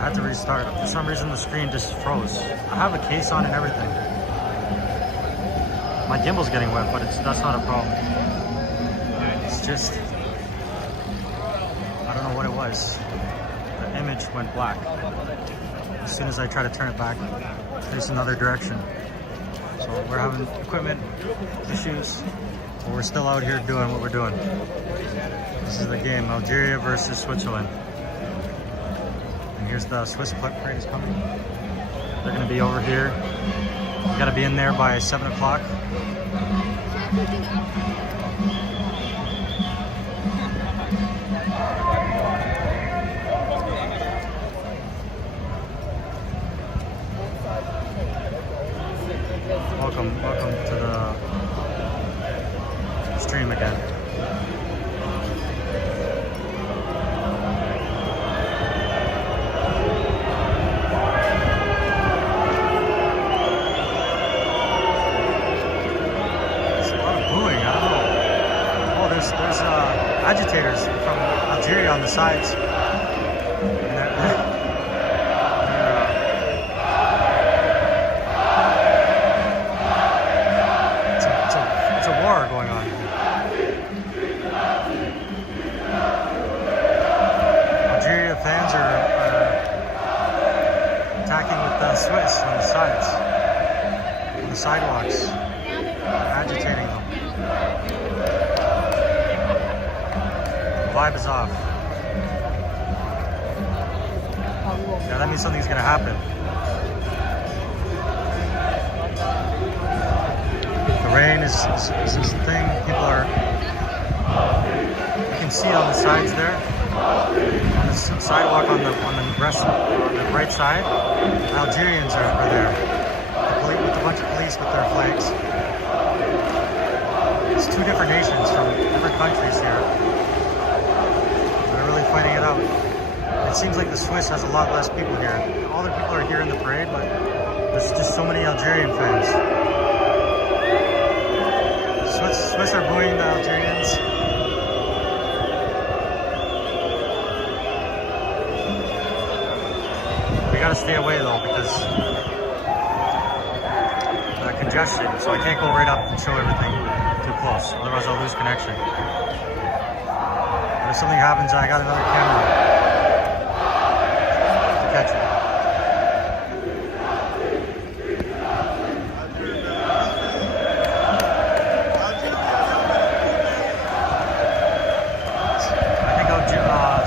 I had to restart. For some reason the screen just froze. I have a case on and everything. My gimbal's getting wet, but that's not a problem. It's just, I don't know what it was. The image went black. As soon as I try to turn it back, there's another direction. So we're having equipment issues, but we're still out here doing what we're doing. This is the game, Algeria versus Switzerland. And here's the Swiss parade is coming. They're gonna be over here. We gotta be in there by 7 o'clock. Welcome to the stream again. There's agitators from Algeria on the sides. It's a war going on. Algeria fans are attacking with the Swiss on the sides, on the sidewalks, agitating them. Vibe is off. Yeah, that means something's gonna happen. The rain is the thing. People are, you can see it on the sides there, on the sidewalk on the right side. The Algerians are there with a bunch of police with their flags. It's two different nations from different countries here. Fighting it out. It seems like the Swiss has a lot less people here. All the people are here in the parade, but there's just so many Algerian fans. Swiss are booing the Algerians. We gotta stay away though because of the congestion, so I can't go right up and show everything too close. Otherwise I'll lose connection. If something happens, I got another camera to catch it. I think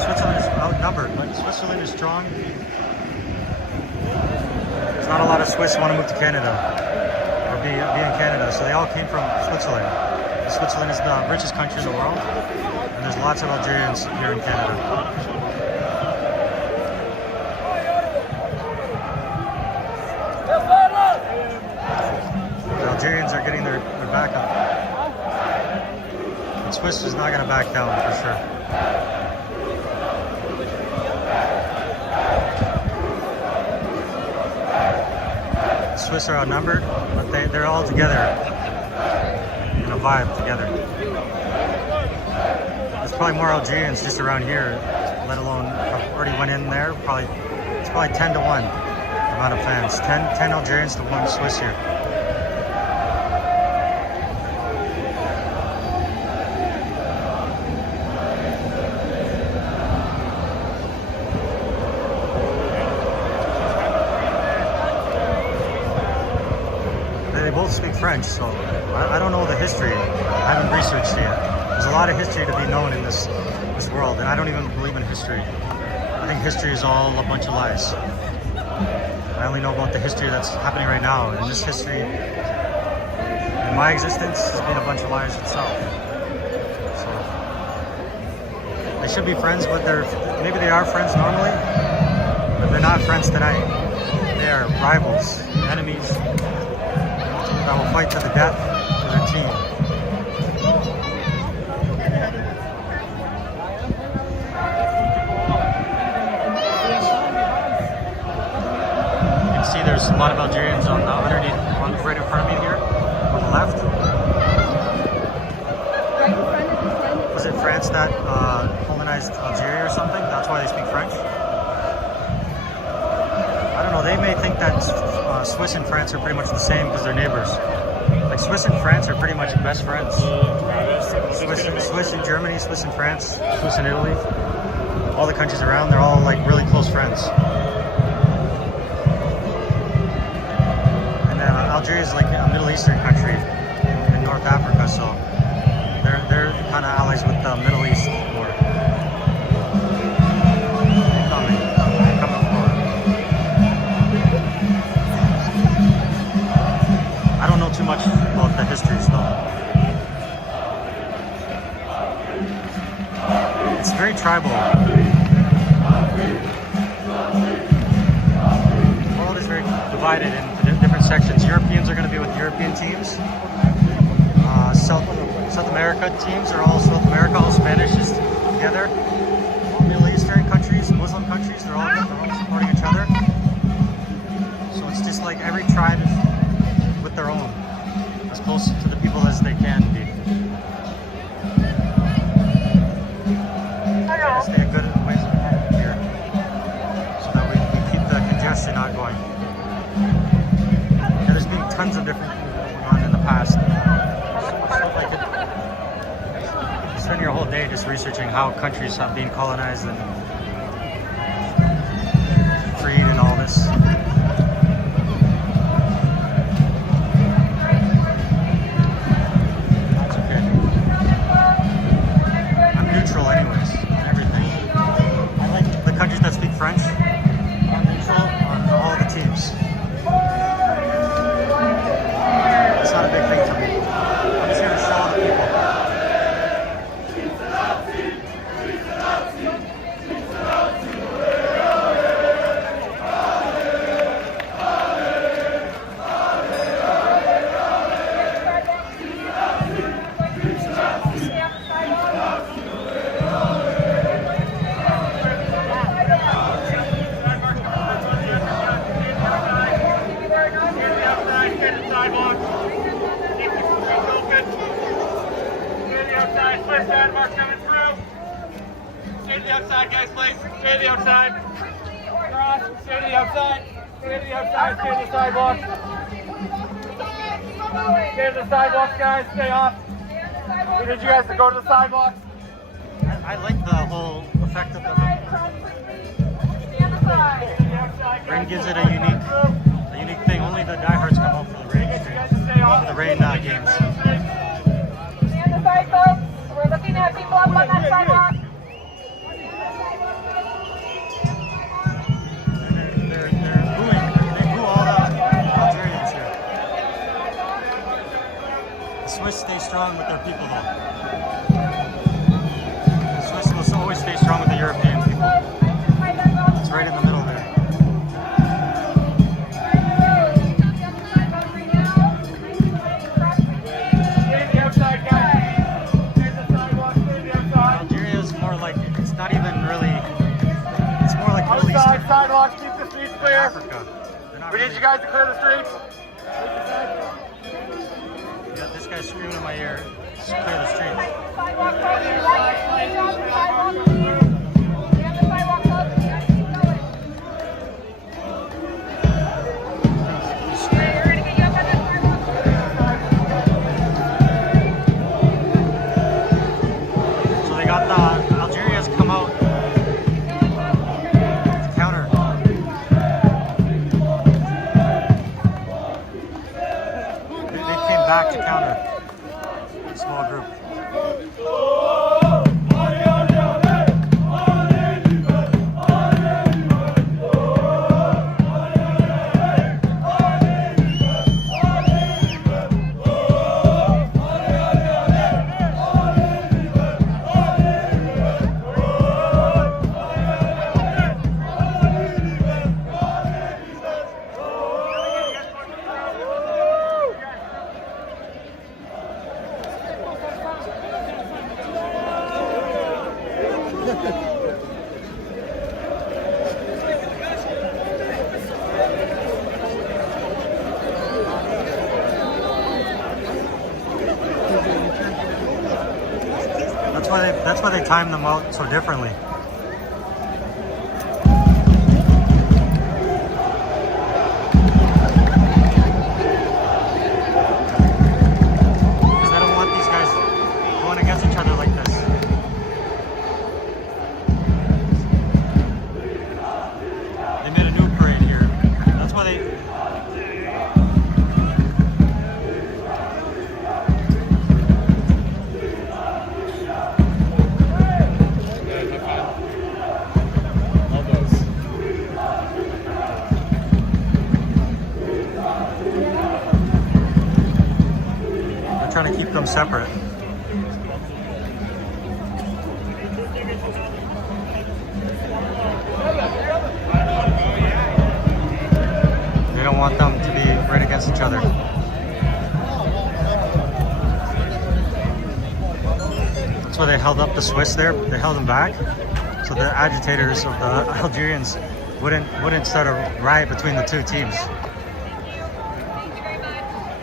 Switzerland is outnumbered, but Switzerland is strong. There's not a lot of Swiss who want to move to Canada or be in Canada, so they all came from Switzerland. Switzerland is the richest country in the world. And there's lots of Algerians here in Canada. The Algerians are getting their back up. And Swiss is not going to back down for sure. The Swiss are outnumbered, but they're all together in a vibe together. There's probably more Algerians just around here, let alone already went in there. It's probably 10 to 1 amount of fans. 10 Algerians to 1 Swiss here. They both speak French, so I don't know the history. I haven't researched it yet. There's a lot of history to be known in this world, and I don't even believe in history. I think history is all a bunch of lies. I only know about the history that's happening right now, and this history, in my existence, has been a bunch of lies itself. So, they should be friends, but maybe they are friends normally, but they're not friends tonight. They are rivals, enemies, that will fight to the death for their team. There's a lot of Algerians on right in front of me here, on the left. Was it France that colonized Algeria or something? That's why they speak French. I don't know, they may think that Swiss and France are pretty much the same because they're neighbors. Like Swiss and France are pretty much best friends. Swiss and Germany, Swiss and France, Swiss and Italy. All the countries around, they're all like really close friends. And Algeria is like a Middle Eastern country in North Africa, so they're kind of allies with the Middle East more. Coming forward. I don't know too much about the histories though. It's very tribal. The world is very divided into different sections. Europeans are going to be with European teams. South America teams are all South America, all Spanish is together. All Middle Eastern countries, Muslim countries, they're all supporting each other. So it's just like every tribe is with their own, as close to the people as they can be. Stay a good ways ahead here so that we keep the congestion not going. Yeah, there's been tons of different things going on in the past. So like spend your whole day just researching how countries have been colonized and freed and all this. That's okay. I'm neutral anyways. Countries that speak French are neutral on all the teams. It's not a big thing to me. I'm just here to show the people. Outside, guys, please. Stay to the outside. Cross. Stay to the outside. Stay to the outside. Stay to the sidewalk. Stay to the sidewalks, guys. Stay off. We need you guys to go to the sidewalks. I like the whole effect of the rain. Gives it a unique thing. Only the diehards come out for the rain games. Stay on the side, folks. We're looking at people up on that sidewalk. Swiss stay strong with their people though. Swiss will always stay strong with the European people. It's right in the middle there. Algeria is more like, it's not even really, it's more like Middle Eastern. Sidewalks, keep the streets clear. Africa. We need you guys to clear the streets. Yeah, this guy's screaming in my ear. Just clear the street. So they got the Algeria's come out to counter. They came back to counter. Small group. That's why they time them out so differently. trying to keep them separate. They don't want them to be right against each other. That's why they held up the Swiss there. They held them back so the agitators of the Algerians wouldn't start a riot between the two teams.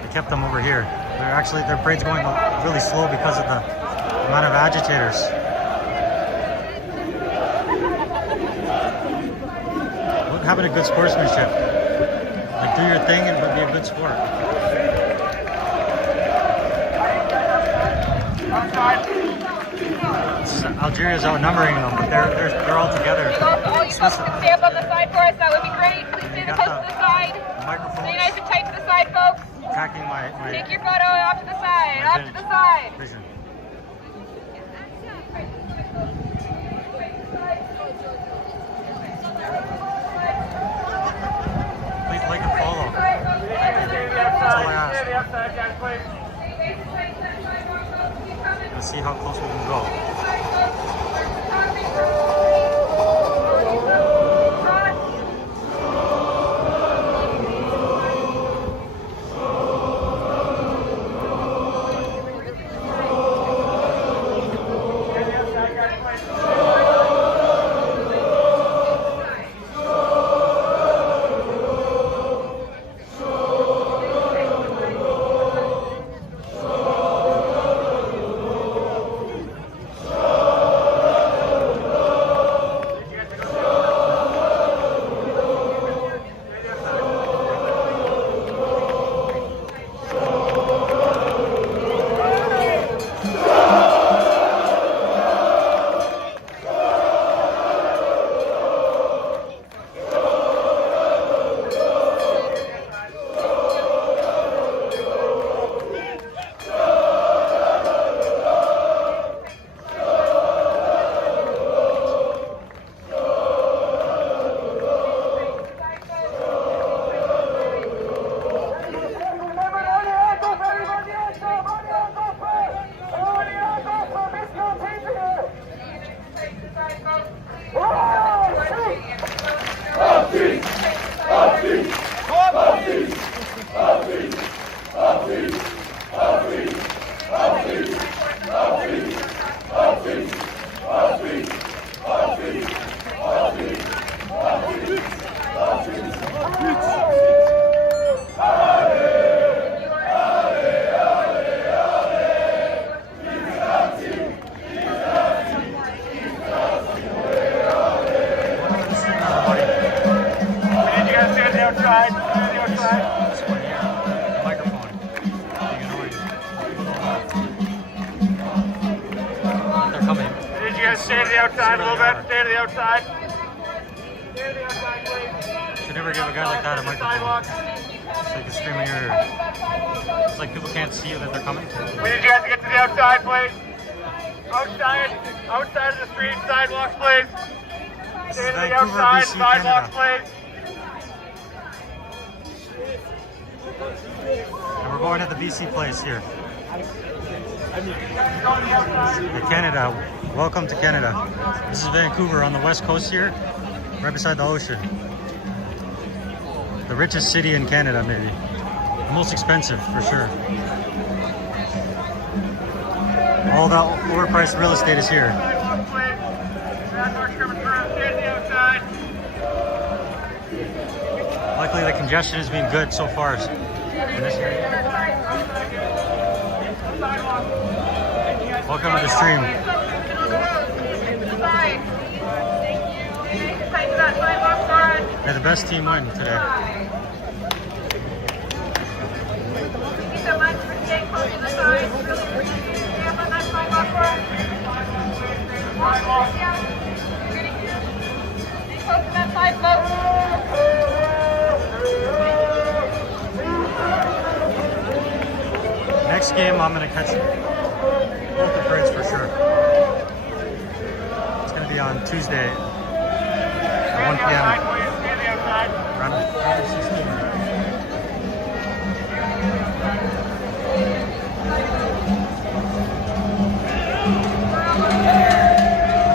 They kept them over here. Their parade's going really slow because of the amount of agitators. Look, having a good sportsmanship. Like, do your thing and be a good sport. Algeria's outnumbering them, but they're all together. All you folks can stand on the side for us. That would be great. Please stay close to the side. Microphones. Stay nice and tight to the side, folks. Tracking my Take your photo off to the side. Off to the side. vision. Please like and follow. That's all I ask. Stay to the outside, guys, please. Let's see how close we can go. Stay to the outside a little bit. Stay to the outside. Stay to the outside, please. Should never give a guy like that a microphone. So you can scream in your ear. It's like people can't see you that they're coming. We need you guys to get to the outside, please. Outside of the street, sidewalks, please. This Stay is to the Vancouver, outside, BC, sidewalks, Canada. please. And we're going to the BC place here. Canada, welcome to Canada. This is Vancouver on the west coast here, right beside the ocean. The richest city in Canada, maybe. The most expensive, for sure. All that overpriced real estate is here. Luckily, the congestion has been good so far in this area. Welcome to the stream. May the best team win today. Thank you so much for staying close to the side. Really appreciate you. Stay up on that sidewalk for us. Stay close to that side, folks. Next game, I'm going to catch both the parades for sure. It's going to be on Tuesday at 1 p.m. Around 16.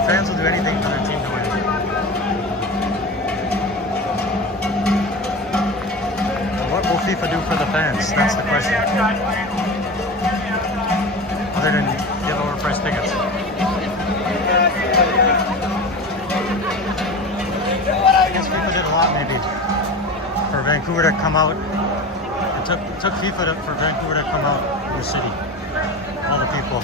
fans will do anything for their team to win. What will FIFA do for the fans? That's the question. Other than give overpriced tickets. I guess FIFA did a lot maybe for Vancouver to come out. It took FIFA for Vancouver to come out in the city. All the people.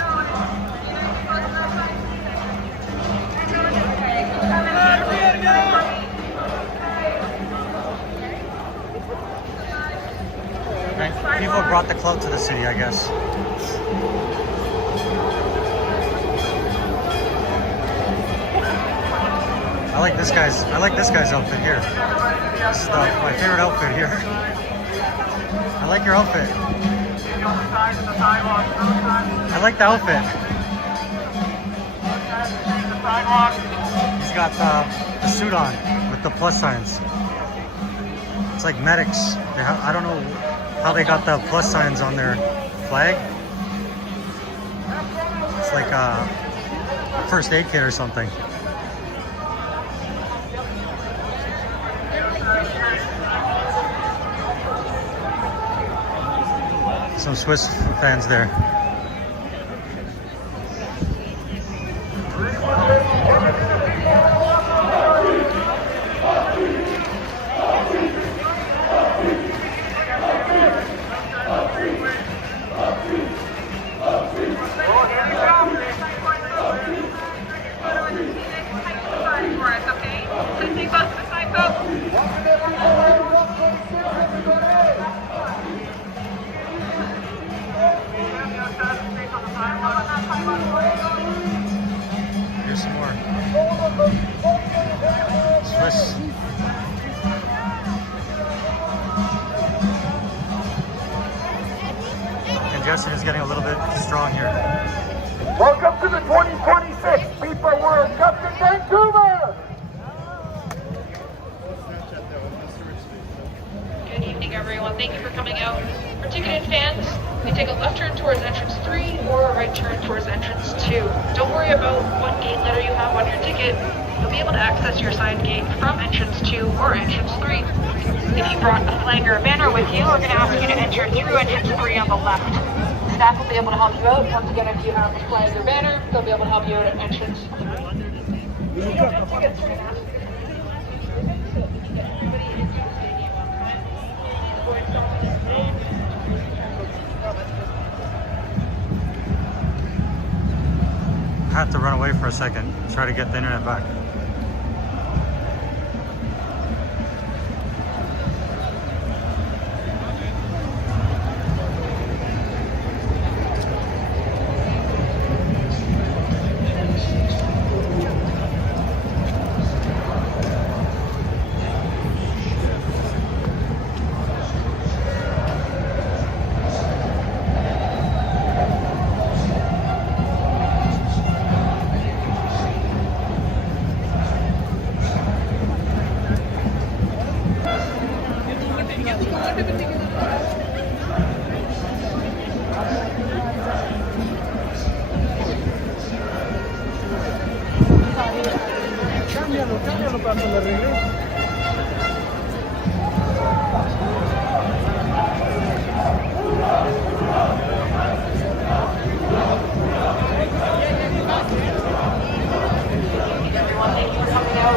People brought the clout to the city, I guess. I like this guy's outfit here. This is my favorite outfit here. I like your outfit. I like the outfit. He's got the suit on with the plus signs. It's like medics. I don't know how they got the plus signs on their flag. It's like a first aid kit or something. Some Swiss fans there. Here's some more. Swiss. Congestion is getting a little bit strong here. Welcome to the 2026 FIFA World Cup in Vancouver! Good evening, everyone. Thank you for coming out. For ticketed fans, you take a left turn towards entrance 3 or a right turn towards entrance 2. Don't worry about what gate letter you have on your ticket. You'll be able to access your assigned gate from entrance 2 or entrance 3. If you brought a flag or a banner with you, we're going to ask you to enter through entrance 3 on the left. Staff will be able to help you out. Once again, if you have a flag or banner, they'll be able to help you out at entrance 3. I had to run away for a second, try to get the internet back. Cámbialo para cuando regrese. Everyone, thank you for coming out.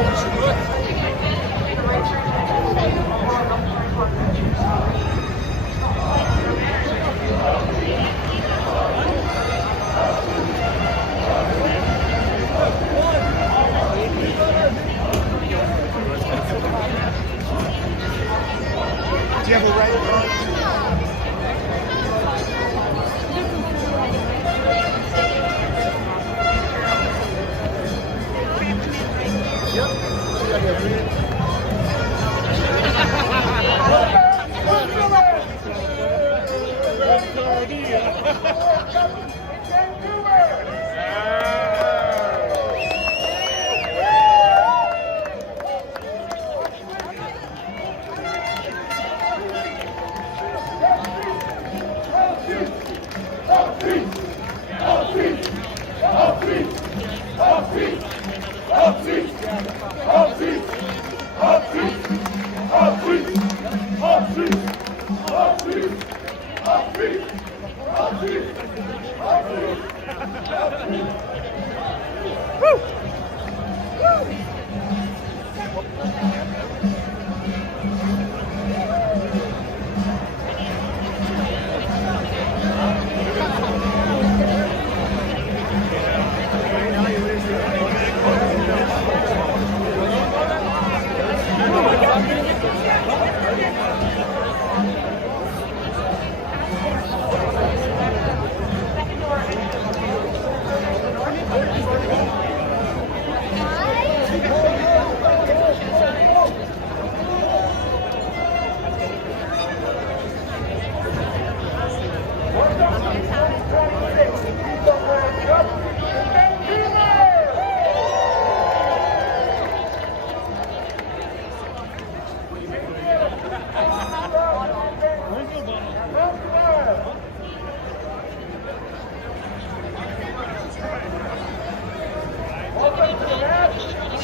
Do you have a right? All three.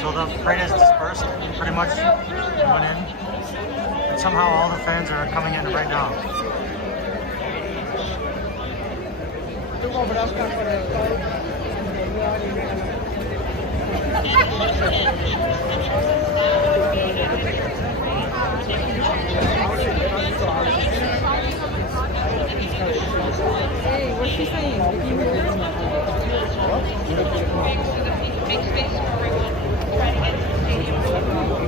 So the parade is dispersed, pretty much went in. And somehow all the fans are coming in right now. Hey, what's she saying? Make space for everyone. Try to get to the stadium.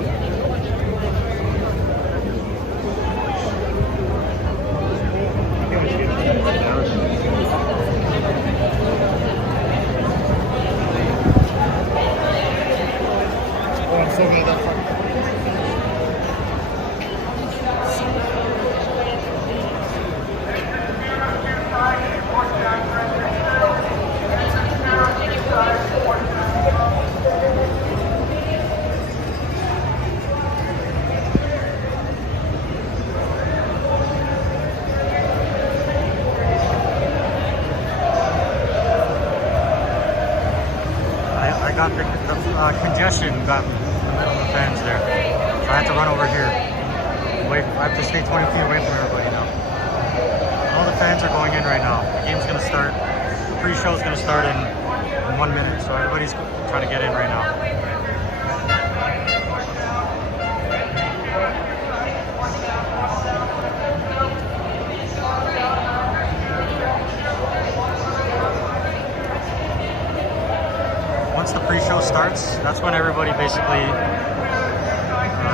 I got the congestion got in the middle of the fans there. So I had to run over here. I have to stay 20 feet away from everybody now. All the fans are going in right now. The game's going to start. The pre-show is going to start in 1 minute. So everybody's trying to get in right now. Once the pre-show starts, that's when everybody basically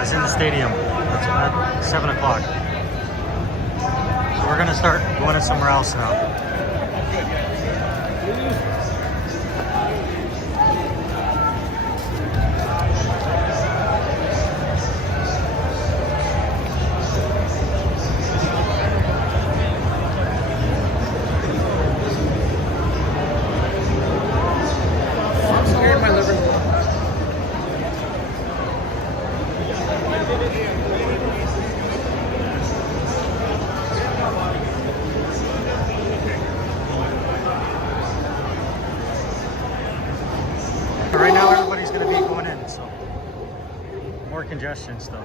is in the stadium. That's at 7 o'clock. So we're gonna start going in somewhere else now. Right now everybody's going to be going in, so more congestion still.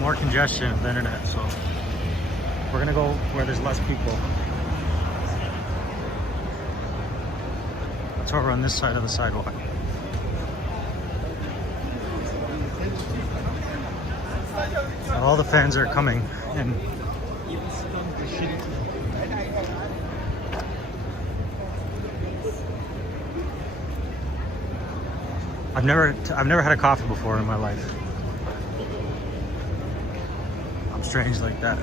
more congestion of the internet, so we're gonna go where there's less people. That's over on this side of the sidewalk. And all the fans are coming in. I've never had a coffee before in my life. I'm strange like that.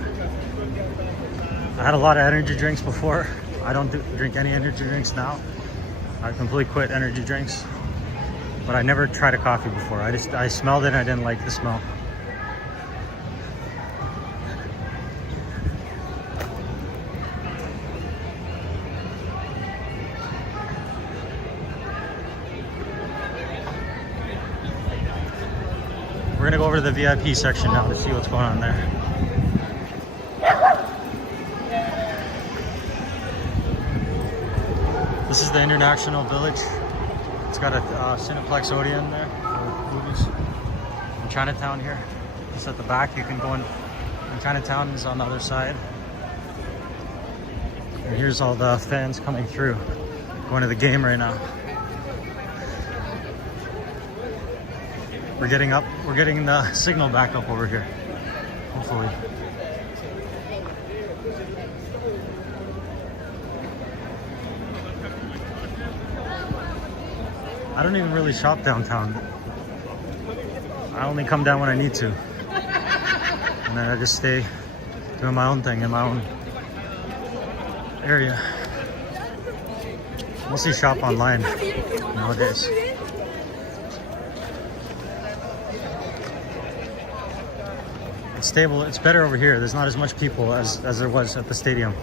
I had a lot of energy drinks before. I don't drink any energy drinks now. I completely quit energy drinks. But I never tried a coffee before. I smelled it and I didn't like the smell. We're gonna go over to the VIP section now to see what's going on there. This is the International Village. It's got a Cineplex Odeon there for movies. In Chinatown here, just at the back. You can go in. And Chinatown is on the other side. And here's all the fans coming through, going to the game right now. We're getting the signal back up over here, hopefully. I don't even really shop downtown. I only come down when I need to. And then I just stay doing my own thing in my own area. Mostly shop online nowadays. It's stable. It's better over here. There's not as much people as there was at the stadium.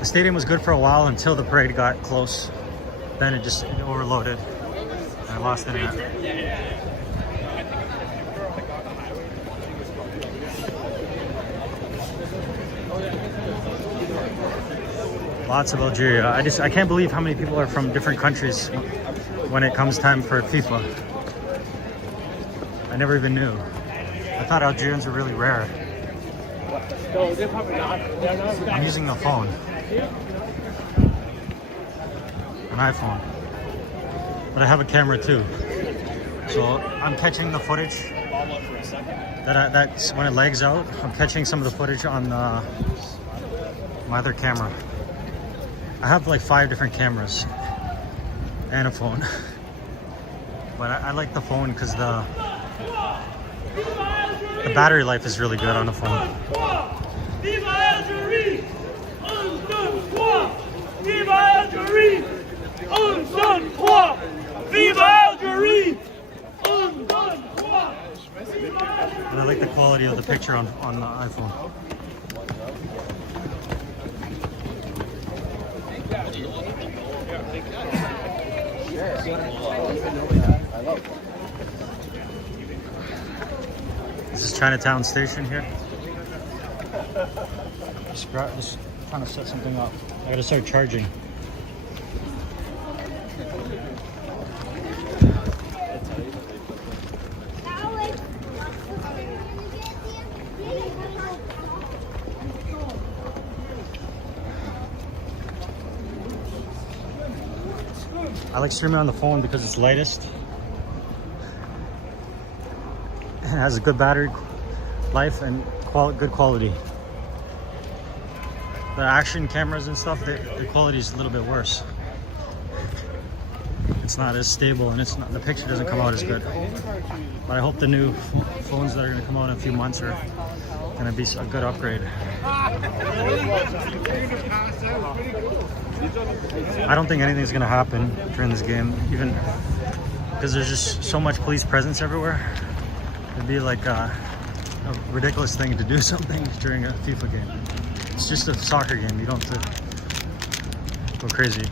The stadium was good for a while until the parade got close. Then it just overloaded. And I lost internet. Lots of Algeria. I can't believe how many people are from different countries when it comes time for FIFA. I never even knew. I thought Algerians were really rare. I'm using the phone. An iPhone. But I have a camera too. So I'm catching the footage. That's when it lags out. I'm catching some of the footage on my other camera. I have like 5 different cameras and a phone. But I like the phone because the battery life is really good on the phone. Viva Algeria! Un, deux, trois! Viva Algeria! Un, deux, trois! Viva Algeria! Un, deux, trois! I like the quality of the picture on the iPhone. This is Chinatown Station here. Just trying to set something up. I gotta start charging. I like streaming on the phone because it's lightest. It has a good battery life and good quality. The action cameras and stuff, the quality is a little bit worse. It's not as stable and the picture doesn't come out as good. But I hope the new phones that are going to come out in a few months are going to be a good upgrade. I don't think anything's going to happen during this game, even because there's just so much police presence everywhere. It'd be like a ridiculous thing to do something during a FIFA game. It's just a soccer game. You don't have to go crazy.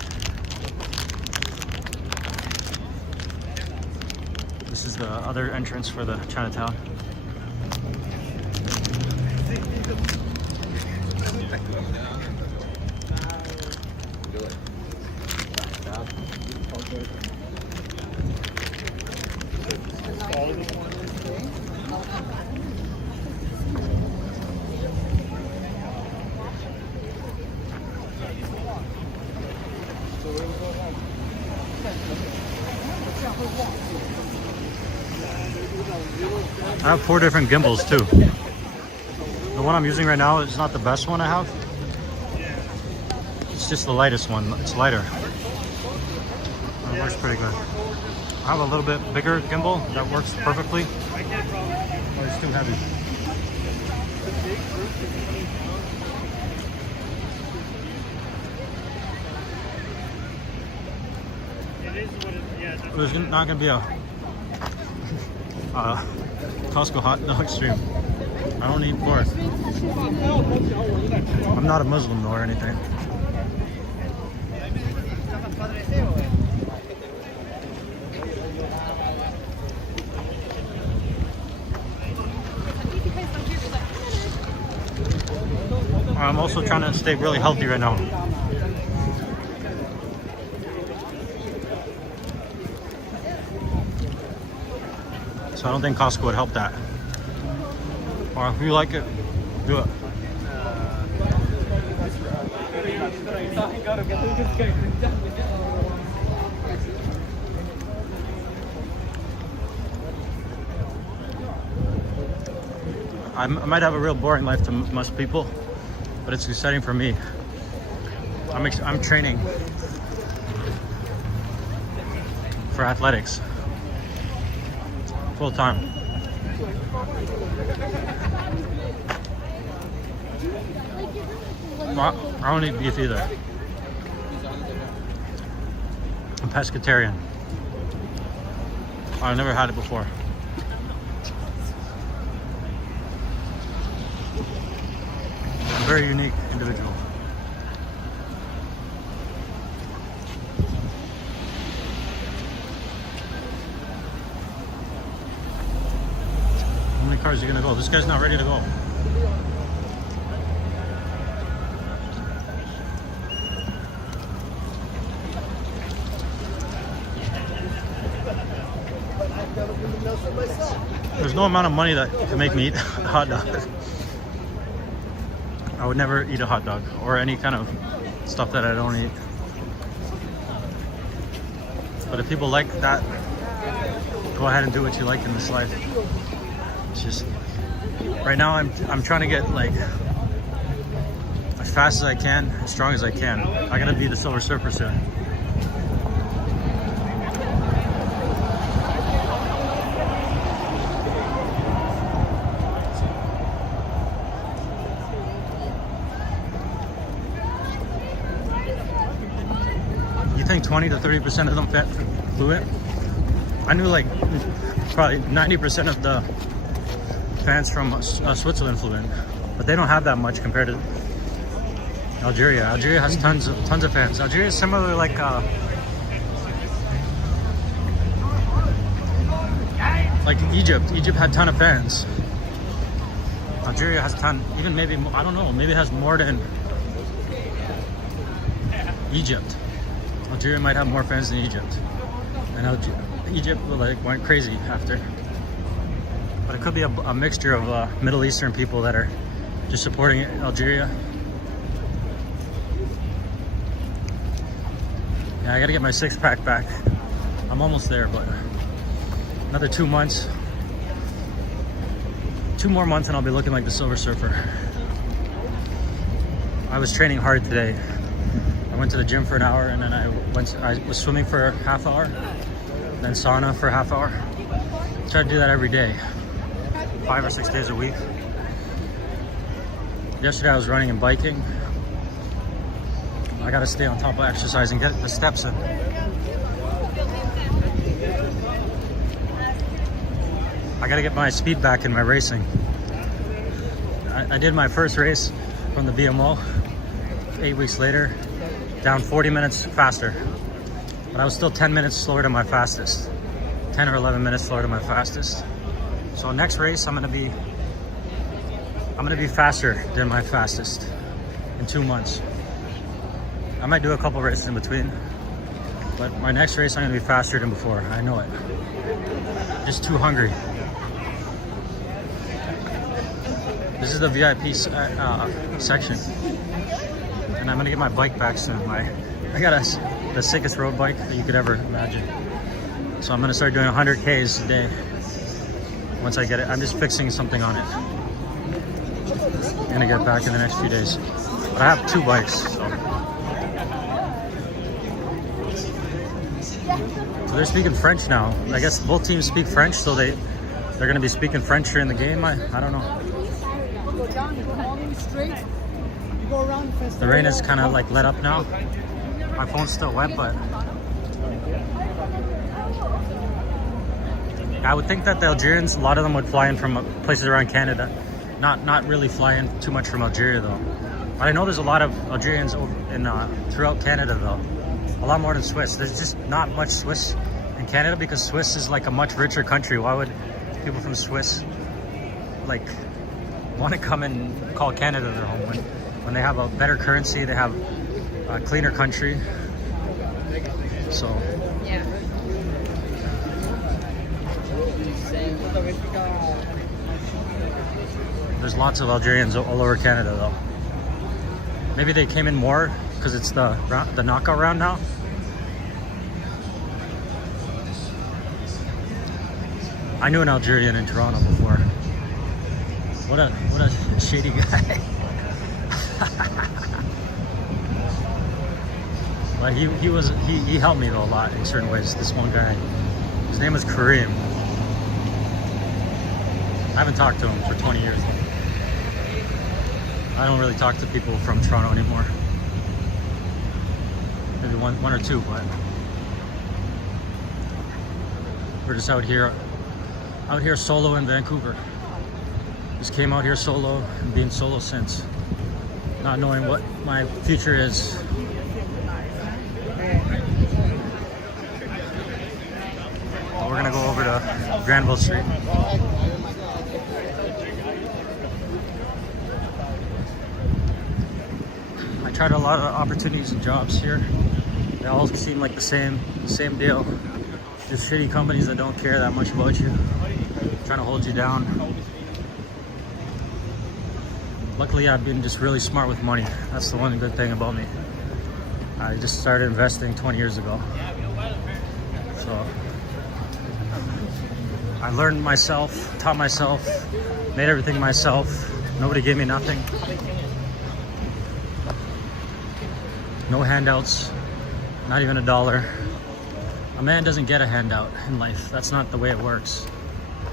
This is the other entrance for the Chinatown. I have 4 different gimbals too. The one I'm using right now is not the best one I have. It's just the lightest one. It's lighter. It works pretty good. I have a little bit bigger gimbal that works perfectly. But it's too heavy. There's not going to be a Costco hot dog stream. I don't eat pork. I'm not a Muslim though or anything. I'm also trying to stay really healthy right now. So I don't think Costco would help that. Or if you like it, do it. I might have a real boring life to most people, but it's exciting for me. I'm training for athletics full time. I don't eat beef either. I'm pescatarian. I've never had it before. I'm a very unique individual. How many cars are you gonna go? This guy's not ready to go. There's no amount of money that can make me eat a hot dog. I would never eat a hot dog or any kind of stuff that I don't eat. But if people like that, go ahead and do what you like in this life. It's just right now I'm trying to get like as fast as I can, as strong as I can. I gotta be the Silver Surfer soon. You think 20 to 30% of them flew it? I knew like probably 90% of the fans from Switzerland flew in, but they don't have that much compared to Algeria. Algeria has tons of fans. Algeria is similar like Egypt. Egypt had a ton of fans. Algeria has ton, even maybe I don't know, maybe it has more than Egypt. Algeria might have more fans than Egypt, and Egypt went crazy after. But it could be a mixture of Middle Eastern people that are just supporting Algeria. Yeah, I gotta get my 6-pack back. I'm almost there, but another 2 months. 2 more months and I'll be looking like the Silver Surfer. I was training hard today. I went to the gym for an hour and then I was swimming for a half hour, then sauna for a half hour. I try to do that every day, 5 or 6 days a week. Yesterday I was running and biking. I gotta stay on top of exercise and get the steps in. I gotta get my speed back in my racing. I did my first race from the BMO 8 weeks later, down 40 minutes faster. But I was still 10 minutes slower than my fastest. 10 or 11 minutes slower than my fastest. So next race I'm gonna be faster than my fastest in 2 months. I might do a couple races in between, but my next race I'm gonna be faster than before. I know it. Just too hungry. This is the VIP section, and I'm gonna get my bike back soon. I got the sickest road bike that you could ever imagine. So I'm gonna start doing 100 Ks a day. once I get it. I'm just fixing something on it. I'm gonna get back in the next few days. But I have 2 bikes, so they're speaking French now. I guess both teams speak French, so they're gonna be speaking French during the game. I don't know. The rain is kind of like let up now. My phone's still wet, but I would think that the Algerians, a lot of them would fly in from places around Canada. Not really fly in too much from Algeria though. But I know there's a lot of Algerians throughout Canada though. A lot more than Swiss. There's just not much Swiss in Canada because Swiss is like a much richer country. Why would people from Swiss like want to come and call Canada their home when they have a better currency, they have a cleaner country? So Yeah. there's lots of Algerians all over Canada though. Maybe they came in more because it's the knockout round now. I knew an Algerian in Toronto before. What a shady guy. But he helped me though a lot in certain ways. This one guy, his name was Kareem. I haven't talked to him for 20 years. I don't really talk to people from Toronto anymore. Maybe one or two, but we're just out here solo in Vancouver. Just came out here solo and being solo since, not knowing what my future is. Well, we're gonna go over to Granville Street. I tried a lot of opportunities and jobs here. They all seem like the same deal. Just shitty companies that don't care that much about you, trying to hold you down. Luckily, I've been just really smart with money. That's the one good thing about me. I just started investing 20 years ago. So I learned myself, taught myself, made everything myself. Nobody gave me nothing. No handouts, not even $1. A man doesn't get a handout in life. That's not the way it works.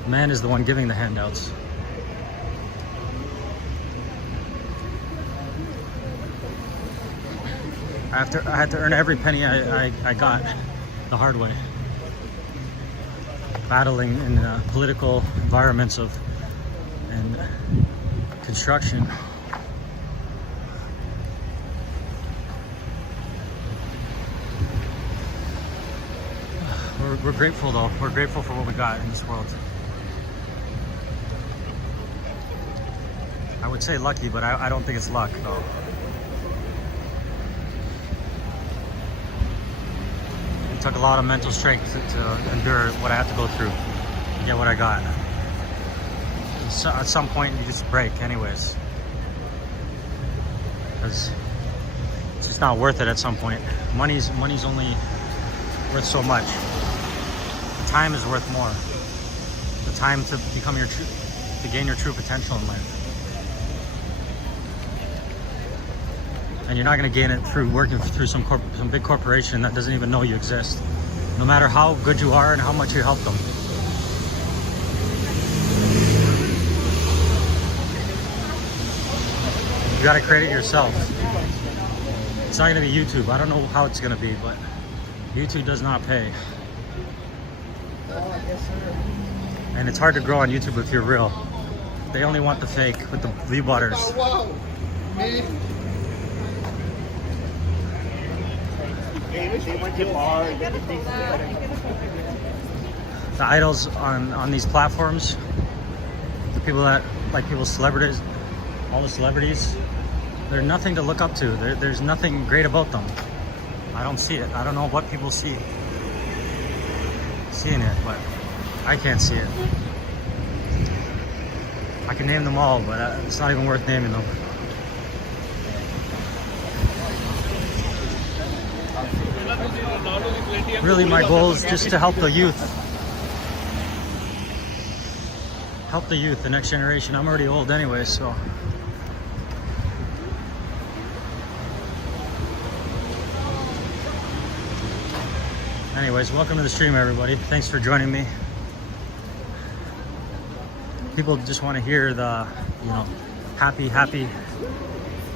A man is the one giving the handouts. I had to earn every penny I got the hard way. Battling in political environments and construction. We're grateful though. We're grateful for what we got in this world. I would say lucky, but I don't think it's luck though. It took a lot of mental strength to endure what I had to go through to get what I got. So at some point you just break anyways. Because it's just not worth it at some point. Money's only worth so much. Time is worth more. The time to become to gain your true potential in life. And you're not going to gain it through working through some big corporation that doesn't even know you exist. No matter how good you are and how much you help them. You got to create it yourself. It's not going to be YouTube. I don't know how it's going to be, but YouTube does not pay. And it's hard to grow on YouTube if you're real. They only want the fake with the view butters. The idols on these platforms, the people that like celebrities, all the celebrities, they're nothing to look up to. There's nothing great about them. I don't see it. I don't know what people seeing it, but I can't see it. I can name them all, but it's not even worth naming them. Really, my goal is just to help the youth. help the youth, the next generation. I'm already old anyway, so. Anyways, welcome to the stream, everybody. Thanks for joining me. People just want to hear the, you know, happy,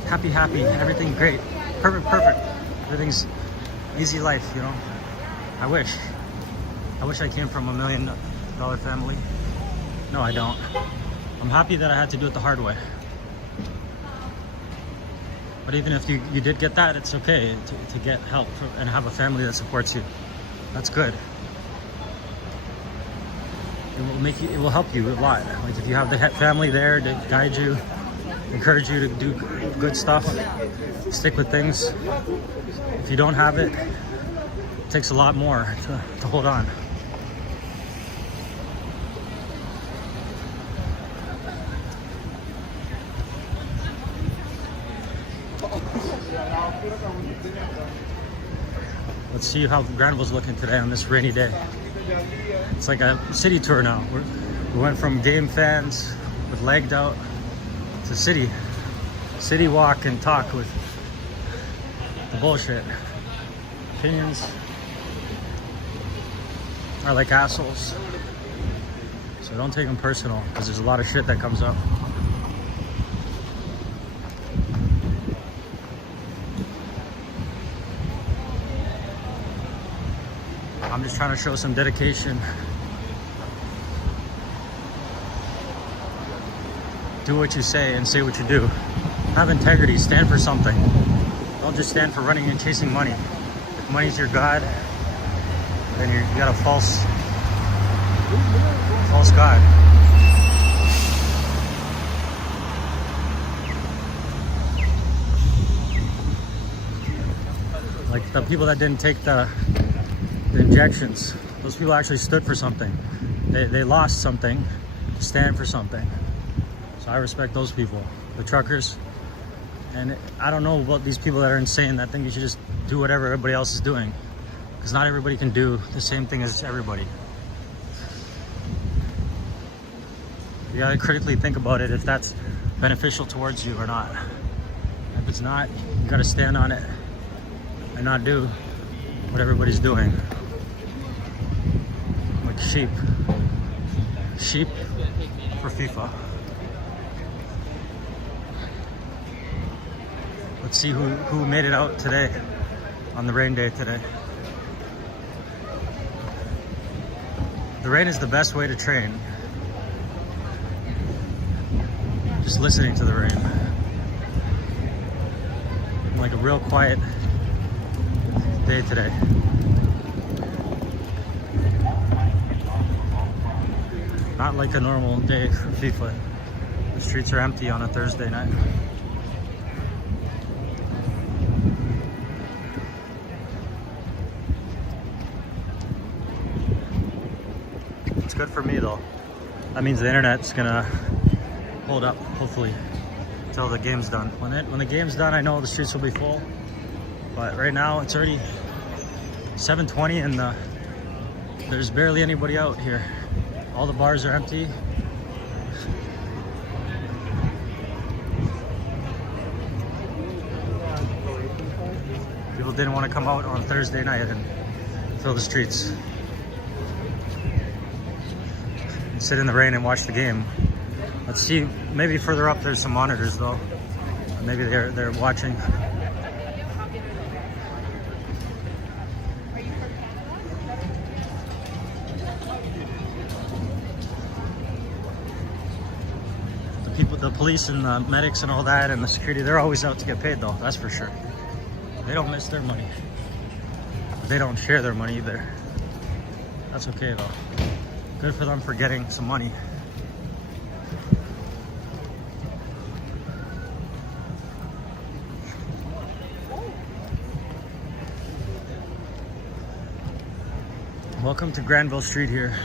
everything great, perfect. Everything's easy life, you know. I wish I came from $1 million family. No, I don't. I'm happy that I had to do it the hard way. But even if you did get that, it's okay to get help and have a family that supports you. That's good. It will help you a lot. Like if you have the family there to guide you, encourage you to do good stuff, stick with things. If you don't have it, it takes a lot more to hold on. Let's see how Granville's looking today on this rainy day. It's like a city tour now. We went from game fans with legged out to city walk and talk with the bullshit. Opinions are like assholes. So don't take them personal, because there's a lot of shit that comes up. I'm just trying to show some dedication. Do what you say and say what you do. Have integrity, stand for something. Don't just stand for running and chasing money. If money's your God, then you got a false God. Like the people that didn't take the injections, those people actually stood for something. They lost something to stand for something. So I respect those people, the truckers. And I don't know about these people that are insane that think you should just do whatever everybody else is doing, because not everybody can do the same thing as everybody. You gotta critically think about it if that's beneficial towards you or not. If it's not, you gotta stand on it and not do what everybody's doing. Like sheep for FIFA. Let's see who made it out today on the rain day today. The rain is the best way to train. Just listening to the rain. Like a real quiet day today. Not like a normal day for FIFA. The streets are empty on a Thursday night. It's good for me though. That means the internet's gonna hold up, hopefully, until the game's done. When the game's done, I know the streets will be full. But right now, it's already 7:20 and there's barely anybody out here. All the bars are empty. People didn't want to come out on Thursday night and fill the streets and sit in the rain and watch the game. Let's see, maybe further up there's some monitors though. Maybe they're watching. The police and the medics and all that and the security, they're always out to get paid though, that's for sure. They don't miss their money. They don't share their money either. That's okay though. Good for them for getting some money. Welcome to Granville Street here.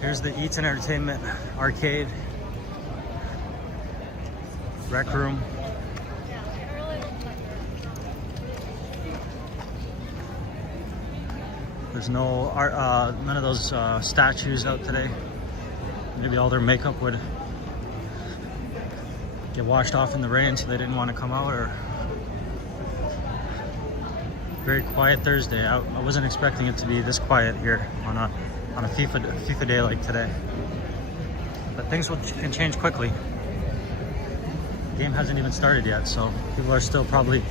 Here's the Eats and Entertainment Arcade. Rec room. There's no art, none of those statues out today. Maybe all their makeup would get washed off in the rain, so they didn't want to come out. Or very quiet Thursday. I wasn't expecting it to be this quiet here on a FIFA day like today. But things can change quickly. The game hasn't even started yet, so people are still probably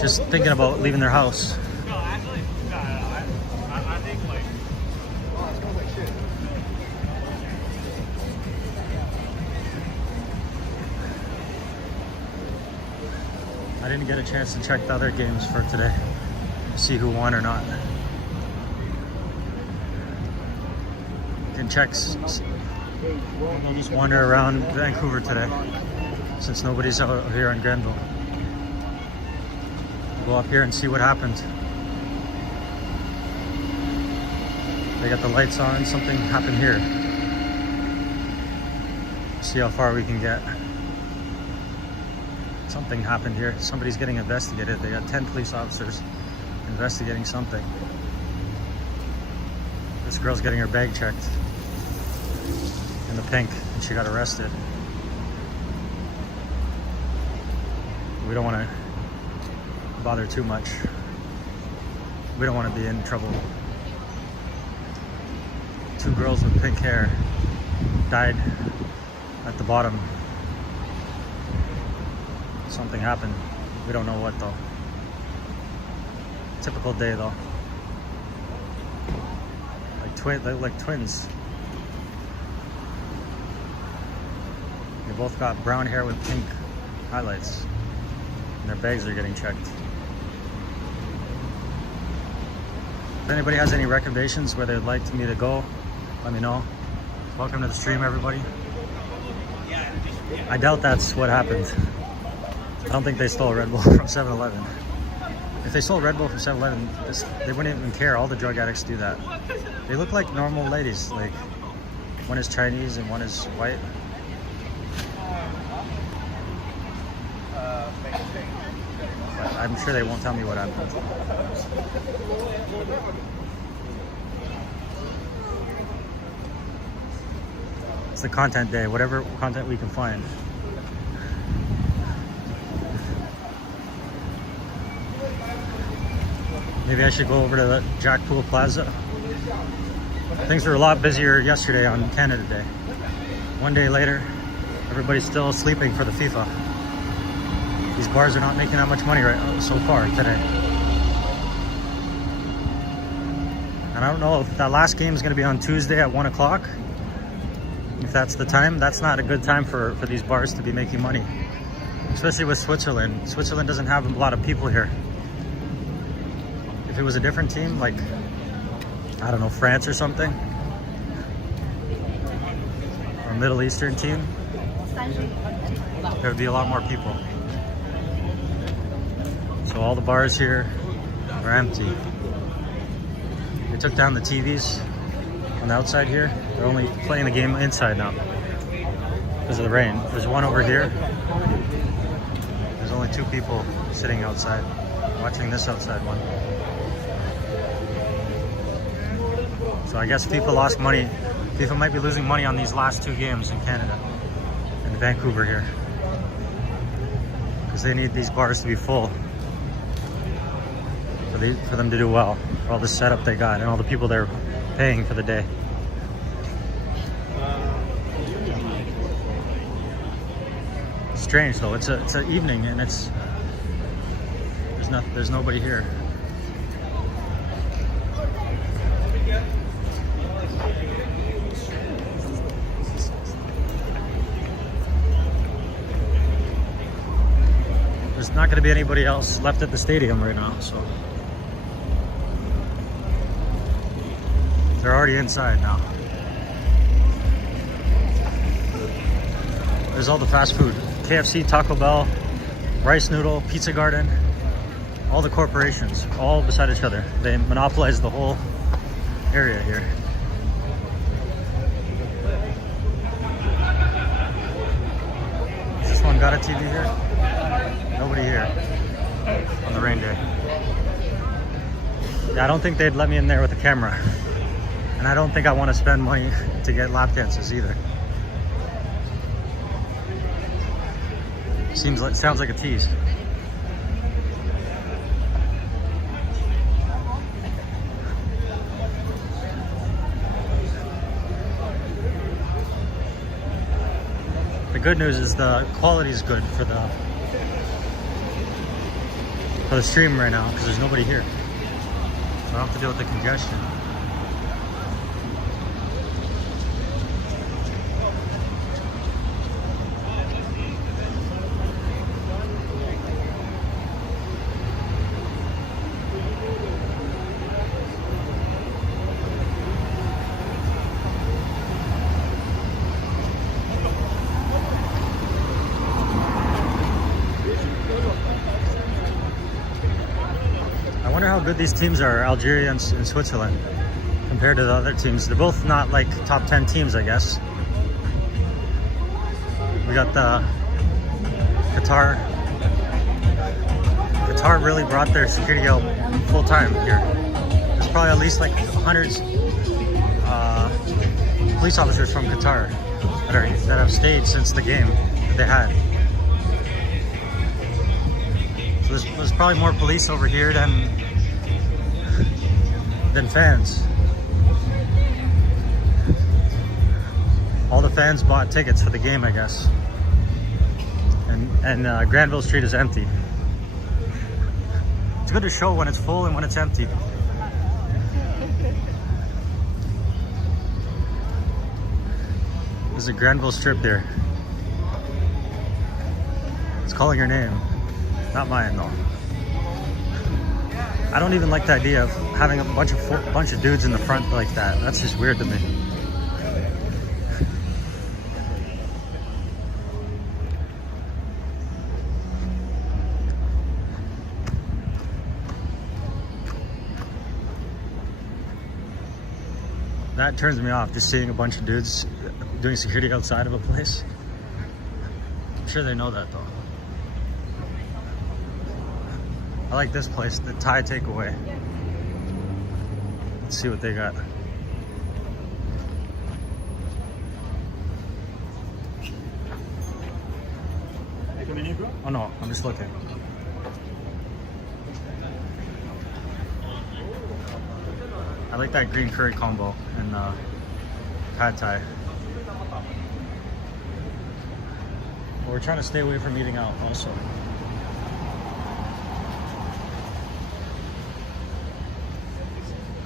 just thinking about leaving their house. No, actually, I think like. Oh, it smells like shit. I didn't get a chance to check the other games for today, see who won or not. You can check. I'll just wander around Vancouver today, since nobody's out here in Grenville. I'll go up here and see what happened. They got the lights on, something happened here. See how far we can get. Something happened here. Somebody's getting investigated. They got 10 police officers investigating something. This girl's getting her bag checked in the pink, and she got arrested. We don't want to bother too much. We don't want to be in trouble. 2 girls with pink hair died at the bottom. Something happened. We don't know what though. Typical day though. They look like twins. They both got brown hair with pink highlights. And their bags are getting checked. If anybody has any recommendations where they'd like me to go, let me know. Welcome to the stream, everybody. I doubt that's what happened. I don't think they stole Red Bull from 7-Eleven. If they stole Red Bull from 7-Eleven, they wouldn't even care. All the drug addicts do that. They look like normal ladies. Like, one is Chinese and one is white. But I'm sure they won't tell me what happened. It's the content day, whatever content we can find. Maybe I should go over to the Jack Pool Plaza. Things were a lot busier yesterday on Canada Day. One day later, everybody's still sleeping for the FIFA. These bars are not making that much money so far today. And I don't know if that last game is going to be on Tuesday at 1 o'clock. If that's the time, that's not a good time for these bars to be making money. Especially with Switzerland. Switzerland doesn't have a lot of people here. If it was a different team, like, I don't know, France or something, or a Middle Eastern team, there would be a lot more people. So all the bars here are empty. They took down the TVs on the outside here. They're only playing the game inside now because of the rain. There's one over here. There's only 2 people sitting outside watching this outside one. So I guess FIFA lost money. FIFA might be losing money on these last 2 games in Canada, in Vancouver here, because they need these bars to be full for them to do well, for all the setup they got and all the people they're paying for the day. Strange though. It's an evening and there's nobody here. There's not going to be anybody else left at the stadium right now, so they're already inside now. There's all the fast food. KFC, Taco Bell, Rice Noodle, Pizza Garden, all the corporations, all beside each other. They monopolize the whole area here. Has this one got a TV here? Nobody here on the rain day. Yeah, I don't think they'd let me in there with a camera. And I don't think I want to spend money to get lap dances either. Sounds like a tease. The good news is the quality is good for the stream right now because there's nobody here. So I don't have to deal with the congestion. I wonder how good these teams are, Algeria and Switzerland, compared to the other teams. They're both not like top 10 teams, I guess. We got the Qatar. Qatar really brought their security out full time here. There's probably at least like hundreds police officers from Qatar that have stayed since the game that they had. So there's probably more police over here than fans. All the fans bought tickets for the game, I guess. And Granville Street is empty. It's good to show when it's full and when it's empty. There's a Granville strip there. It's calling your name. Not mine though. I don't even like the idea of having a bunch of dudes in the front like that. That's just weird to me. That turns me off, just seeing a bunch of dudes doing security outside of a place. I'm sure they know that though. I like this place, the Thai takeaway. Let's see what they got. Oh no, I'm just looking. I like that green curry combo and pad thai. But we're trying to stay away from eating out also.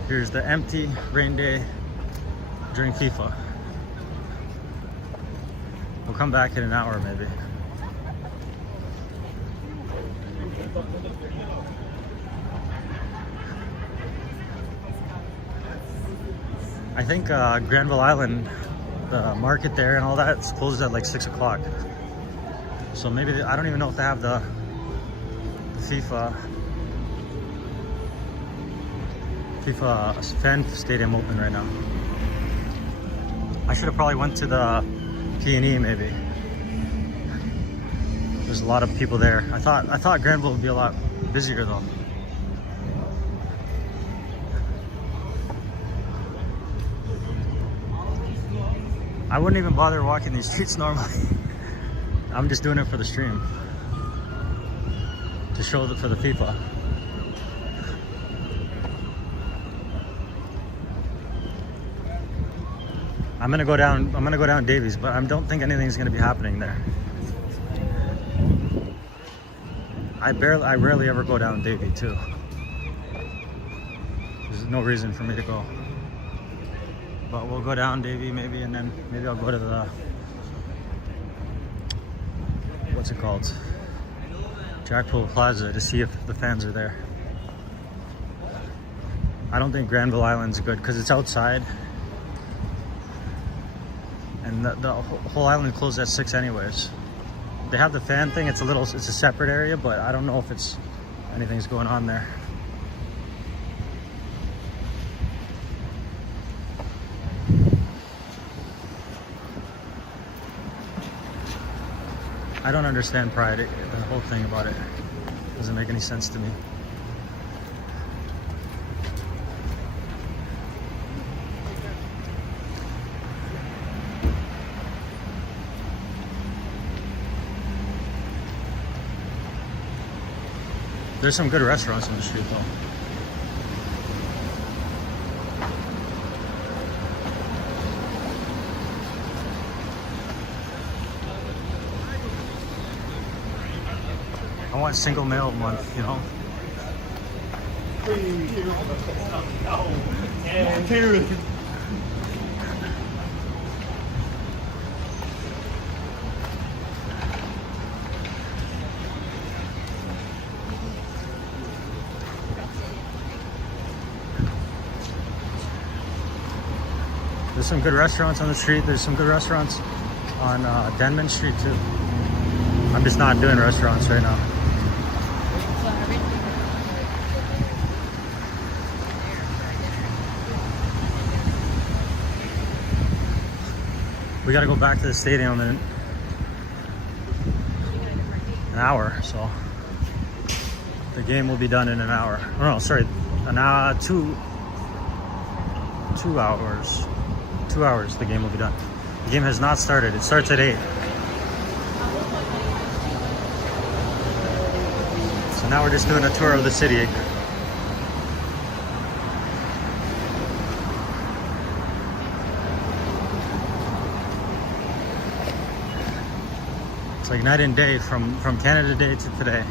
Here's the empty rain day during FIFA. We'll come back in an hour maybe. I think Granville Island, the market there and all that, it's closed at like 6 o'clock. So maybe, I don't even know if they have the FIFA fan stadium open right now. I should have probably went to the P&E maybe. There's a lot of people there. I thought Granville would be a lot busier though. I wouldn't even bother walking these streets normally. I'm just doing it for the stream. To show for the FIFA. I'm gonna go down Davies, but I don't think anything's gonna be happening there. I rarely ever go down Davie too. There's no reason for me to go. But we'll go down Davie maybe, and then maybe I'll go to the, what's it called? Jackpool Plaza to see if the fans are there. I don't think Granville Island's good because it's outside. And the whole island closed at 6 anyways. They have the fan thing, it's a separate area, but I don't know if anything's going on there. I don't understand Pride, the whole thing about it. Doesn't make any sense to me. There's some good restaurants on the street though. I want single male month, you know? There's some good restaurants on the street. There's some good restaurants on Denman Street too. I'm just not doing restaurants right now. We gotta go back to the stadium in an hour, so the game will be done in an hour. Oh, no, sorry, an hour, 2 hours. 2 hours, the game will be done. The game has not started. It starts at 8. So now we're just doing a tour of the city. It's like night and day from Canada Day to today.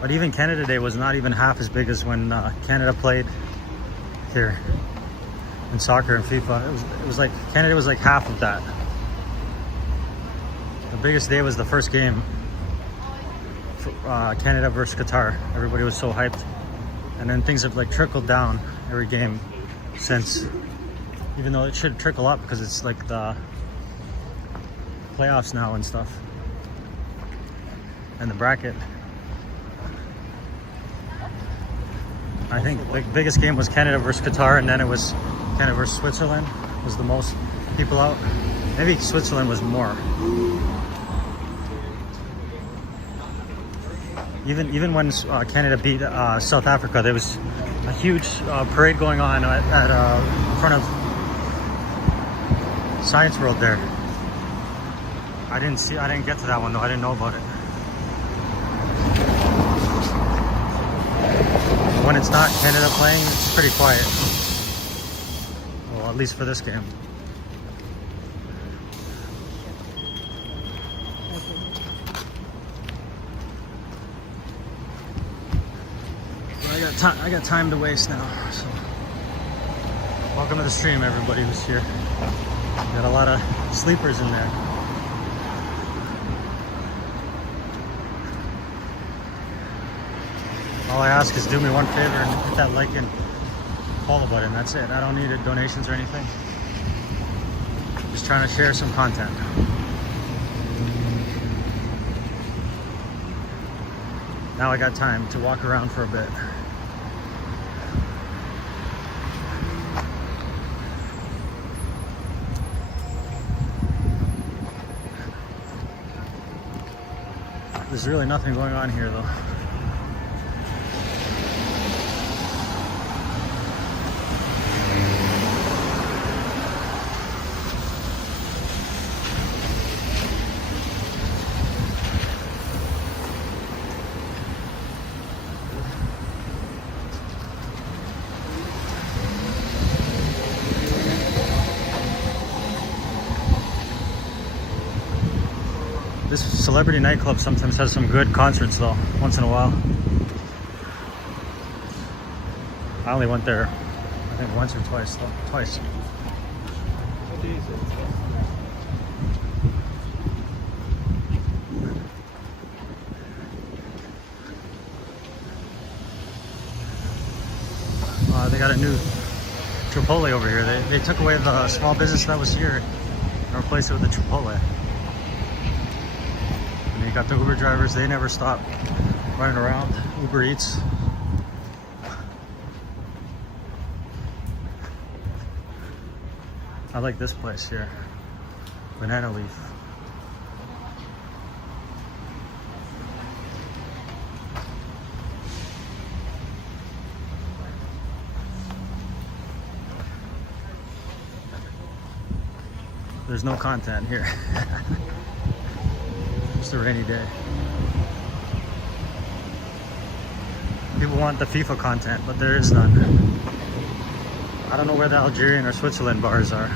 But even Canada Day was not even half as big as when Canada played here in soccer and FIFA. It was like Canada was like half of that. The biggest day was the first game, for, Canada versus Qatar. Everybody was so hyped, and then things have like trickled down every game since. Even though it should trickle up because it's like the playoffs now and stuff, and the bracket. I think the biggest game was Canada versus Qatar, and then it was Canada versus Switzerland. Was the most people out. Maybe Switzerland was more. Even when Canada beat South Africa, there was a huge parade going on at in front of Science World there. I didn't get to that one though. I didn't know about it. When it's not Canada playing, it's pretty quiet. Well, at least for this game. But I got time to waste now. So, welcome to the stream, everybody who's here. Got a lot of sleepers in there. All I ask is do me one favor and hit that like and follow button. That's it. I don't need donations or anything. Just trying to share some content. Now I got time to walk around for a bit. There's really nothing going on here though. This celebrity nightclub sometimes has some good concerts though, once in a while. I only went there, I think once or twice though. Twice. They got a new Chipotle over here. They took away the small business that was here and replaced it with a Chipotle. You got the Uber drivers, they never stop running around. Uber Eats. I like this place here. Banana Leaf. There's no content here. It's a rainy day. People want the FIFA content, but there is none. I don't know where the Algerian or Switzerland bars are.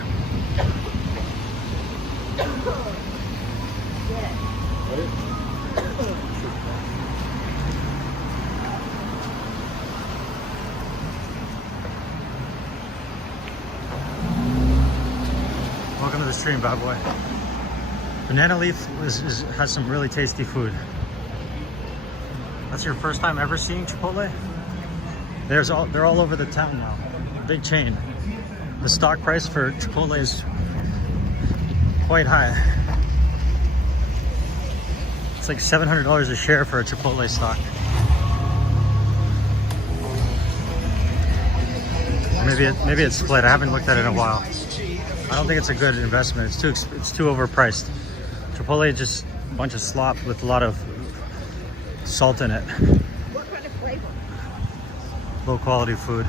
Welcome to the stream, bad boy. Banana Leaf has some really tasty food. That's your first time ever seeing Chipotle? They're all over the town now. Big chain. The stock price for Chipotle is quite high. It's like $700 a share for a Chipotle stock. Maybe it's split. I haven't looked at it in a while. I don't think it's a good investment. It's too overpriced. Chipotle is just a bunch of slop with a lot of salt in it. What kind of flavor? Low quality food.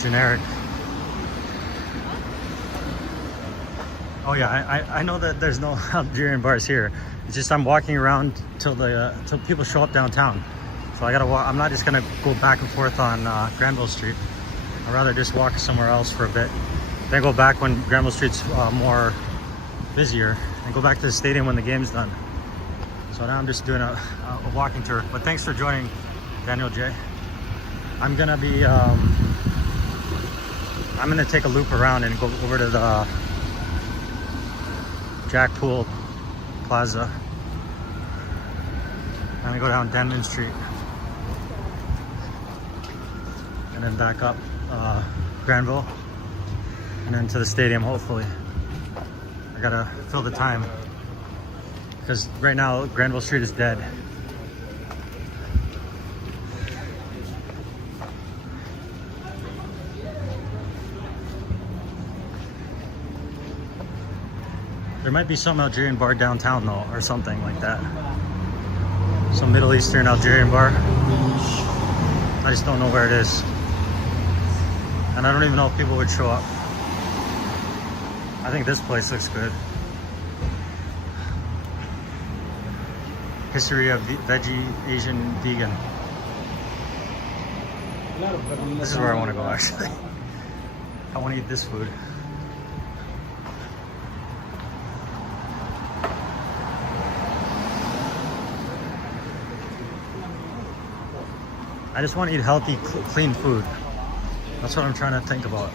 Generic. Oh yeah, I know that there's no Algerian bars here. It's just I'm walking around till people show up downtown. So I gotta walk. I'm not just gonna go back and forth on Granville Street. I'd rather just walk somewhere else for a bit. Then go back when Granville Street's more busier, and go back to the stadium when the game's done. So now I'm just doing a walking tour. But thanks for joining, Daniel J. I'm gonna be I'm gonna take a loop around and go over to the Jack Pool Plaza. I'm gonna go down Denman Street and then back up Granville and then to the stadium, hopefully. I gotta fill the time because right now Granville Street is dead. There might be some Algerian bar downtown though, or something like that. Some Middle Eastern Algerian bar. I just don't know where it is. And I don't even know if people would show up. I think this place looks good. History of veggie, Asian, vegan. This is where I want to go actually. I want to eat this food. I just want to eat healthy, clean food. That's what I'm trying to think about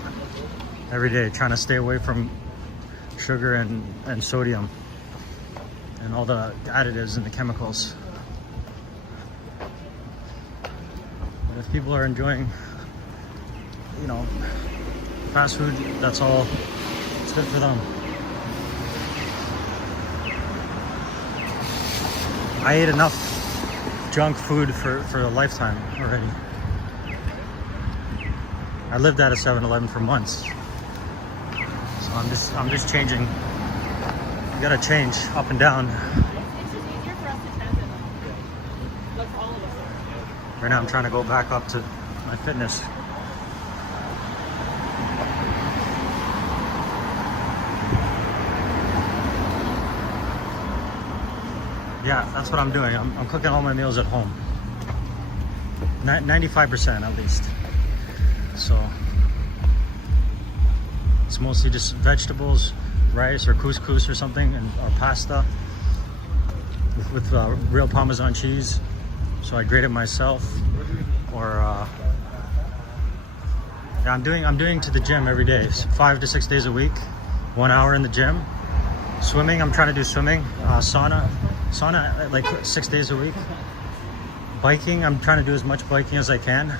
every day. Trying to stay away from sugar and sodium and all the additives and the chemicals. But if people are enjoying, you know, fast food, that's all. It's good for them. I ate enough junk food for a lifetime already. I lived at a 7-Eleven for months. So I'm just changing. You gotta change up and down. It's just easier for us to tend to them. Like all of us. Right now I'm trying to go back up to my fitness. Yeah, that's what I'm doing. I'm cooking all my meals at home. 95% at least. So it's mostly just vegetables, rice or couscous or something, or pasta with real Parmesan cheese. So I grate it myself, or yeah, I'm doing to the gym every day, 5 to 6 days a week, 1 hour in the gym. Swimming, I'm trying to do swimming. Sauna like 6 days a week. Biking, I'm trying to do as much biking as I can.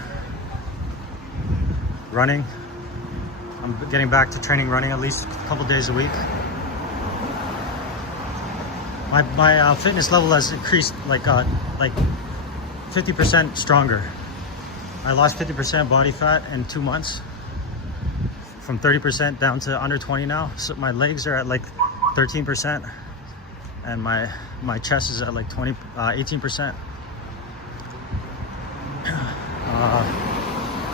Running, I'm getting back to training running at least a couple days a week. My fitness level has increased like 50% stronger. I lost 50% body fat in 2 months, from 30% down to under 20 now. So my legs are at like 13%, and my chest is at like 18%.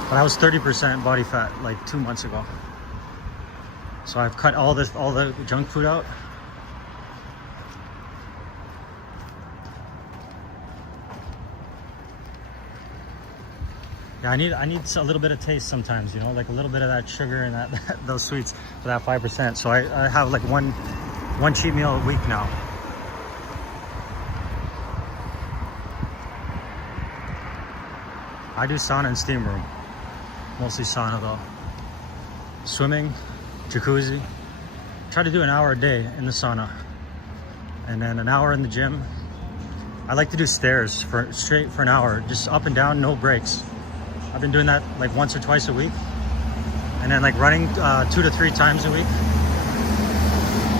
But I was 30% body fat like 2 months ago. So I've cut all the junk food out. Yeah, I need a little bit of taste sometimes, you know, like a little bit of that sugar and that those sweets for that 5%. So I have like one cheat meal a week now. I do sauna and steam room. Mostly sauna though. Swimming, jacuzzi. Try to do an hour a day in the sauna. And then an hour in the gym. I like to do stairs straight for an hour, just up and down, no breaks. I've been doing that like once or twice a week. And then like running 2 to 3 times a week.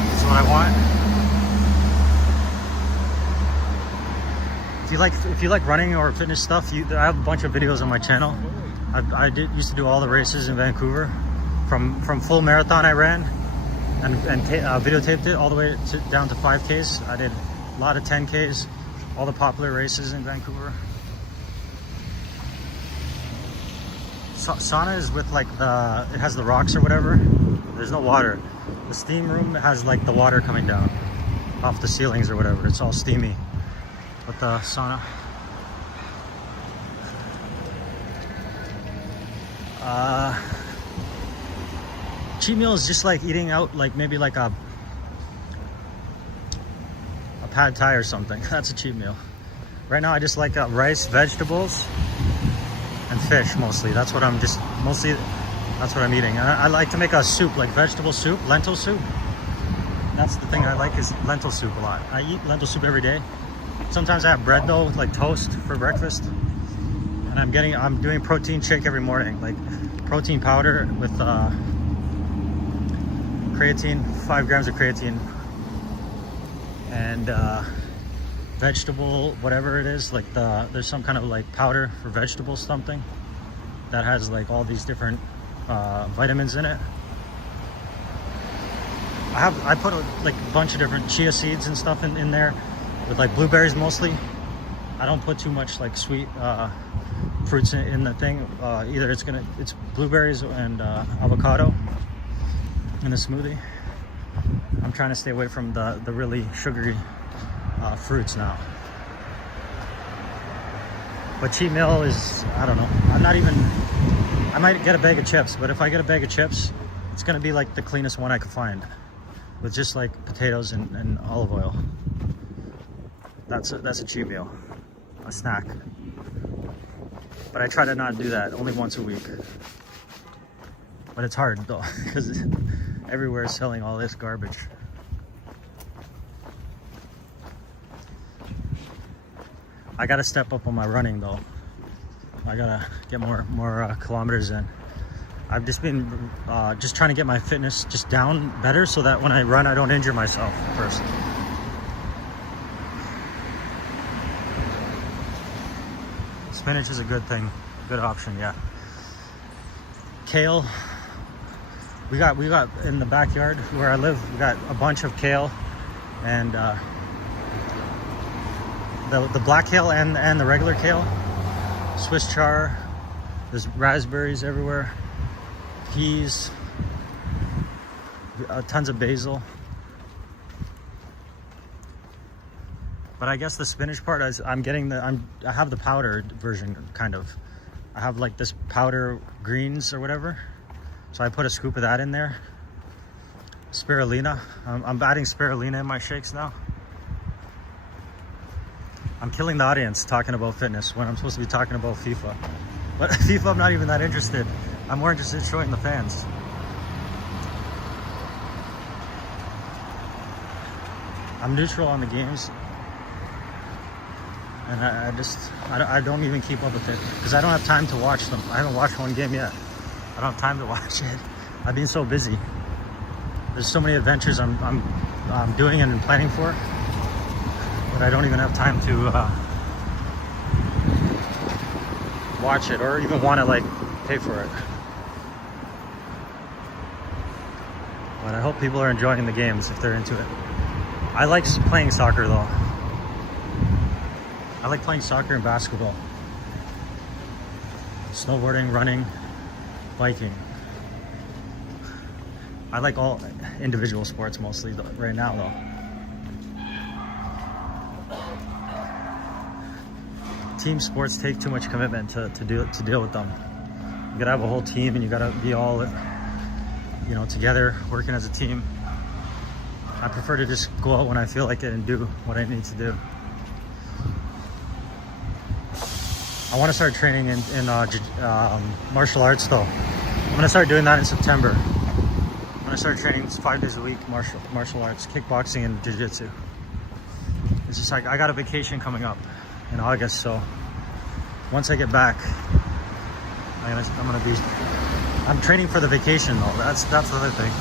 That's what I want. If you like running or fitness stuff, I have a bunch of videos on my channel. I used to do all the races in Vancouver, from full marathon I ran, and videotaped it all the way down to 5Ks. I did a lot of 10Ks, all the popular races in Vancouver. Sauna is with like it has the rocks or whatever. There's no water. The steam room has like the water coming down off the ceilings or whatever. It's all steamy. But the sauna. Cheat meal is just like eating out, like maybe like a pad thai or something. That's a cheat meal. Right now I just like rice, vegetables, and fish mostly. That's what I'm eating. I like to make a soup, like vegetable soup, lentil soup. That's the thing I like, is lentil soup a lot. I eat lentil soup every day. Sometimes I have bread though, like toast for breakfast. And I'm doing protein shake every morning, like protein powder with creatine, 5 grams of creatine, and vegetable, whatever it is, like there's some kind of like powder for vegetables, something that has like all these different vitamins in it. I put like a bunch of different chia seeds and stuff in there, with like blueberries mostly. I don't put too much like sweet fruits in the thing. Either it's blueberries and avocado in the smoothie. I'm trying to stay away from the really sugary fruits now. But cheat meal is, I don't know. I might get a bag of chips, but if I get a bag of chips, it's gonna be like the cleanest one I could find, with just like potatoes and olive oil. That's a cheat meal, a snack. But I try to not do that, only once a week. But it's hard though, because everywhere is selling all this garbage. I gotta step up on my running though. I gotta get more kilometers in. I've just been just trying to get my fitness just down better, so that when I run I don't injure myself first. Spinach is a good thing, good option, yeah. Kale. We got in the backyard where I live, we got a bunch of kale, and the black kale and the regular kale, Swiss chard. There's raspberries everywhere, peas, tons of basil. But I guess the spinach part is I have the powder version, kind of. I have like this powder greens or whatever. So I put a scoop of that in there. Spirulina. I'm adding spirulina in my shakes now. I'm killing the audience talking about fitness when I'm supposed to be talking about FIFA. But FIFA, I'm not even that interested. I'm more interested in showing the fans. I'm neutral on the games. And I don't even keep up with it, because I don't have time to watch them. I haven't watched one game yet. I don't have time to watch it. I've been so busy. There's so many adventures I'm doing and planning for, but I don't even have time to watch it, or even want to like pay for it. But I hope people are enjoying the games if they're into it. I like playing soccer though. I like playing soccer and basketball, snowboarding, running, biking. I like all individual sports mostly right now though. team sports take too much commitment to deal with them. You gotta have a whole team, and you gotta be all, you know, together, working as a team. I prefer to just go out when I feel like it and do what I need to do. I want to start training in martial arts though. I'm gonna start doing that in September. I'm gonna start training 5 days a week, martial arts, kickboxing and jiu-jitsu. It's just like I got a vacation coming up in August, so once I get back, I'm training for the vacation though. That's the other thing.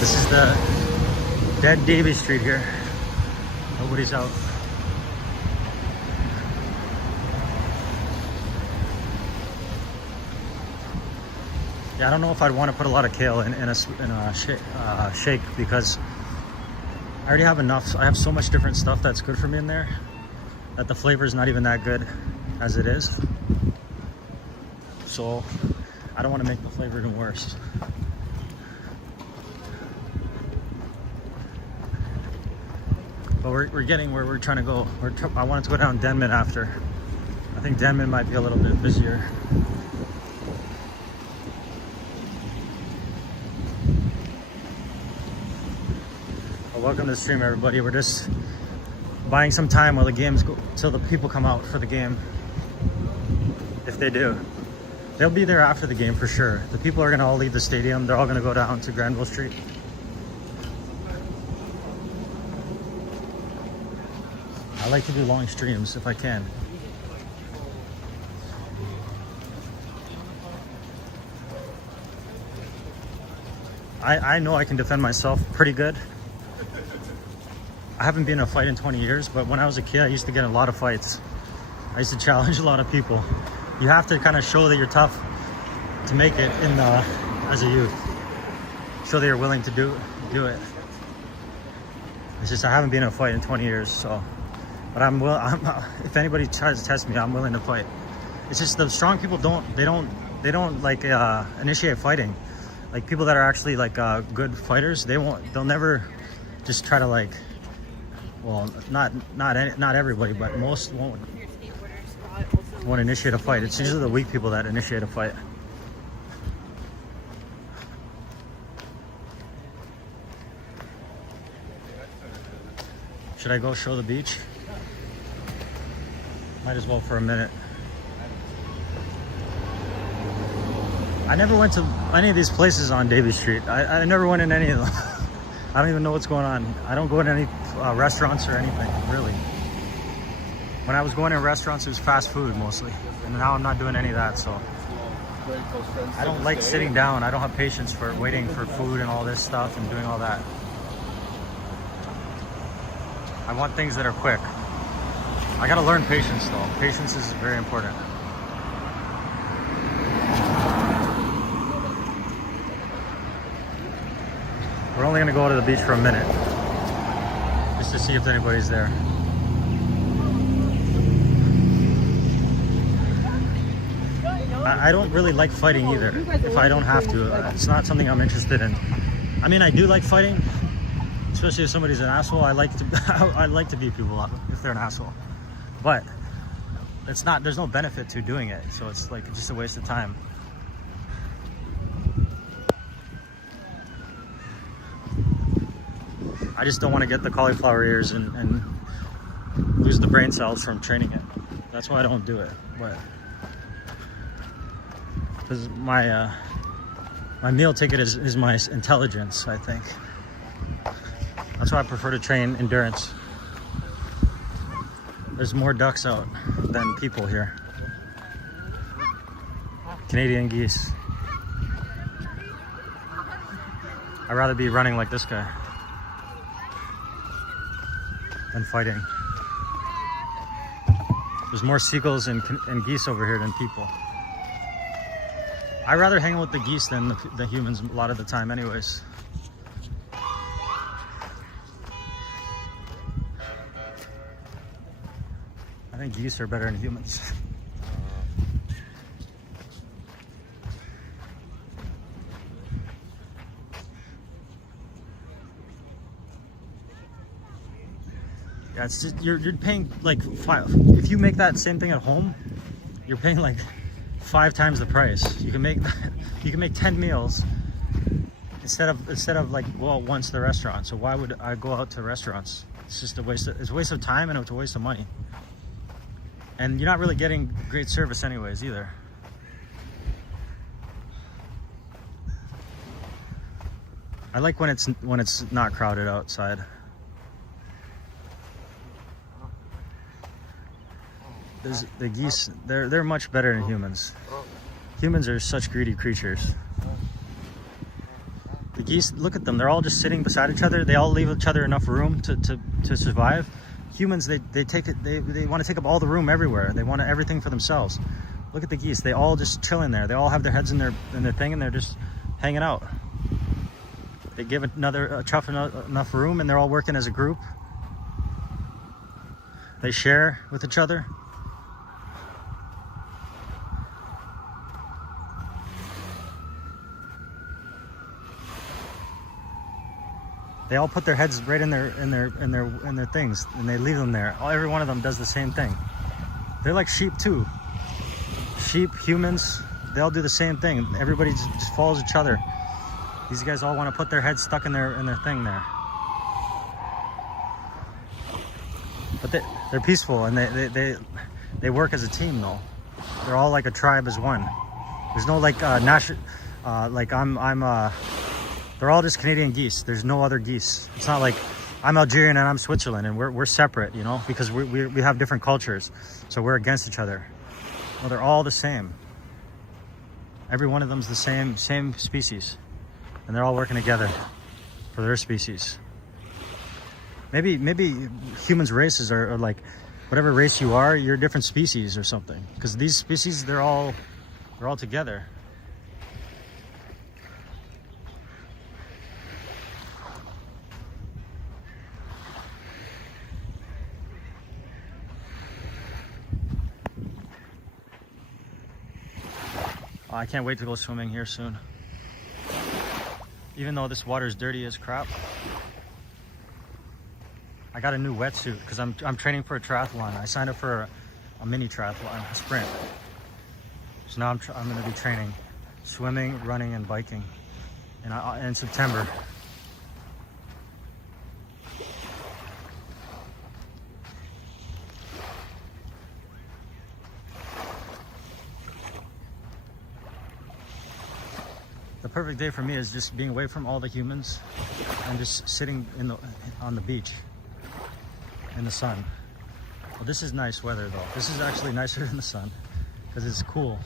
This is the dead Davie Street here. Nobody's out. Yeah, I don't know if I'd want to put a lot of kale in a shake because I already have enough. I have so much different stuff that's good for me in there that the flavor is not even that good as it is. So I don't want to make the flavor even worse. But we're getting where we're trying to go. I wanted to go down Denman after. I think Denman might be a little bit busier. Welcome to the stream, everybody. We're just buying some time while the games go, till the people come out for the game. If they do, they'll be there after the game for sure. The people are gonna all leave the stadium. They're all gonna go down to Granville Street. I like to do long streams if I can. I know I can defend myself pretty good. I haven't been in a fight in 20 years, but when I was a kid, I used to get in a lot of fights. I used to challenge a lot of people. You have to kind of show that you're tough to make it as a youth. Show that you're willing to do it. It's just I haven't been in a fight in 20 years, so. But if anybody tries to test me, I'm willing to fight. It's just the strong people don't like initiate fighting. Like people that are actually like good fighters, they'll never just try to like. Well, not everybody, but most won't initiate a fight. It's usually the weak people that initiate a fight. Should I go show the beach? Might as well for a minute. I never went to any of these places on Davie Street. I never went in any of them. I don't even know what's going on. I don't go in any restaurants or anything, really. When I was going in restaurants, it was fast food mostly. And now I'm not doing any of that, so. I don't like sitting down. I don't have patience for waiting for food and all this stuff and doing all that. I want things that are quick. I gotta learn patience though. Patience is very important. We're only gonna go to the beach for a minute, just to see if anybody's there. I don't really like fighting either, if I don't have to. It's not something I'm interested in. I mean, I do like fighting, especially if somebody's an asshole. I like to beat people up if they're an asshole. But there's no benefit to doing it, so it's like just a waste of time. I just don't want to get the cauliflower ears and lose the brain cells from training it. That's why I don't do it. But because my meal ticket is my intelligence, I think. That's why I prefer to train endurance. There's more ducks out than people here. Canadian geese. I'd rather be running like this guy than fighting. There's more seagulls and geese over here than people. I'd rather hang out with the geese than the humans a lot of the time anyways. I think geese are better than humans. Yeah, it's just, you're paying like if you make that same thing at home, you're paying like 5 times the price. You can make 10 meals instead of like, well, once the restaurant. So why would I go out to restaurants? It's just it's a waste of time and it's a waste of money. And you're not really getting great service anyways either. I like when it's not crowded outside. The geese, they're much better than humans. Humans are such greedy creatures. The geese, look at them, they're all just sitting beside each other. They all leave each other enough room to survive. Humans, they want to take up all the room everywhere. They want everything for themselves. Look at the geese, they all just chilling there. They all have their heads in their thing and they're just hanging out. They give a trough enough room and they're all working as a group. They share with each other. They all put their heads right in their things and they leave them there. Every one of them does the same thing. They're like sheep too. Sheep, humans, they all do the same thing. Everybody just follows each other. These guys all want to put their heads stuck in their thing there. But they're peaceful and they work as a team though. They're all like a tribe as one. There's no like they're all just Canadian geese. There's no other geese. It's not like I'm Algerian and I'm Switzerland and we're separate, you know, because we have different cultures. So we're against each other. No, they're all the same. Every one of them's the same species. And they're all working together for their species. Maybe humans' races are like, whatever race you are, you're a different species or something. Because these species, they're all together. Oh, I can't wait to go swimming here soon. Even though this water is dirty as crap. I got a new wetsuit because I'm training for a triathlon. I signed up for a mini triathlon, a sprint. So now I'm going to be training swimming, running, and biking in September. The perfect day for me is just being away from all the humans and just sitting on the beach in the sun. Well, this is nice weather though. This is actually nicer than the sun because it's cool.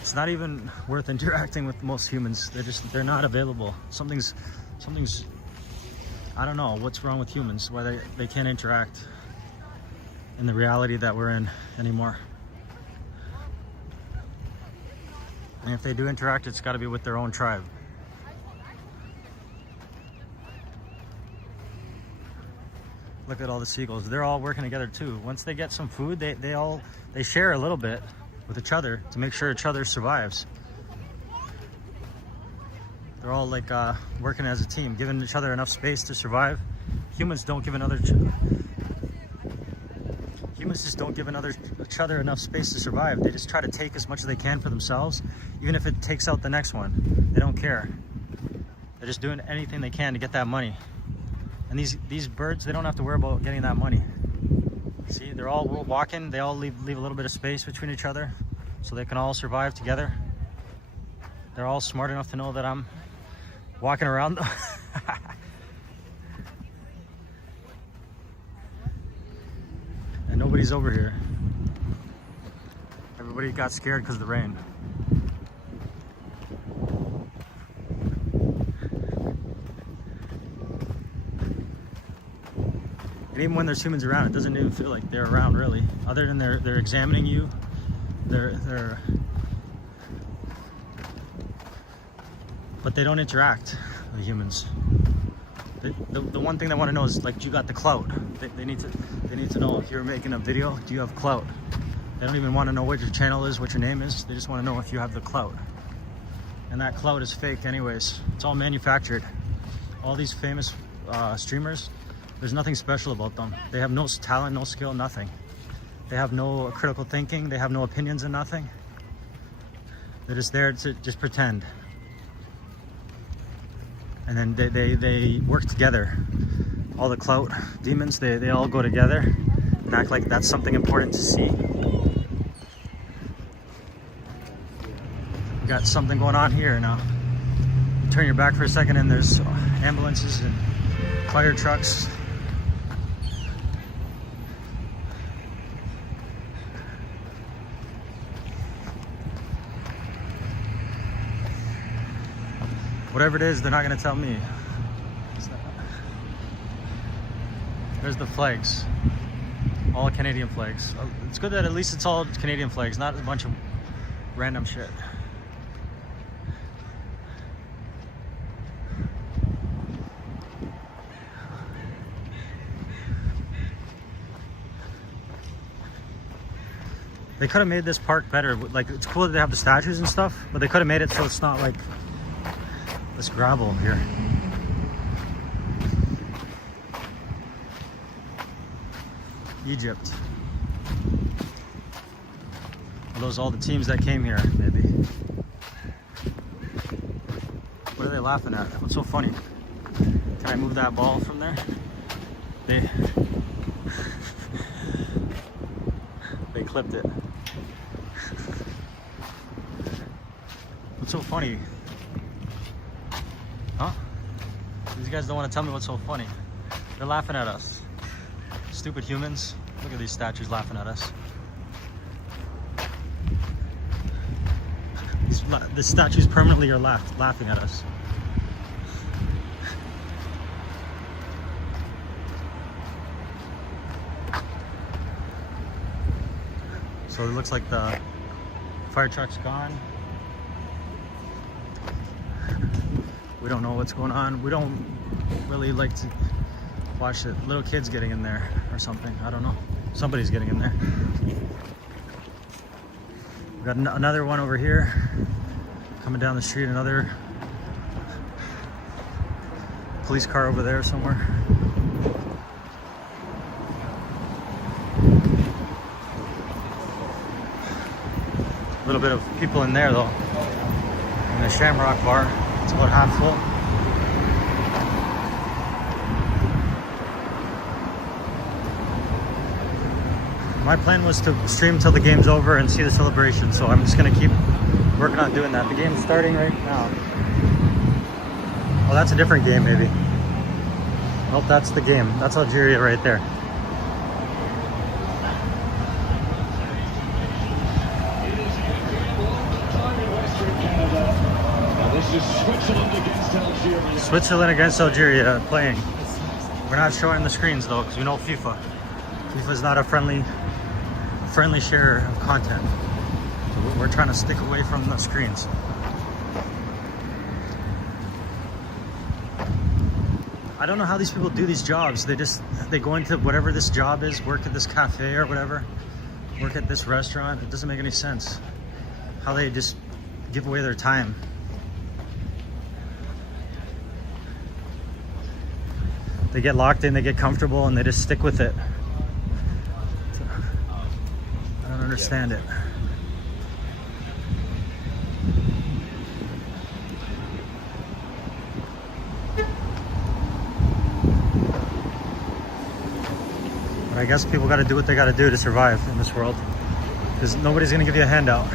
It's not even worth interacting with most humans. They're not available. Something's I don't know what's wrong with humans, why they can't interact in the reality that we're in anymore. And if they do interact, it's got to be with their own tribe. Look at all the seagulls. They're all working together too. Once they get some food, they share a little bit with each other to make sure each other survives. They're all like working as a team, giving each other enough space to survive. Humans don't give Humans just don't give each other enough space to survive. They just try to take as much as they can for themselves, even if it takes out the next one. They don't care. They're just doing anything they can to get that money. And these birds, they don't have to worry about getting that money. See, they're all walking. They all leave a little bit of space between each other so they can all survive together. They're all smart enough to know that I'm walking around them. And nobody's over here. Everybody got scared because of the rain. And even when there's humans around, it doesn't even feel like they're around really. Other than they're examining you, but they don't interact with humans. The one thing they want to know is like, do you got the clout? They need to know if you're making a video, do you have clout? They don't even want to know what your channel is, what your name is. They just want to know if you have the clout. And that clout is fake anyways. It's all manufactured. All these famous streamers, there's nothing special about them. They have no talent, no skill, nothing. They have no critical thinking. They have no opinions and nothing. They're just there to just pretend. And then they work together. All the clout demons, they all go together and act like that's something important to see. We got something going on here now. Turn your back for a second and there's ambulances and fire trucks. Whatever it is, they're not gonna tell me. There's the flags. All Canadian flags. It's good that at least it's all Canadian flags, not a bunch of random shit. They could have made this park better. Like, it's cool that they have the statues and stuff, but they could have made it so it's not like this gravel here. Egypt. Are those all the teams that came here, maybe? What are they laughing at? What's so funny? Can I move that ball from there? They clipped it. What's so funny? Huh? These guys don't want to tell me what's so funny. They're laughing at us. Stupid humans. Look at these statues laughing at us. The statues permanently are laughing at us. So it looks like the fire truck's gone. We don't know what's going on. We don't really like to watch the little kids getting in there or something. I don't know. Somebody's getting in there. We got another one over here coming down the street. Another police car over there somewhere. A little bit of people in there though. In the Shamrock bar, it's about half full. My plan was to stream till the game's over and see the celebration, so I'm just gonna keep working on doing that. The game's starting right now. Oh, that's a different game maybe. Nope, that's the game. That's Algeria right there. Switzerland against Algeria playing. We're not showing the screens though, because we know FIFA. FIFA is not a friendly share of content. So we're trying to stick away from the screens. I don't know how these people do these jobs. They go into whatever this job is, work at this cafe or whatever, work at this restaurant. It doesn't make any sense how they just give away their time. They get locked in, they get comfortable, and they just stick with it. I don't understand it. But I guess people got to do what they got to do to survive in this world, because nobody's going to give you a handout.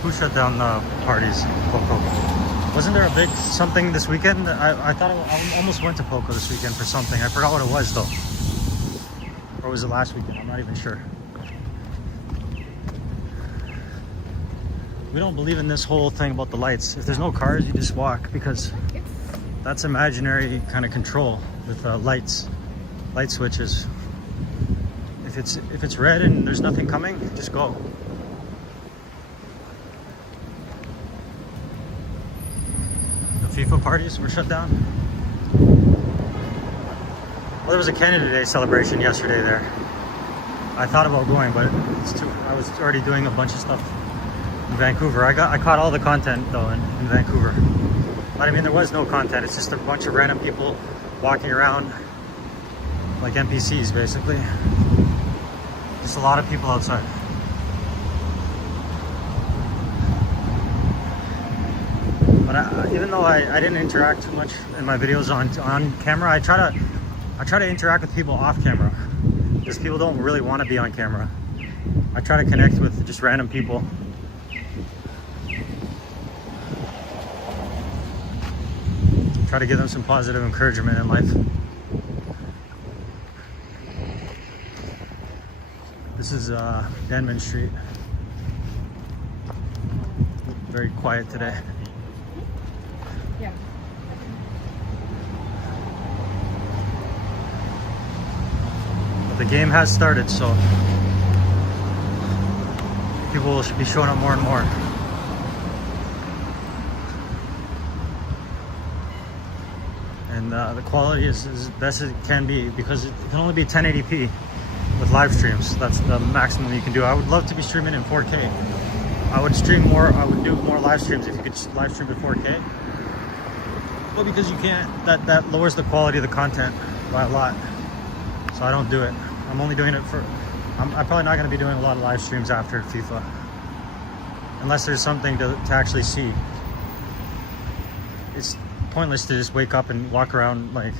Who shut down the parties? Poco. Wasn't there a big something this weekend? I thought I almost went to Poco this weekend for something. I forgot what it was though. Or was it last weekend? I'm not even sure. We don't believe in this whole thing about the lights. If there's no cars, you just walk, because that's imaginary kind of control with light switches. If it's red and there's nothing coming, just go. FIFA parties were shut down. Well, there was a Canada Day celebration yesterday there. I thought about going, but I was already doing a bunch of stuff in Vancouver. I caught all the content though in Vancouver. But I mean, there was no content. It's just a bunch of random people walking around like NPCs, basically. Just a lot of people outside. But even though I didn't interact too much in my videos on camera, I try to interact with people off camera, because people don't really want to be on camera. I try to connect with just random people. Try to give them some positive encouragement in life. This is Denman Street. Very quiet today. Yeah. But the game has started, so people should be showing up more and more. And the quality is as best as it can be, because it can only be 1080p with live streams. That's the maximum you can do. I would love to be streaming in 4K. I would stream more. I would do more live streams if you could live stream at 4K. But because you can't, that lowers the quality of the content by a lot. So I don't do it. I'm only doing it for. I'm probably not going to be doing a lot of live streams after FIFA, unless there's something to actually see. It's pointless to just wake up and walk around like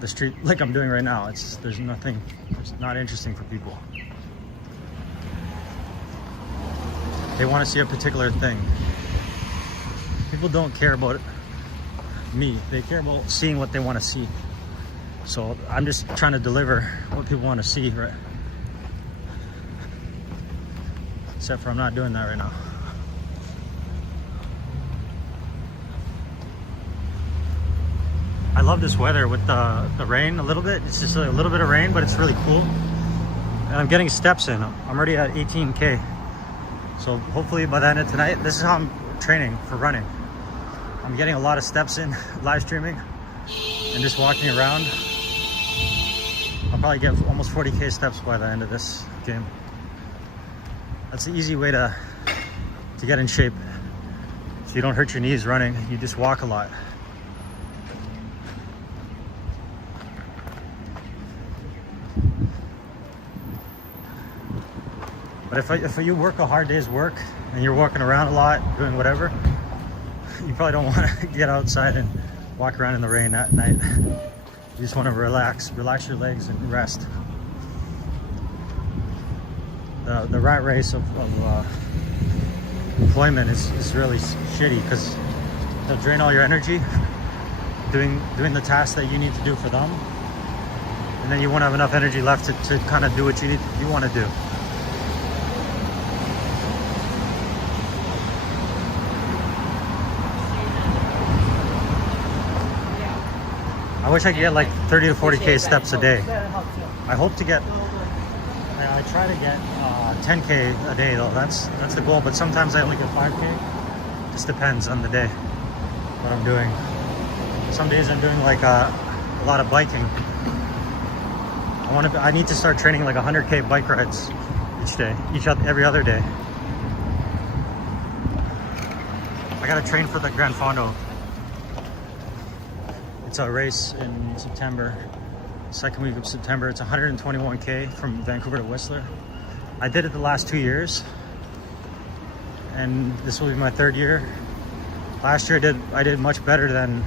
the street like I'm doing right now. It's just, there's nothing. It's not interesting for people. They want to see a particular thing. People don't care about me. They care about seeing what they want to see. So I'm just trying to deliver what people want to see, right? Except for I'm not doing that right now. I love this weather with the rain a little bit. It's just a little bit of rain, but it's really cool. And I'm getting steps in. I'm already at 18K. So hopefully by the end of tonight, this is how I'm training for running. I'm getting a lot of steps in, live streaming, and just walking around. I'll probably get almost 40K steps by the end of this game. That's the easy way to get in shape. So you don't hurt your knees running, you just walk a lot. But if you work a hard day's work and you're walking around a lot, doing whatever, you probably don't want to get outside and walk around in the rain at night. You just want to relax your legs and rest. The rat race of employment is really shitty, because they'll drain all your energy doing the tasks that you need to do for them, and then you won't have enough energy left to kind of do what you want to do. I wish I could get like 30 to 40K steps a day. I hope to get, I try to get 10K a day though. That's the goal, but sometimes I only get 5K. Just depends on the day, what I'm doing. Some days I'm doing like a lot of biking. I need to start training like 100K bike rides each day, every other day. I gotta train for the Gran Fondo. It's a race in September, second week of September. It's 121K from Vancouver to Whistler. I did it the last 2 years, and this will be my third year. Last year I did much better than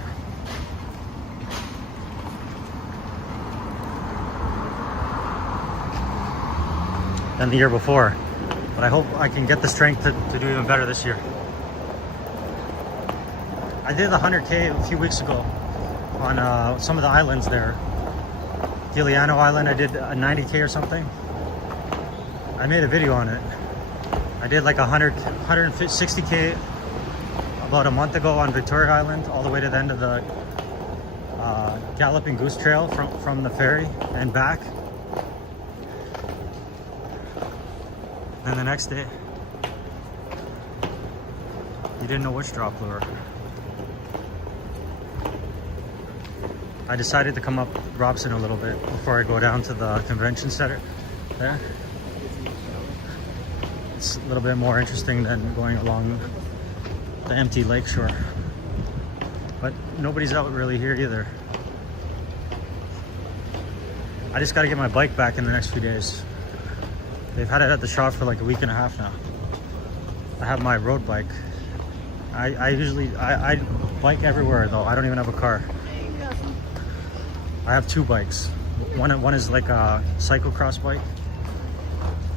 the year before, but I hope I can get the strength to do even better this year. I did the 100K a few weeks ago on some of the islands there. Giuliano Island, I did a 90K or something. I made a video on it. I did like 160K about a month ago on Victoria Island, all the way to the end of the Galloping Goose Trail from the ferry and back. And the next day, you didn't know which drop lure. I decided to come up Robson a little bit before I go down to the convention center there. It's a little bit more interesting than going along the empty lakeshore. But nobody's out really here either. I just got to get my bike back in the next few days. They've had it at the shop for like a week and a half now. I have my road bike. I bike everywhere though. I don't even have a car. I have two bikes. One is like a cyclocross bike,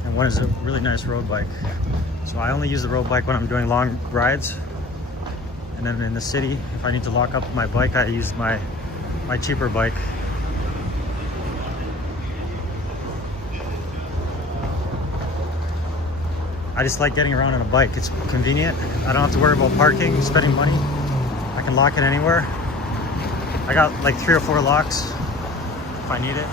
and one is a really nice road bike. So I only use the road bike when I'm doing long rides. And then in the city, if I need to lock up my bike, I use my cheaper bike. I just like getting around on a bike. It's convenient. I don't have to worry about parking, spending money. I can lock it anywhere. I got like 3 or 4 locks if I need it.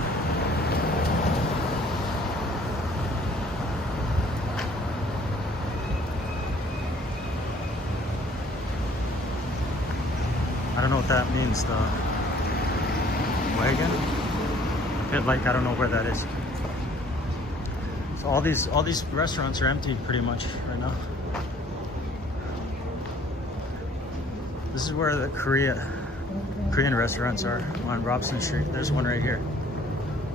I don't know what that means, the wagon. Pit Lake, I don't know where that is. So all these restaurants are empty pretty much right now. This is where the Korean restaurants are on Robson Street. There's one right here.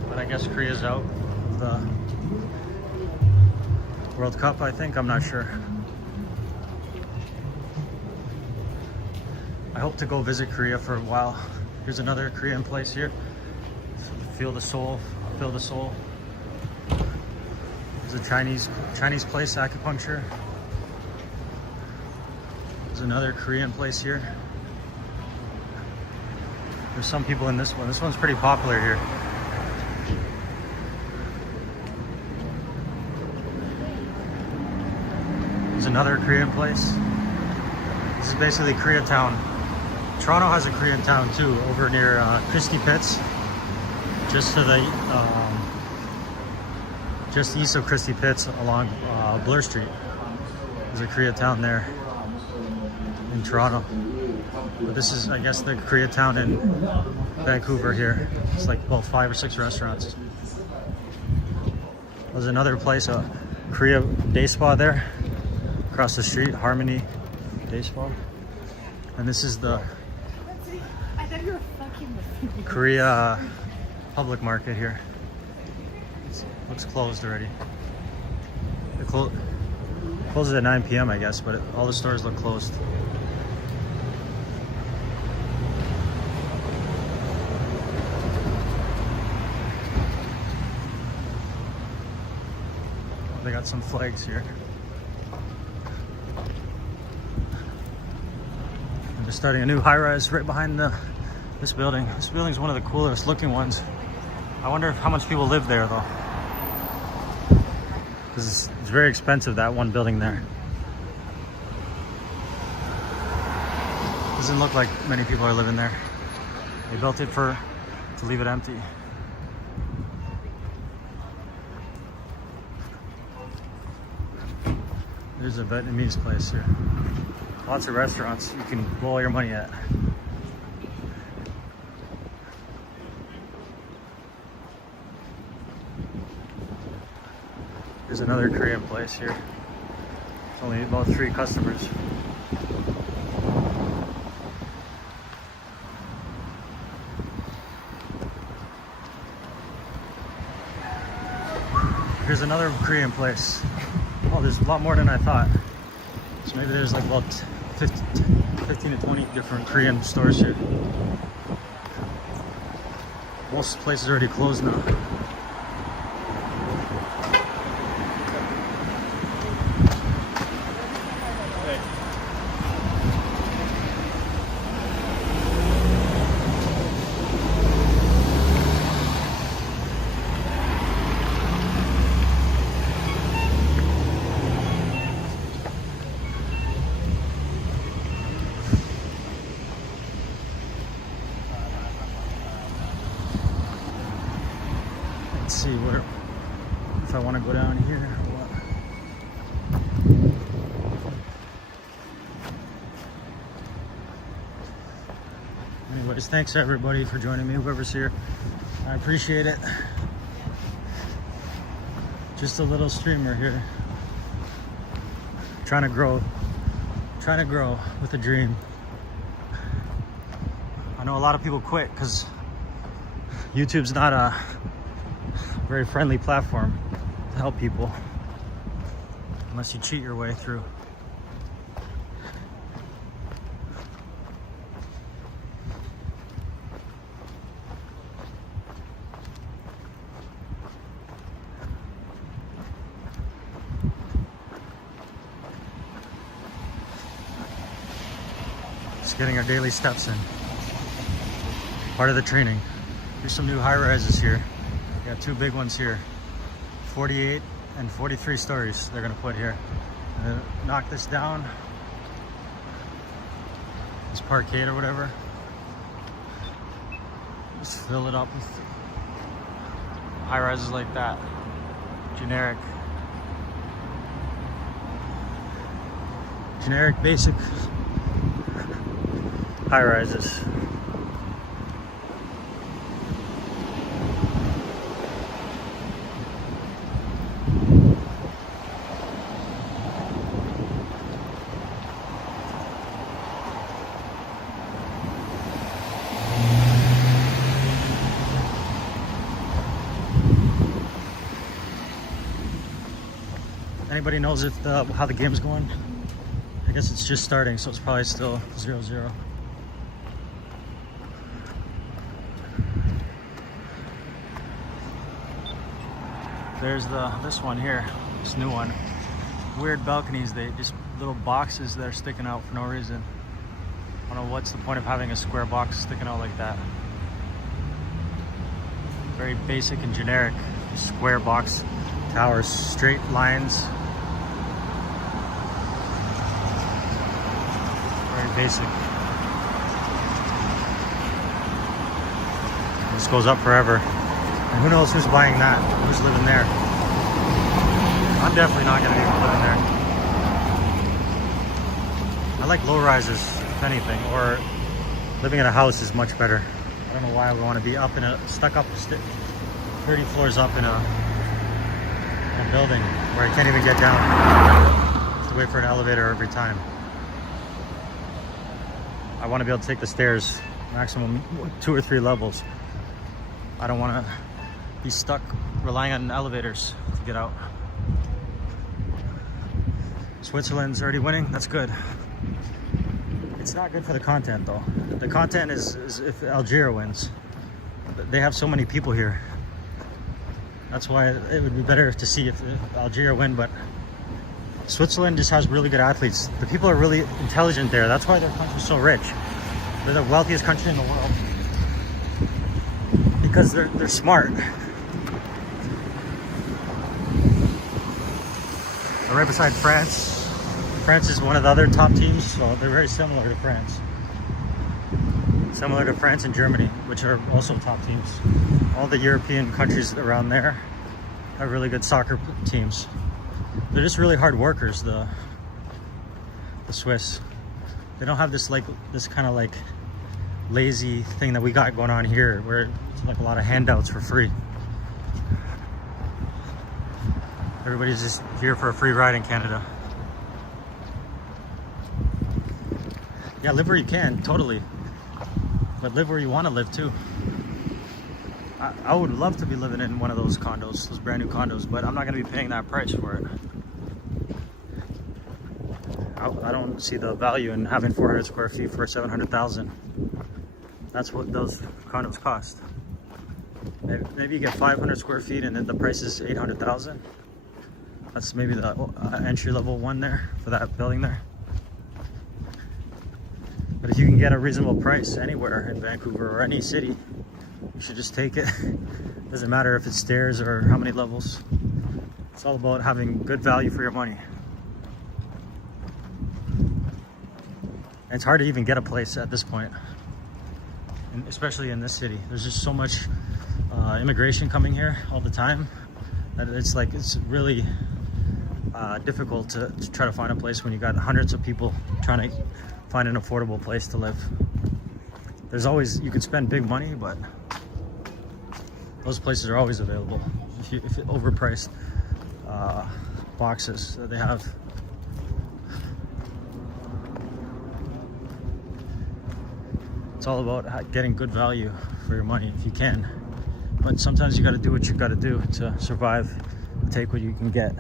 But I guess Korea's out of the World Cup, I think. I'm not sure. I hope to go visit Korea for a while. Here's another Korean place here. Feel the soul, feel the soul. There's a Chinese place, acupuncture. There's another Korean place here. There's some people in this one. This one's pretty popular here. There's another Korean place. This is basically Koreatown. Toronto has a Koreatown too, over near Christie Pitts, just to the just east of Christie Pitts along Bloor Street. There's a Koreatown there in Toronto. But this is, I guess, the Koreatown in Vancouver here. It's like about 5 or 6 restaurants. There's another place, a Korea Day Spa there, across the street, Harmony Day Spa. And this is the Korea public market here. It looks closed already. It closes at 9 p.m. I guess, but all the stores look closed. They got some flags here. They're starting a new high-rise right behind this building. This building is one of the coolest looking ones. I wonder how much people live there though. Because it's very expensive, that one building there. Doesn't look like many people are living there. They built it to leave it empty. There's a Vietnamese place here. Lots of restaurants you can blow all your money at. There's another Korean place here. It's only about 3 customers. Here's another Korean place. Oh, there's a lot more than I thought. So maybe there's like about 15 to 20 different Korean stores here. Most places are already closed now. Let's see if I want to go down here or what. Anyway, anyways, thanks everybody for joining me, whoever's here. I appreciate it. Just a little streamer here. Trying to grow with a dream. I know a lot of people quit because YouTube's not a very friendly platform to help people unless you cheat your way through. Just getting our daily steps in. Part of the training. Here's some new high rises here. We got 2 big ones here. 48 and 43 stories they're gonna put here. Knock this down. This parkade or whatever. Just fill it up with high rises like that. Generic basic high rises. Anybody knows if how the game's going? I guess it's just starting, so it's probably still 0-0. There's this one here, this new one. Weird balconies, they just little boxes that are sticking out for no reason. I don't know what's the point of having a square box sticking out like that. Very basic and generic, square box towers, straight lines. Very basic. This goes up forever. And who knows who's buying that, who's living there. I'm definitely not gonna be living there. I like low rises, if anything, or living in a house is much better. I don't know why I would want to be up in stuck up 30 floors up in a building where I can't even get down. I have to wait for an elevator every time. I want to be able to take the stairs, maximum 2 or 3 levels. I don't want to be stuck relying on elevators to get out. Switzerland's already winning, that's good. It's not good for the content though. The content is if Algeria wins. They have so many people here. That's why it would be better to see if Algeria win, but Switzerland just has really good athletes. The people are really intelligent there. That's why their country's so rich. They're the wealthiest country in the world. Because they're smart. They're right beside France. France is one of the other top teams, so they're very similar to France. Similar to France and Germany, which are also top teams. All the European countries around there have really good soccer teams. They're just really hard workers, the Swiss. They don't have this kind of like lazy thing that we got going on here, where it's like a lot of handouts for free. Everybody's just here for a free ride in Canada. Yeah, live where you can, totally. But live where you want to live too. I would love to be living in one of those condos, those brand new condos, but I'm not going to be paying that price for it. I don't see the value in having 400 square feet for 700,000. That's what those condos cost. Maybe you get 500 square feet and then the price is 800,000. That's maybe the entry level one there for that building there. But if you can get a reasonable price anywhere in Vancouver or any city, you should just take it. Doesn't matter if it's stairs or how many levels. It's all about having good value for your money. And it's hard to even get a place at this point, and especially in this city. There's just so much immigration coming here all the time that it's really difficult to try to find a place when you got hundreds of people trying to find an affordable place to live. there's always, you can spend big money, but those places are always available. If you overpriced boxes that they have. It's all about getting good value for your money if you can. But sometimes you got to do what you got to do to survive, take what you can get.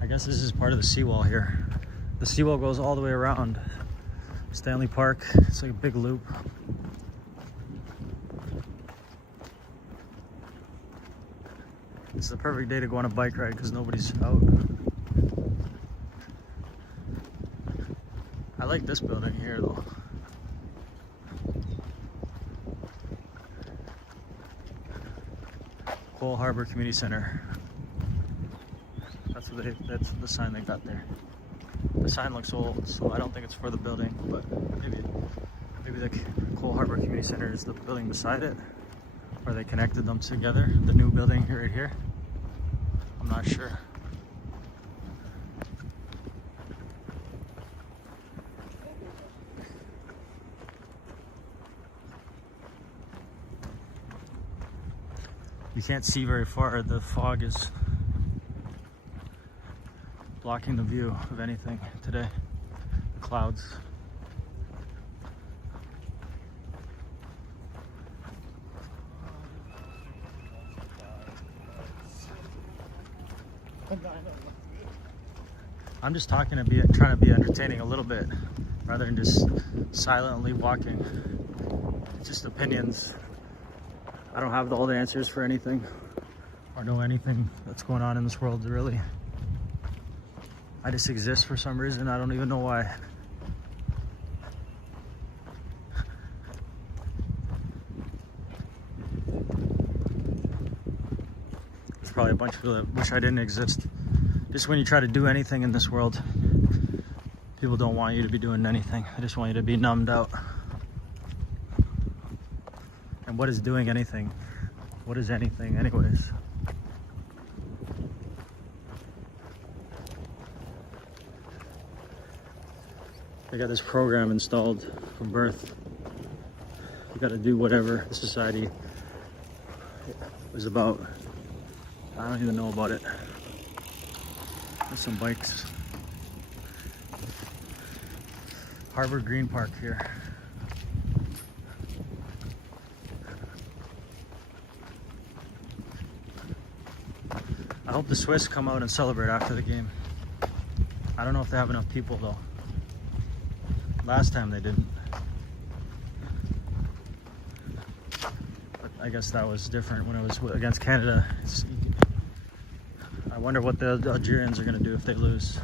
I guess this is part of the seawall here. The seawall goes all the way around Stanley Park. It's like a big loop. It's the perfect day to go on a bike ride because nobody's out. I like this building here though. Cole Harbor Community Center. That's the sign they got there. The sign looks old, so I don't think it's for the building, but maybe the Cole Harbor Community Center is the building beside it, or they connected them together. The new building right here. I'm not sure. You can't see very far. The fog is blocking the view of anything today. Clouds. I'm just talking to trying to be entertaining a little bit rather than just silently walking. It's just opinions. I don't have all the answers for anything or know anything that's going on in this world really. I just exist for some reason. I don't even know why. There's probably a bunch of people that wish I didn't exist. Just when you try to do anything in this world, people don't want you to be doing anything. They just want you to be numbed out. And what is doing anything? What is anything anyways? They got this program installed from birth. You got to do whatever the society was about. I don't even know about it. There's some bikes. Harbor Green Park here. I hope the Swiss come out and celebrate after the game. I don't know if they have enough people though. Last time they didn't. But I guess that was different when it was against Canada. I wonder what the Algerians are going to do if they lose.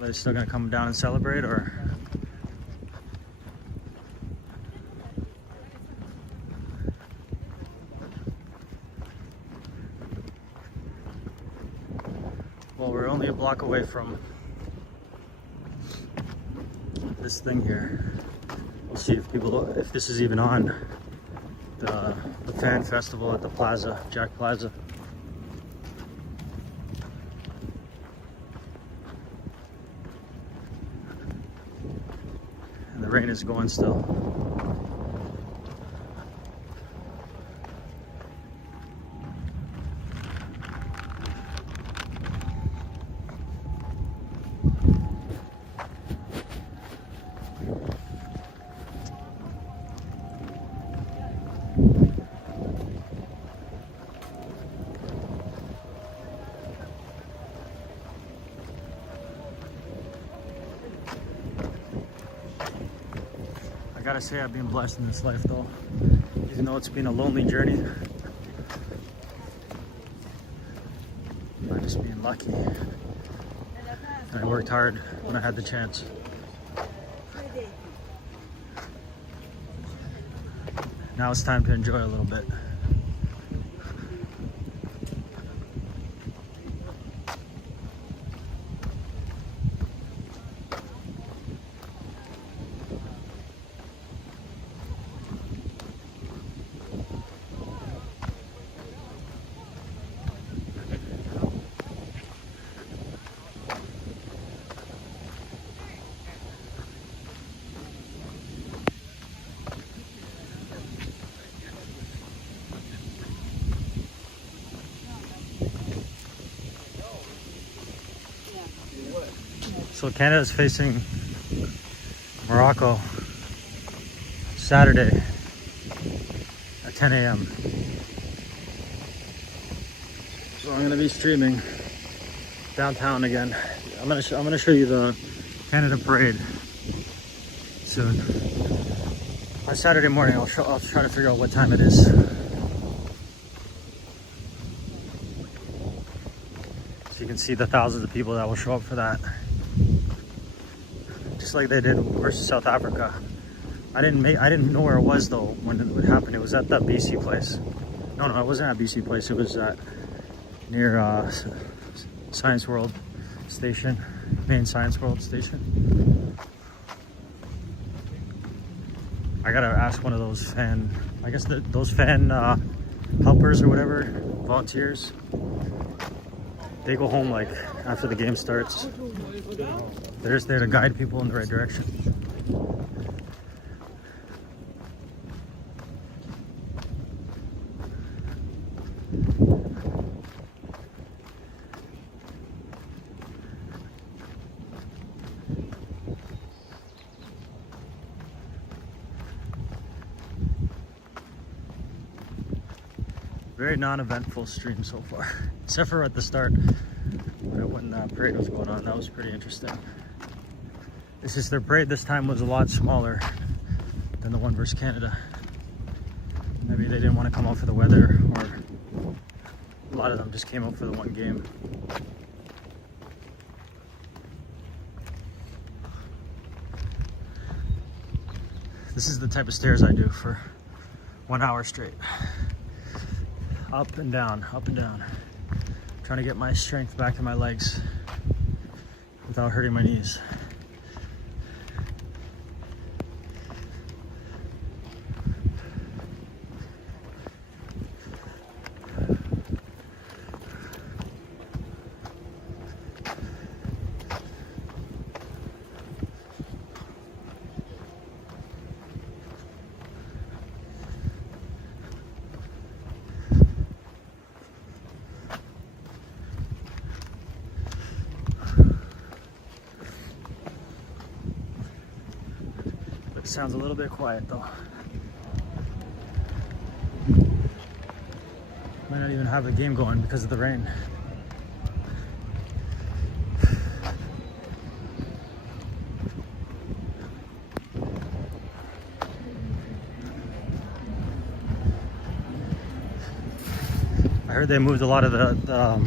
Are they still going to come down and celebrate, or? Well, we're only a block away from this thing here. We'll see if this is even on. The fan festival at the Plaza, Jack Plaza. And the rain is going still. I gotta say I've been blessed in this life though, even though it's been a lonely journey. I'm just being lucky, and I worked hard when I had the chance. Now it's time to enjoy a little bit. So Canada is facing Morocco Saturday at 10 a.m. So I'm gonna be streaming downtown again. I'm gonna show you the Canada parade soon. On Saturday morning, I'll try to figure out what time it is. So you can see the thousands of people that will show up for that. Just like they did versus South Africa. I didn't know where it was though when it happened. It was at that BC place. No, it wasn't at BC place. It was at near Science World Station, main Science World Station. I gotta ask one of those fan, I guess those fan helpers or whatever, volunteers. They go home like after the game starts. They're just there to guide people in the right direction. Very non-eventful stream so far, except for at the start when the parade was going on. That was pretty interesting. It's just their parade this time was a lot smaller than the one versus Canada. Maybe they didn't want to come out for the weather, or a lot of them just came out for the one game. This is the type of stairs I do for 1 hour straight. Up and down, up and down. Trying to get my strength back in my legs without hurting my knees. Sounds a little bit quiet though. Might not even have the game going because of the rain. I heard they moved a lot of the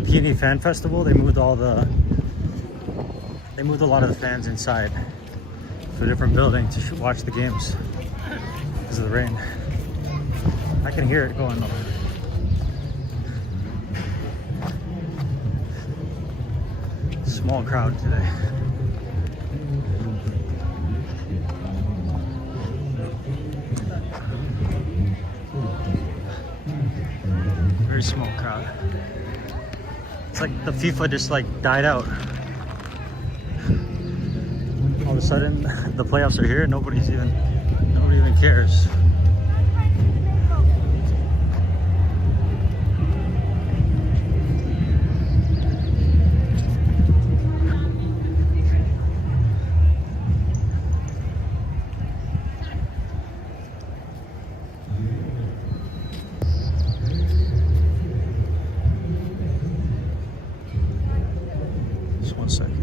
Pt2 fan festival. They moved a lot of the fans inside to a different building to watch the games because of the rain. I can hear it going though. Small crowd today. Very small crowd. It's like the FIFA just like died out. All of a sudden, the playoffs are here. Nobody even cares. Just 1 second.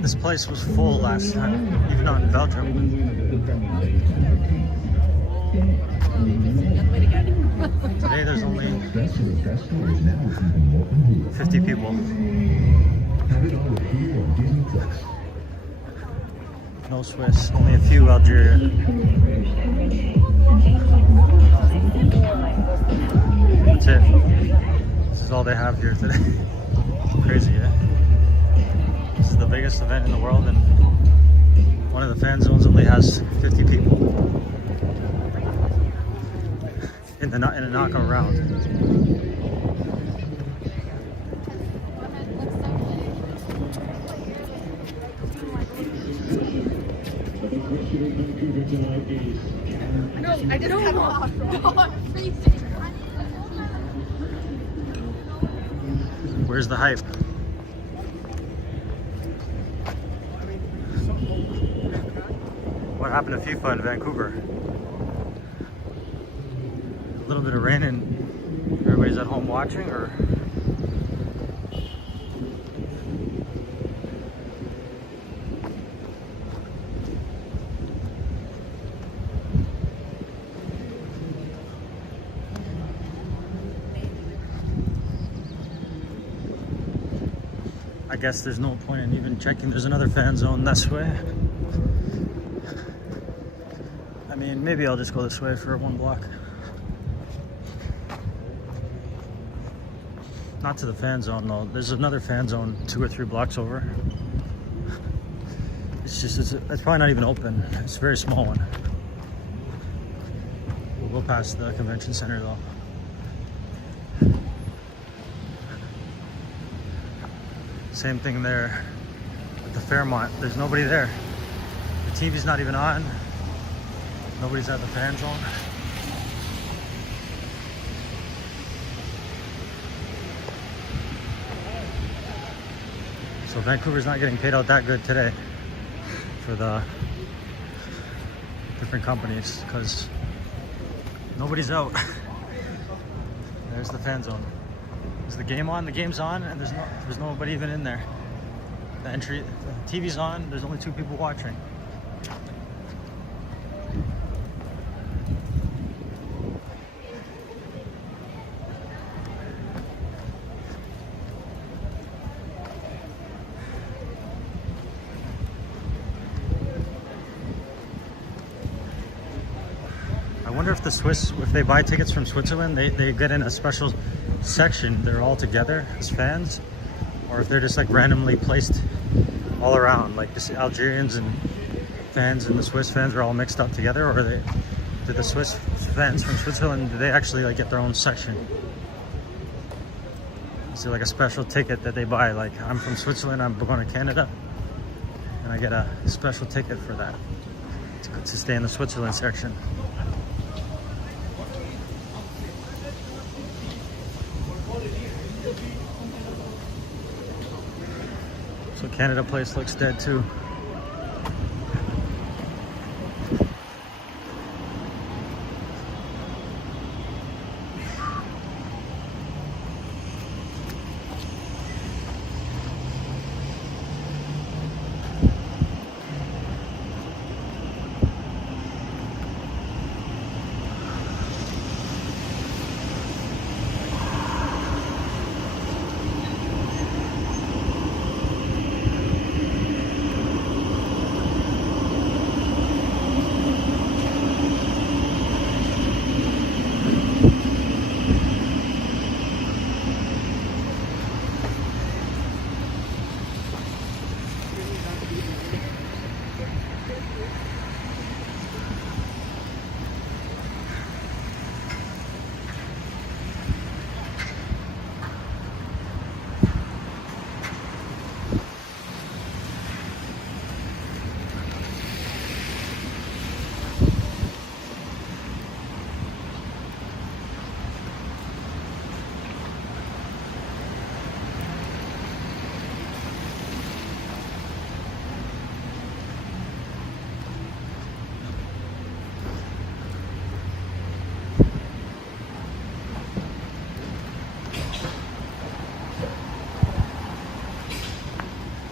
This place was full last time, even not in Belgium. Today there's only 50 people. No Swiss, only a few Algerian. That's it. This is all they have here today. Crazy, yeah? This is the biggest event in the world, and one of the fan zones only has 50 people in a knockout round. No, I just cut off. No, I'm freezing. Where's the hype? What happened to FIFA in Vancouver? A little bit of rain and everybody's at home watching, or? I guess there's no point in even checking. There's another fan zone this way. I mean, maybe I'll just go this way for one block. Not to the fan zone though. There's another fan zone 2 or 3 blocks over. It's probably not even open. It's a very small one. We'll go past the convention center though. Same thing there at the Fairmont. There's nobody there. The TV's not even on. Nobody's at the fan zone. So Vancouver's not getting paid out that good today for the different companies because nobody's out. There's the fan zone. Is the game on? The game's on, and there's nobody even in there. The TV's on. There's only 2 people watching. I wonder if if they buy tickets from Switzerland, they get in a special section. They're all together as fans, or if they're just like randomly placed all around, like the Algerians and fans and the Swiss fans are all mixed up together, or do the Swiss fans from Switzerland, do they actually like get their own section? Is it like a special ticket that they buy? Like, I'm from Switzerland, I'm going to Canada, and I get a special ticket for that to stay in the Switzerland section. So Canada Place looks dead too.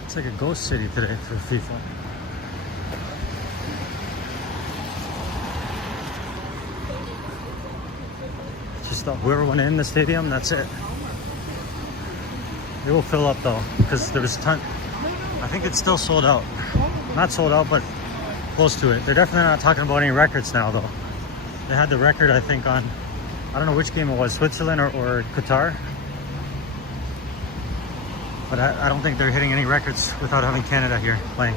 It's like a ghost city today for FIFA. Just whoever went in the stadium, that's it. It will fill up though, because there was a ton. I think it's still sold out. Not sold out, but close to it. They're definitely not talking about any records now though. They had the record, I think, on, I don't know which game it was, Switzerland or Qatar. But I don't think they're hitting any records without having Canada here playing.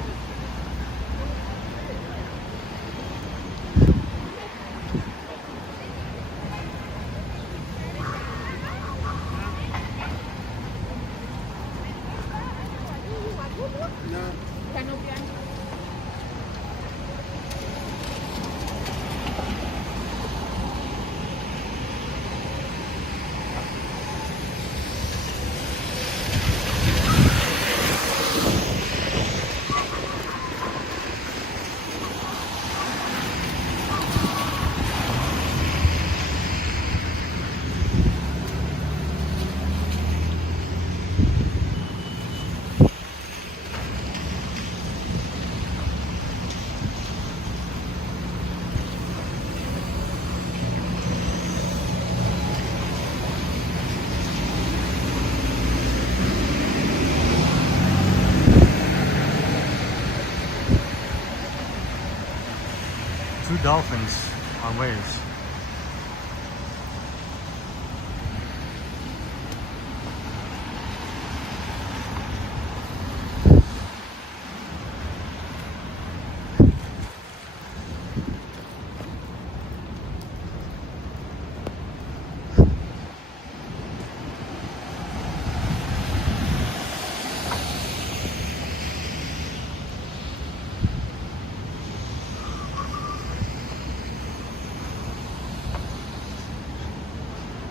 2 dolphins on waves.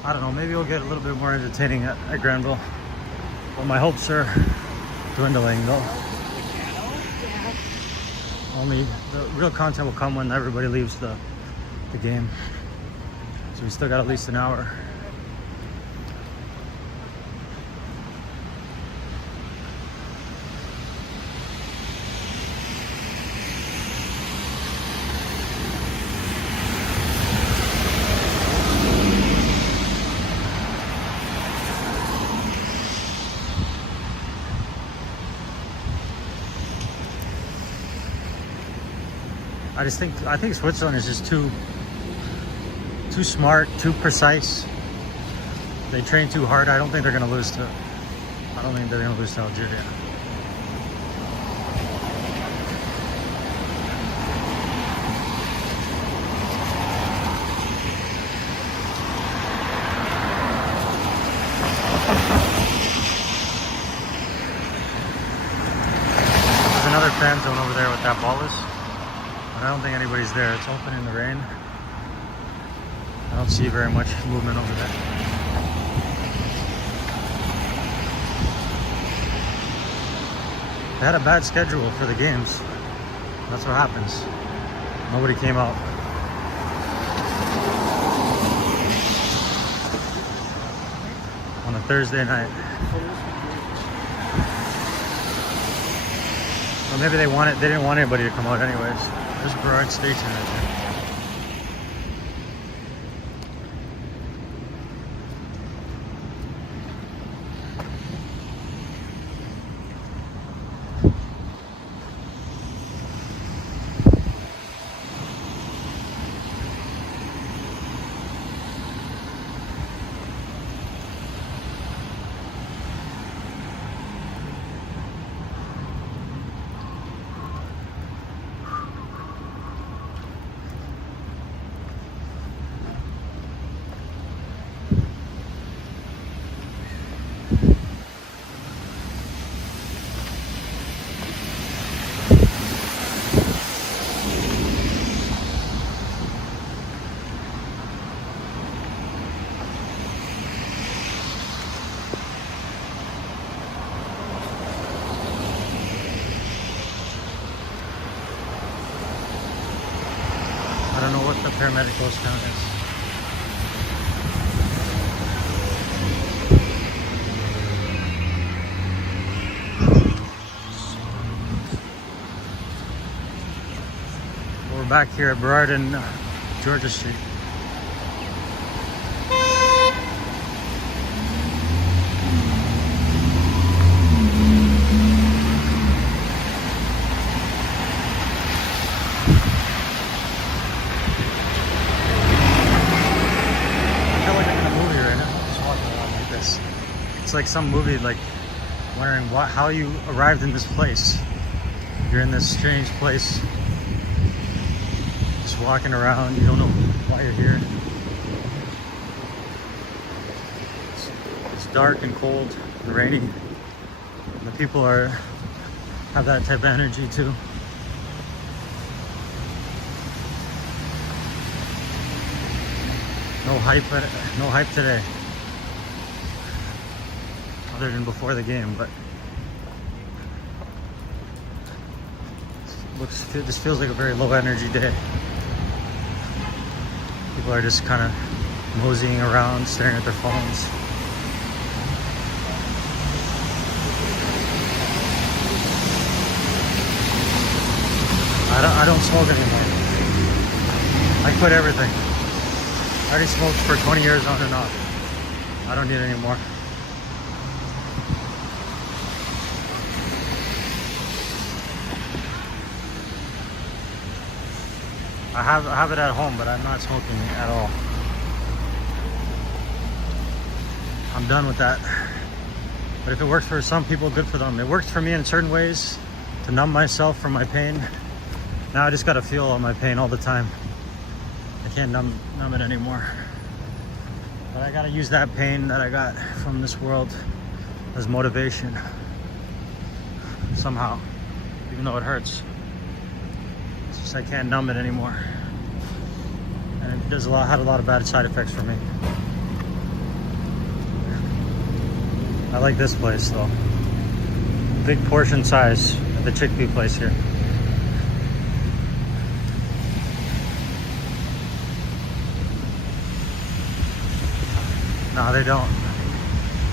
I don't know, maybe we'll get a little bit more entertaining at Granville. But my hopes are dwindling though. Only the real content will come when everybody leaves the game. So we still got at least an hour. I think Switzerland is just too smart, too precise. They train too hard. I don't think they're gonna lose to Algeria. There's another fan zone over there with that ball is. I don't think anybody's there. It's open in the rain. I don't see very much movement over there. They had a bad schedule for the games. That's what happens. Nobody came out. On a Thursday night. Or maybe they didn't want anybody to come out anyways. There's Burrard Station right there. I don't know what the paramedicals count is. We're back here at Burrard and Georgia Street. It's like some movie, like wondering how you arrived in this place. You're in this strange place, just walking around. You don't know why you're here. It's dark and cold and rainy. The people have that type of energy too. No hype today. Other than before the game, but this feels like a very low energy day. People are just kind of moseying around, staring at their phones. I don't smoke anymore. I quit everything. I already smoked for 20 years on and off. I don't need it anymore. I have it at home, but I'm not smoking at all. I'm done with that. But if it works for some people, good for them. It works for me in certain ways to numb myself from my pain. Now I just gotta feel all my pain all the time. I can't numb it anymore. But I gotta use that pain that I got from this world as motivation. Somehow, even though it hurts. It's just I can't numb it anymore. And it does had a lot of bad side effects for me. I like this place though. Big portion size at the chickpea place here. No, they don't.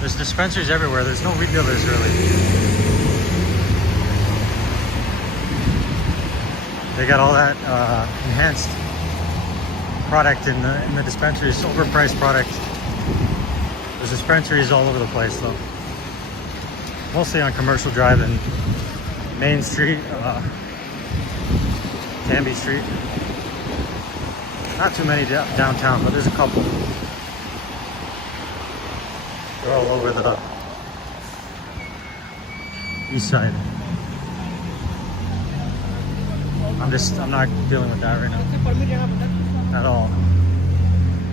There's dispensaries everywhere. There's no weed dealers really. They got all that enhanced product in the dispensaries, overpriced product. There's dispensaries all over the place though. Mostly on Commercial Drive and Main Street, Canby Street. Not too many downtown, but there's a couple. They're all over the east side. I'm not dealing with that right now. At all.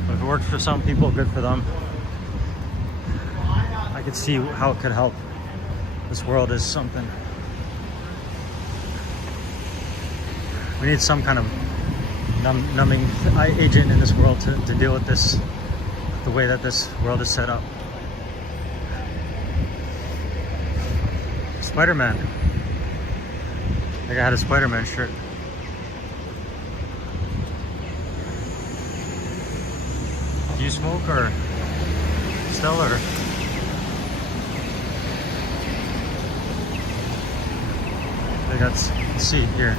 But if it works for some people, good for them. I could see how it could help. This world is something. We need some kind of numbing agent in this world to deal with this, the way that this world is set up. Spider-Man. I think I had a Spider-Man shirt. Do you smoke or still or? Let's see here.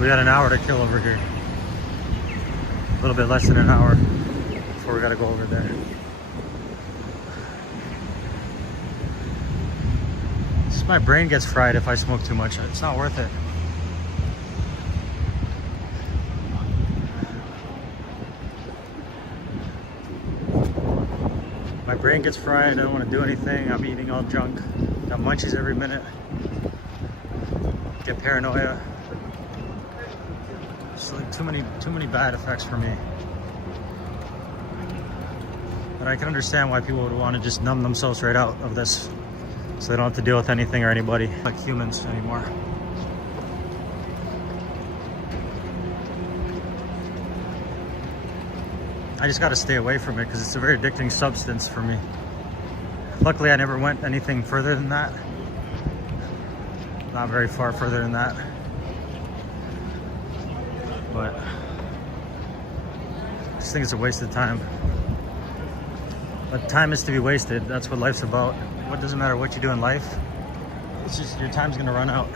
We got an hour to kill over here. A little bit less than an hour before we gotta go over there. Just my brain gets fried if I smoke too much. It's not worth it. My brain gets fried. I don't want to do anything. I'm eating all junk. Got munchies every minute. Get paranoia. It's like too many bad effects for me. But I can understand why people would want to just numb themselves right out of this, so they don't have to deal with anything or anybody like humans anymore. I just got to stay away from it because it's a very addicting substance for me. Luckily, I never went anything further than that. Not very far further than that. But I just think it's a waste of time. But time is to be wasted. That's what life's about. What doesn't matter what you do in life. It's just your time's gonna run out.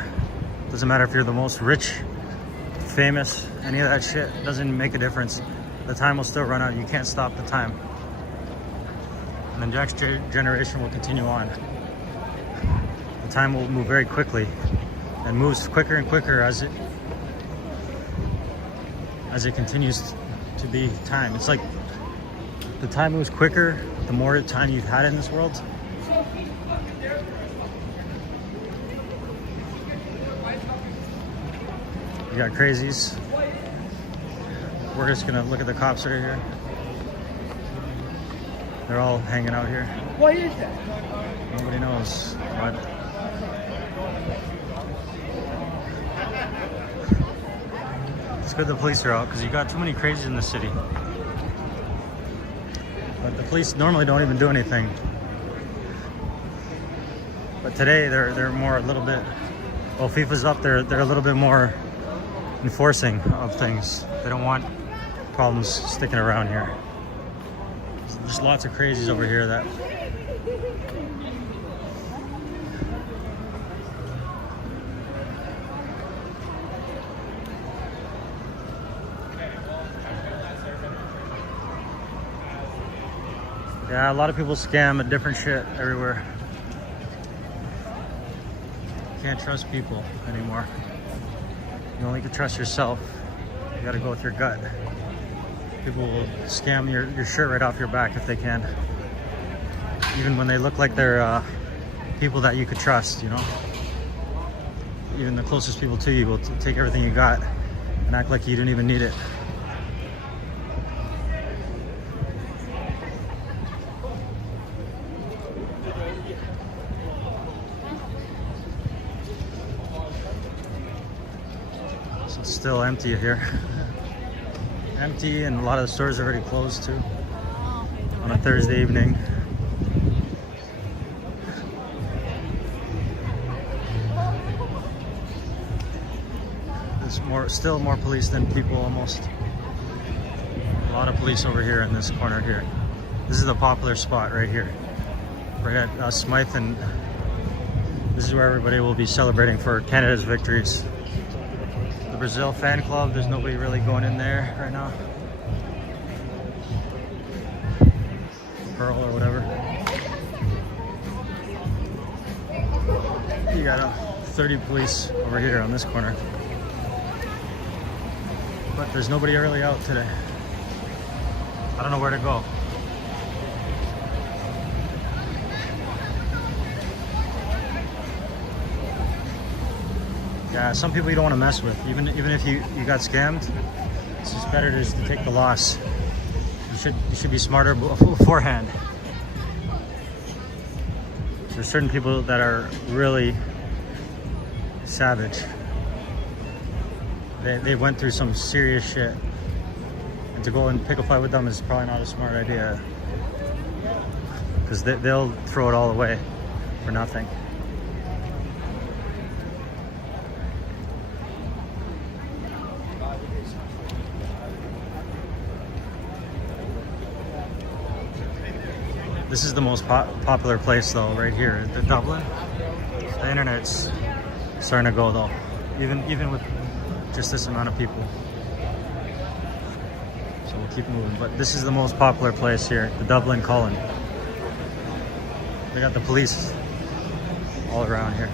Doesn't matter if you're the most rich, famous, any of that shit. It doesn't make a difference. The time will still run out. You can't stop the time. And the next generation will continue on. The time will move very quickly and moves quicker and quicker as it continues to be time. It's like the time moves quicker the more time you've had in this world. You got crazies. We're just gonna look at the cops right here. They're all hanging out here. What is that? Nobody knows. But it's good the police are out because you got too many crazies in the city. But the police normally don't even do anything. But today they're more a little bit. Well, FIFA's up there. They're a little bit more enforcing of things. They don't want problems sticking around here. There's just lots of crazies over here that. Yeah, a lot of people scam at different shit everywhere. Can't trust people anymore. You only can trust yourself. You gotta go with your gut. People will scam your shirt right off your back if they can. Even when they look like they're people that you could trust, you know? Even the closest people to you will take everything you got and act like you didn't even need it. So it's still empty here. Empty, and a lot of the stores are already closed too on a Thursday evening. There's still more police than people almost. A lot of police over here in this corner here. This is the popular spot right here, right at Smythe, and this is where everybody will be celebrating for Canada's victories. The Brazil fan club, there's nobody really going in there right now. Pearl or whatever. You got 30 police over here on this corner. But there's nobody really out today. I don't know where to go. Yeah, some people you don't want to mess with. Even if you got scammed, it's just better just to take the loss. You should be smarter beforehand. There's certain people that are really savage. They went through some serious shit, and to go and pick a fight with them is probably not a smart idea, because they'll throw it all away for nothing. This is the most popular place though, right here, the Dublin. The internet's starting to go though, even with just this amount of people. So we'll keep moving. But this is the most popular place here, the Dublin Cullen. They got the police all around here.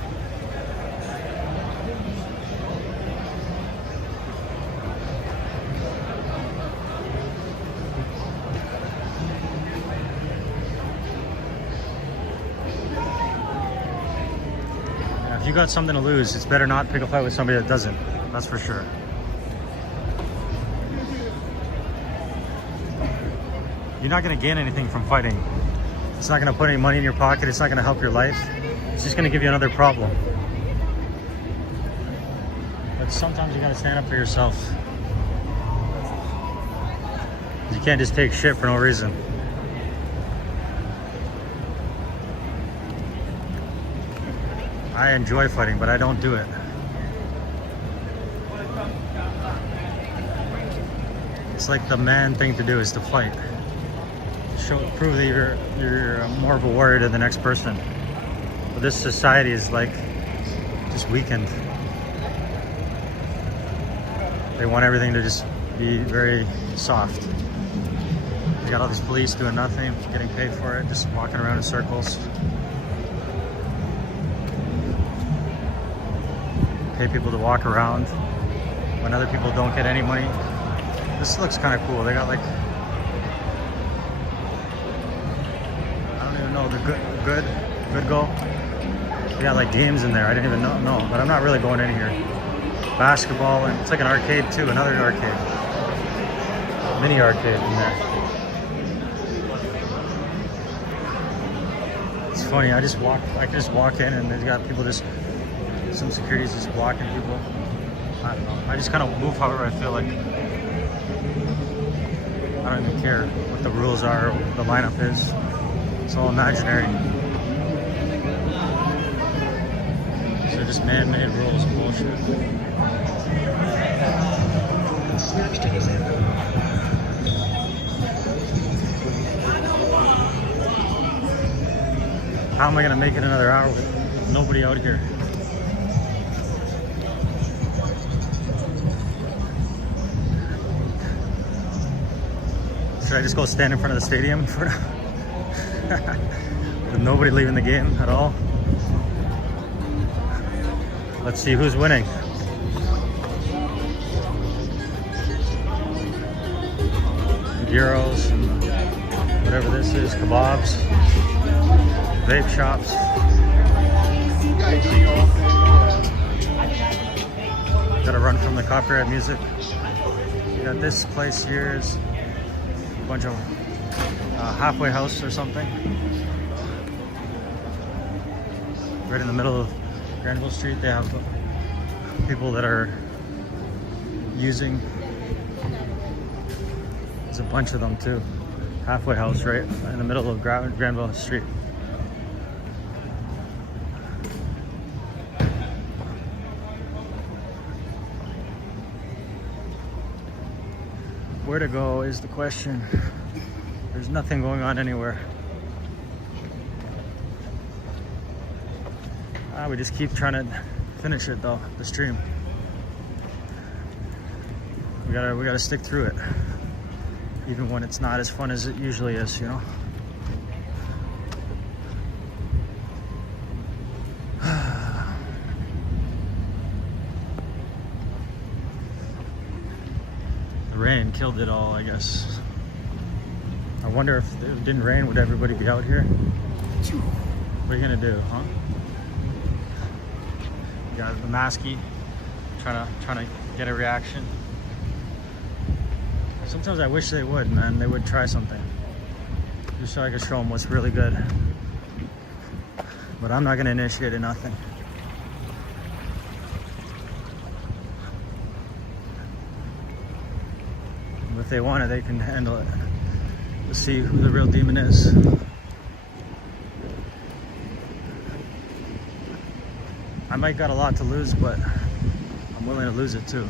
If you got something to lose, it's better not pick a fight with somebody that doesn't. That's for sure. You're not going to gain anything from fighting. It's not going to put any money in your pocket. It's not going to help your life. It's just going to give you another problem. But sometimes you got to stand up for yourself. You can't just take shit for no reason. I enjoy fighting, but I don't do it. It's like the man thing to do is to fight. Prove that you're more of a warrior than the next person. But this society is like just weakened. They want everything to just be very soft. They got all these police doing nothing, getting paid for it, just walking around in circles. Pay people to walk around when other people don't get any money. This looks kind of cool. They got like, I don't even know, the good goal. They got like games in there. I didn't even know, but I'm not really going in here. Basketball, and it's like an arcade too, another arcade. Mini arcade in there. It's funny, I can just walk in and they've got people just, some security's just blocking people. I don't know. I just kind of move however I feel like. I don't even care what the rules are, or what the lineup is. It's all imaginary. These are just man-made rules and bullshit. How am I going to make it another hour with nobody out here? Should I just go stand in front of the stadium for with nobody leaving the game at all? Let's see who's winning. gyros, and whatever this is, kebabs, vape shops. Gotta run from the copyright music. You got this place here is a bunch of halfway house or something. Right in the middle of Granville Street, they have people that are using. There's a bunch of them too. Halfway house right in the middle of Granville Street. Where to go is the question. There's nothing going on anywhere. We just keep trying to finish it though, the stream. We gotta stick through it, even when it's not as fun as it usually is, you know. The rain killed it all, I guess. I wonder if it didn't rain, would everybody be out here? What are you gonna do, huh? Got the Maskey, trying to get a reaction. Sometimes I wish they would, man. They would try something, just so I could show them what's really good. But I'm not gonna initiate it, nothing. If they want it, they can handle it. Let's see who the real demon is. I might got a lot to lose, but I'm willing to lose it too.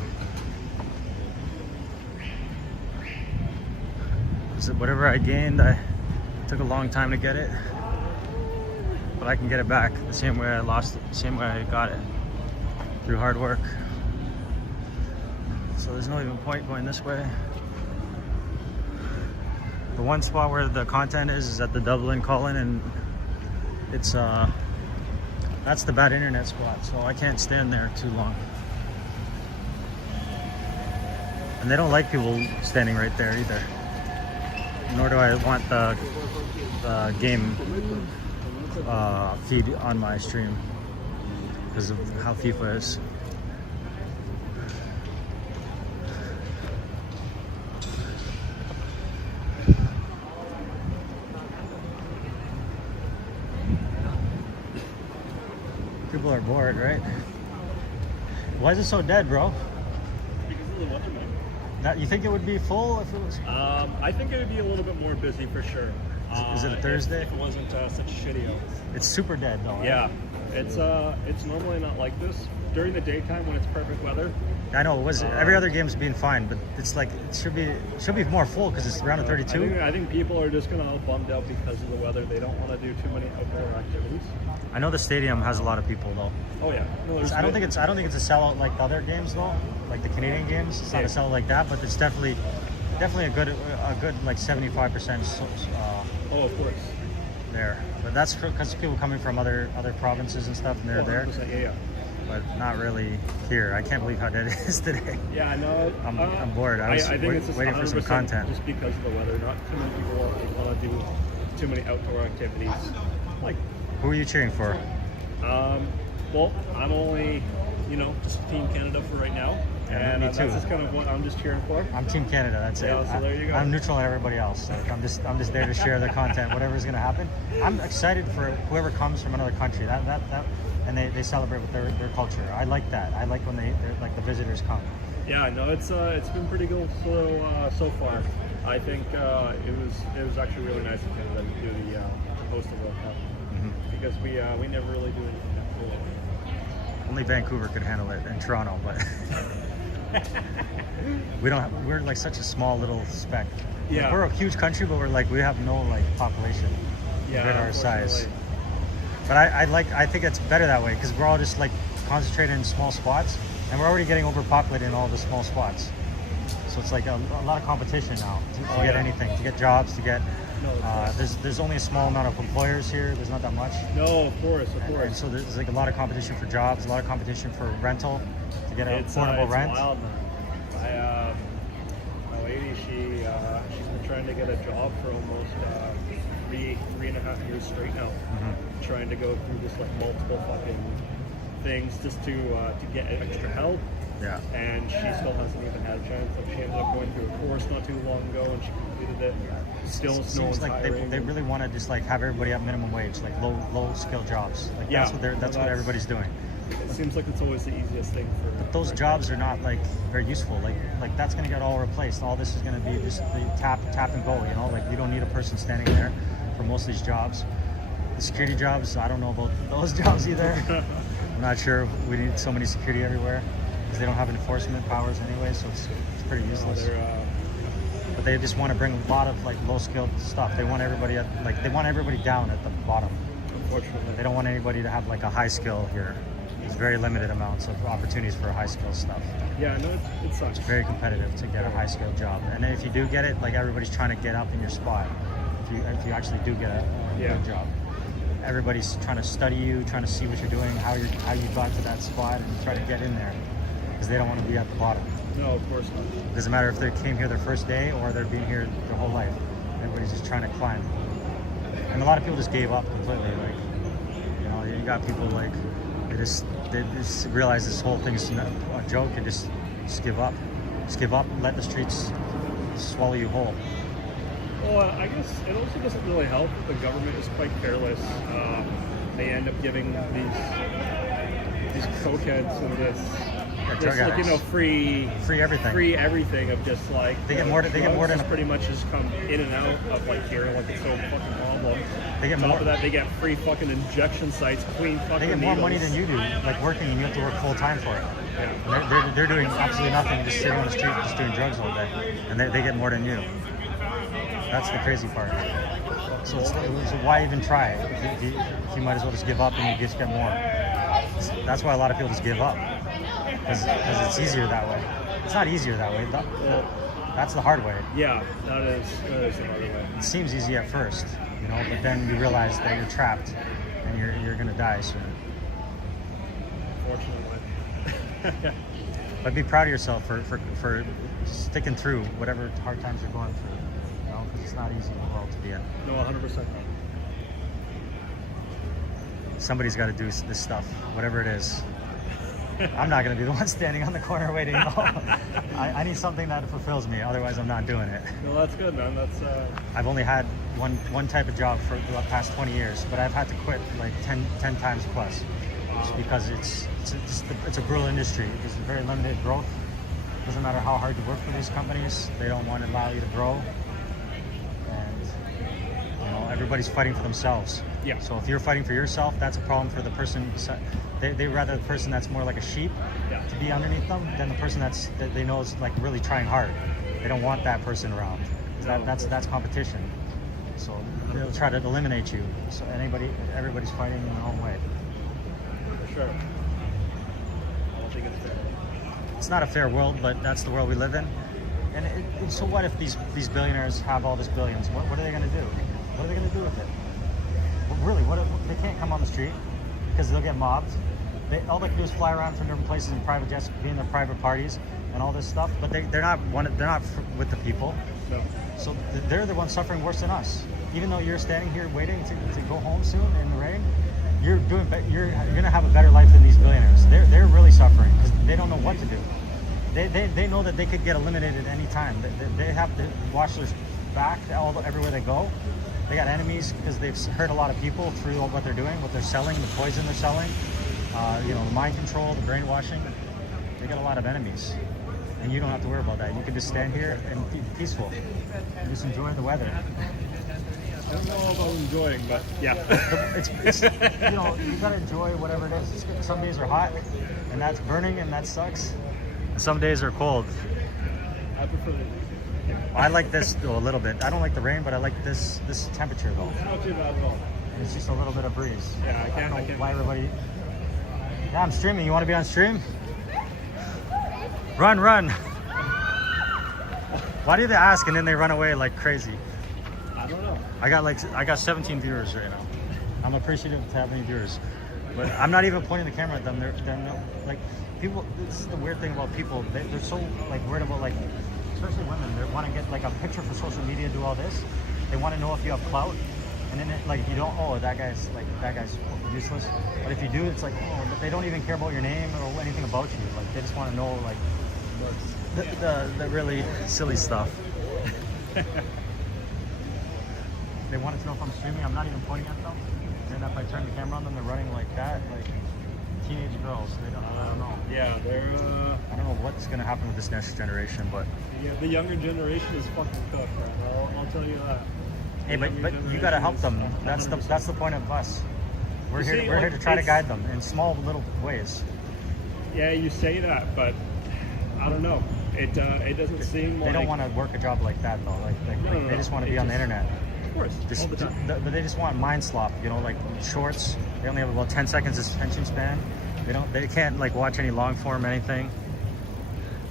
Because whatever I gained, it took a long time to get it. But I can get it back the same way I lost it, the same way I got it, through hard work. So there's no even point going this way. The one spot where the content is at the Dublin call-in, and it's that's the bad internet spot, so I can't stand there too long. And they don't like people standing right there either. Nor do I want the game feed on my stream because of how FIFA is. People are bored, right? Why is it so dead, bro? Because of the weather, man. You think it would be full if it was? I think it would be a little bit more busy for sure. Is it a Thursday? If it wasn't such shitty out. It's super dead though, right? Yeah, it's normally not like this. During the daytime when it's perfect weather. I know, every other game's been fine, but it's like it should be more full because it's around 32. I think people are just gonna bummed out because of the weather. They don't want to do too many outdoor activities. I know the stadium has a lot a lot of people though. Oh yeah. No, I don't think it's a sellout like the other games though, like the Canadian games. It's not a sellout like that, but it's definitely a good like 75%. Oh, of course. There, but that's because people coming from other provinces and stuff, and they're there. Yeah. But not really here. I can't believe how dead it is today. Yeah, I know. I'm bored. I was think it's waiting for some content. Just because of the weather. Not too many people want to do too many outdoor activities. Like, who are you cheering for? Well, I'm only, just Team Canada for right now. Yeah, and me too. That's just kind of what I'm just cheering for. I'm Team Canada. That's it. So there you go. I'm neutral on everybody else. Like, I'm just there to share the content. Whatever's gonna happen. I'm excited for whoever comes from another country. And they celebrate with their culture. I like that. I like when they're like the visitors come. Yeah, I know it's been pretty good so far. I think it was actually really nice of Canada to do the host of World Cup because we never really do anything that cool. Only Vancouver could handle it, and Toronto, but we're like such a small little speck. Yeah, like, we're a huge country, but we have no population compared to our size. But I think it's better that way because we're all just like concentrated in small spots, and we're already getting overpopulated in all the small spots. So it's like a lot of competition now to get anything, to get jobs, to get. There's only a small amount of employers here. There's not that much. No, of course. And so there's like a lot of competition for jobs, a lot of competition for rental, to get an affordable rent. Wild, man. My lady, she's been trying to get a job for almost 3.5 years straight now. Trying to go through just like multiple fucking things just to get extra help. Yeah. And she still hasn't even had a chance. Like, she ended up going through a course not too long ago, and she completed it. Still, no Seems one's like hiring. they really want to just like have everybody at minimum wage, like low skill jobs. Like Yeah. that's what everybody's doing. It seems like it's always the easiest thing for. But those jobs are not like very useful. Like that's gonna get all replaced. All this is gonna be just the tap and go. You know, like you don't need a person standing there for most of these jobs. The security jobs, I don't know about those jobs either. I'm not sure we need so many security everywhere because they don't have enforcement powers anyway, so it's pretty useless. But they just want to bring a lot of like low skilled stuff. They want everybody they want everybody down at the bottom. Unfortunately, They don't want anybody to have like a high skill here. There's very limited amounts of opportunities for high skill stuff. Yeah, no, it sucks. It's very competitive to get a high skill job, and then if you do get it, like everybody's trying to get up in your spot. If you actually do get a good job, everybody's trying to study you, trying to see what you're doing, how you got to that spot, and try to get in there because they don't want to be at the bottom. No, of course not. It doesn't matter if they came here their first day or they've been here their whole life. Everybody's just trying to climb, and a lot of people just gave up completely. Like, you know, you got people like they just realize this whole thing's a joke and just give up. Just give up and let the streets swallow you whole. Well, I guess it also doesn't really help that the government is quite careless. They end up giving these cokeheads and this like, you know, free everything of just like they get more than pretty much just come in and out of like here like it's no fucking problem. They get On top more. of that, they get free fucking injection sites, clean fucking They get more money needles. than you do, like working, and you have to work full time for it. And they're doing absolutely nothing, just sitting on the street, just doing drugs all day, and they get more than you. That's the crazy part. So why even try? If you might as well just give up and you just get more. That's why a lot of people just give up, because it's easier that way. It's not easier that way. That's the hard way. Yeah, that is another way. It seems easy at first, you know, but then you realize that you're trapped and you're gonna die soon. Unfortunately. But be proud of yourself for sticking through whatever hard times you're going through. You know, because it's not easy in the world to be in. No, 100%. Somebody's got to do this stuff, whatever it is. I'm not going to be the one standing on the corner waiting. No. I need something that fulfills me. Otherwise, I'm not doing it. Well, that's good, man. That's. I've only had one type of job for the past 20 years, but I've had to quit like 10 times plus. Just because it's a brutal industry. There's very limited growth. Doesn't matter how hard you work for these companies, they don't want to allow you to grow. And you know, everybody's fighting for themselves. Yeah. So if you're fighting for yourself, that's a problem for the person. They rather the person that's more like a sheep to be underneath them than the person that they know is like really trying hard. They don't want that person around. That's competition. So they'll try to eliminate you. So everybody's fighting in their own way. For sure. I don't think it's fair. It's not a fair world, but that's the world we live in. And so what if these billionaires have all this billions? What are they going to do? What are they going to do with it? Well, really, they can't come on the street because they'll get mobbed. All they can do is fly around from different places in private jets, be in their private parties and all this stuff. But they're not with the people. No. So they're the ones suffering worse than us. Even though you're standing here waiting to go home soon in the rain, you're gonna have a better life than these billionaires. They're really suffering because they don't know what to do. They know that they could get eliminated at any time. They have to watch their back everywhere they go. They got enemies because they've hurt a lot of people through what they're doing, what they're selling, the poison they're selling, the mind control, the brainwashing. They got a lot of enemies, and you don't have to worry about that. You can just stand here and be peaceful and just enjoy the weather. I don't know about enjoying, but yeah. It's you gotta enjoy whatever it is. Some days are hot, and that's burning, and that sucks. And some days are cold. I prefer it. I like this though, a little bit. I don't like the rain, but I like this temperature though. It's not too bad at all. It's just a little bit of breeze. Yeah, I don't know can't. why everybody. Yeah, I'm streaming. You want to be on stream? Run! Why do they ask and then they run away like crazy? I don't know. I got 17 viewers right now. I'm appreciative to have many viewers, but I'm not even pointing the camera at them. They're not, like people. This is the weird thing about people. They're so like worried about like especially women, they want to get like a picture for social media, do all this. They want to know if you have clout, and then like if you don't, oh that guy's useless. But if you do, it's like oh, they don't even care about your name or anything about you. Like they just want to know like the really silly stuff. They wanted to know if I'm streaming. I'm not even pointing at them. And then if I turn the camera on them, they're running like that, like teenage girls. They don't. I don't know. Yeah, they're. I don't know what's gonna happen with this next generation, but Yeah, the younger generation is fucking cooked, man. I'll tell you that. hey, but you gotta help them. That's the point of us. We're You here. see, We're here like, to try to it's- guide them in small little ways. Yeah, you say that, but I don't know. It doesn't seem like They don't want to work a job like that though. No, They just want to it be on the just- internet. Of course, Just, all the time. but they just want mind slop. You know, like shorts. They only have about 10 seconds attention span. They can't like watch any long form anything.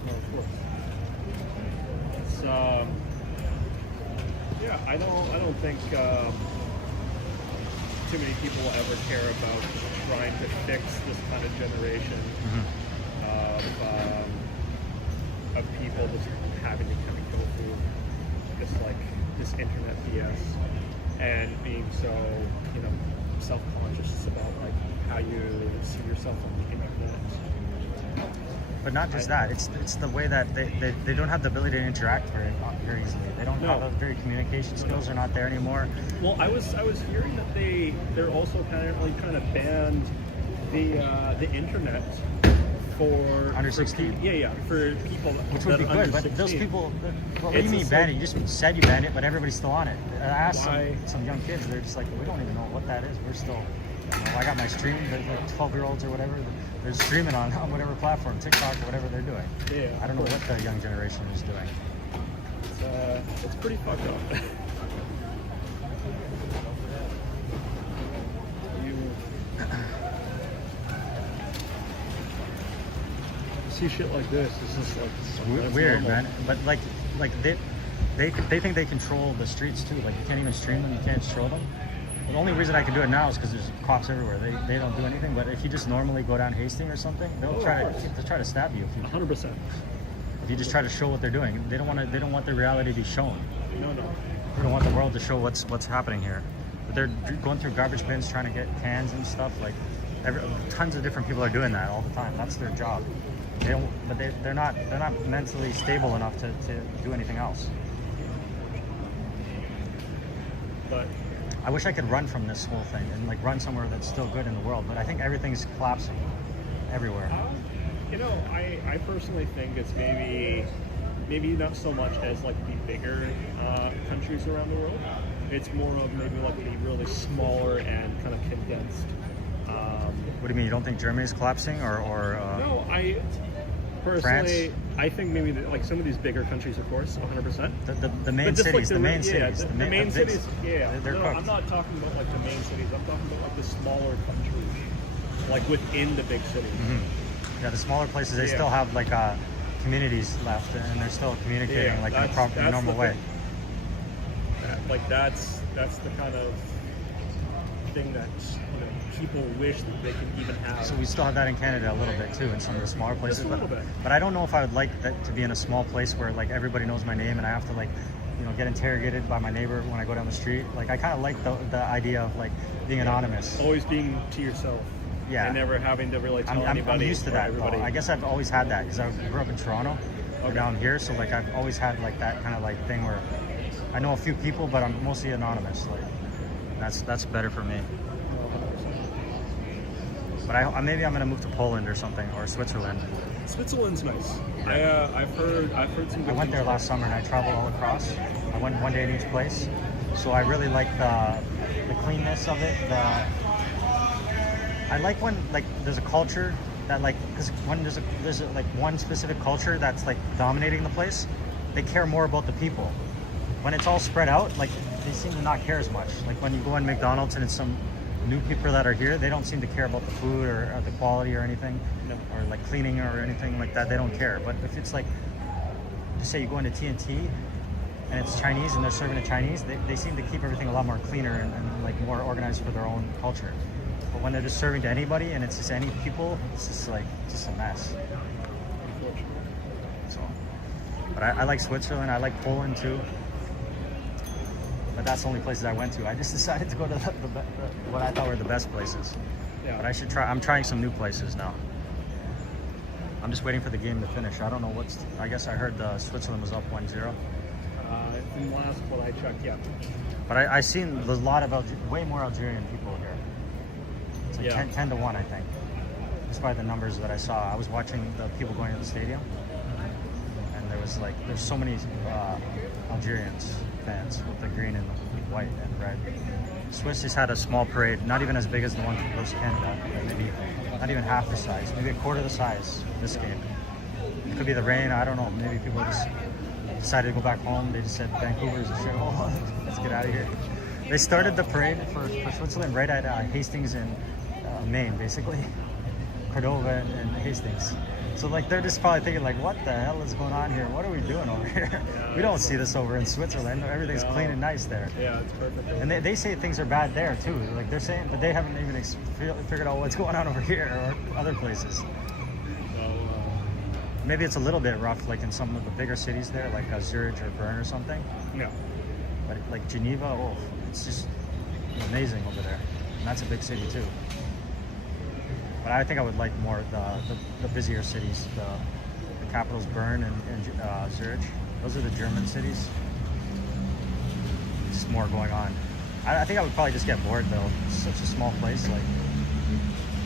No, of course. It's yeah, I don't think too many people will ever care about trying to fix this kind of generation of people just having to kind of go through this internet BS and being so self-conscious about like how you see yourself on the internet. But not just that. It's the way that they don't have the ability to interact very easily. They don't have those very communication skills are not there anymore. Well, I was hearing that they're also apparently trying to ban the internet for Under 16? Yeah, for people Which that would be are good, under but 16. those people, what do It's you mean the ban same- it? You just said you banned it, but everybody's still on it. I asked Why? some young kids, they're just like, we don't even know what that is. We're still, I got my stream, the 12-year-olds or whatever, they're streaming on whatever platform, TikTok or whatever they're doing. Yeah, I don't know what the young generation is doing. It's pretty fucked up. See shit like this. It's just like that's Weird, normal. man. But like they think they control the streets too. Like you can't even stream them, you can't control them. The only reason I can do it now is because there's cops everywhere. They don't do anything. But if you just normally go down Hastings or something, they'll try to stab you if 100%. you just try to show what they're doing. They don't want the reality to be shown. No. They don't want the world to show what's happening here. But they're going through garbage bins trying to get cans and stuff. Like tons of different people are doing that all the time. That's their job. They're not mentally stable enough to do anything else. But I wish I could run from this whole thing and like run somewhere that's still good in the world. But I think everything's collapsing everywhere. I personally think it's maybe not so much as like the bigger countries around the world. It's more of maybe like the really smaller and kind of condensed. What do you mean? You don't think Germany's collapsing or No, I personally, I think maybe like some of these bigger countries, of course, 100%. the main cities, the main cities, the main big- cities, yeah. they're No, cooked. I'm not talking about like the main cities. I'm talking about like the smaller countries, like within the big cities. Yeah, the smaller places they Yeah. still have like communities left, and they're still communicating Yeah, like in a that's normal the way. thing. Like that's the kind of thing that people wish that they could even have. So we still have that in Canada a little bit too, in some of the smaller places. Just a little bit. But I don't know if I would like that to be in a small place where like everybody knows my name and I have to like, get interrogated by my neighbor when I go down the street. Like I kind of like the idea of like being anonymous. Always being to yourself. Yeah. And never having to really tell I'm anybody. used to or that. Everybody. Though. I guess I've always had that because I grew up in Toronto, Okay. down here. So like I've always had like that kind of like thing where I know a few people, but I'm mostly anonymous. Like that's better for me. But maybe I'm gonna move to Poland or something, or Switzerland. Switzerland's nice. I've heard some. I Good went there things. last summer and I traveled all across. I went one day in each place, so I really like the cleanness of it. I like when like there's a culture that like because when there's like one specific culture that's like dominating the place, they care more about the people. When it's all spread out, like they seem to not care as much. Like when you go in McDonald's and it's some new people that are here, they don't seem to care about the food or the quality or anything, No. or like cleaning or anything like that. They don't care. But if it's like, just say you go into TNT and it's Chinese and they're serving it Chinese, they seem to keep everything a lot more cleaner and like more organized for their own culture. But when they're just serving to anybody and it's just any people, it's just a mess. So But I like Switzerland. I like Poland too. But that's the only places I went to. I just decided to go to what I thought were the best places. Yeah. But I should try. I'm trying some new places now. I'm just waiting for the game to finish. I don't know what's. I guess I heard Switzerland was up 1-0. From last what I checked, yeah. But I seen there's a lot of way more Algerian people here. It's like Yeah. 10 to 1, I think. Just by the numbers that I saw. I was watching the people going to the stadium, and there's so many Algerians fans with the green and the white and red. Swiss just had a small parade, not even as big as the one that goes to Canada, but maybe not even half the size, maybe a quarter the size this game. It could be the rain, I don't know. Maybe people just decided to go back home. They just said Vancouver is a shithole. Let's get out of here. They started the parade for Switzerland right at Hastings in Maine, basically. Cordova and Hastings. So like they're just probably thinking like, what the hell is going on here? What are we doing over here? Yeah, We don't see this over in Switzerland. Everything's No. clean and nice there. Yeah, it's perfect. And they say things are bad there too. Like they're saying, but they haven't even figured out what's going on over here or other places. So, Maybe it's a little bit rough, like in some of the bigger cities there, like Zurich or Bern or something. yeah. But like Geneva, oh, it's just amazing over there. And that's a big city too. But I think I would like more the busier cities, the capitals, Bern and Zurich. Those are the German cities. Just more going on. I think I would probably just get bored though. It's such a small place. Like,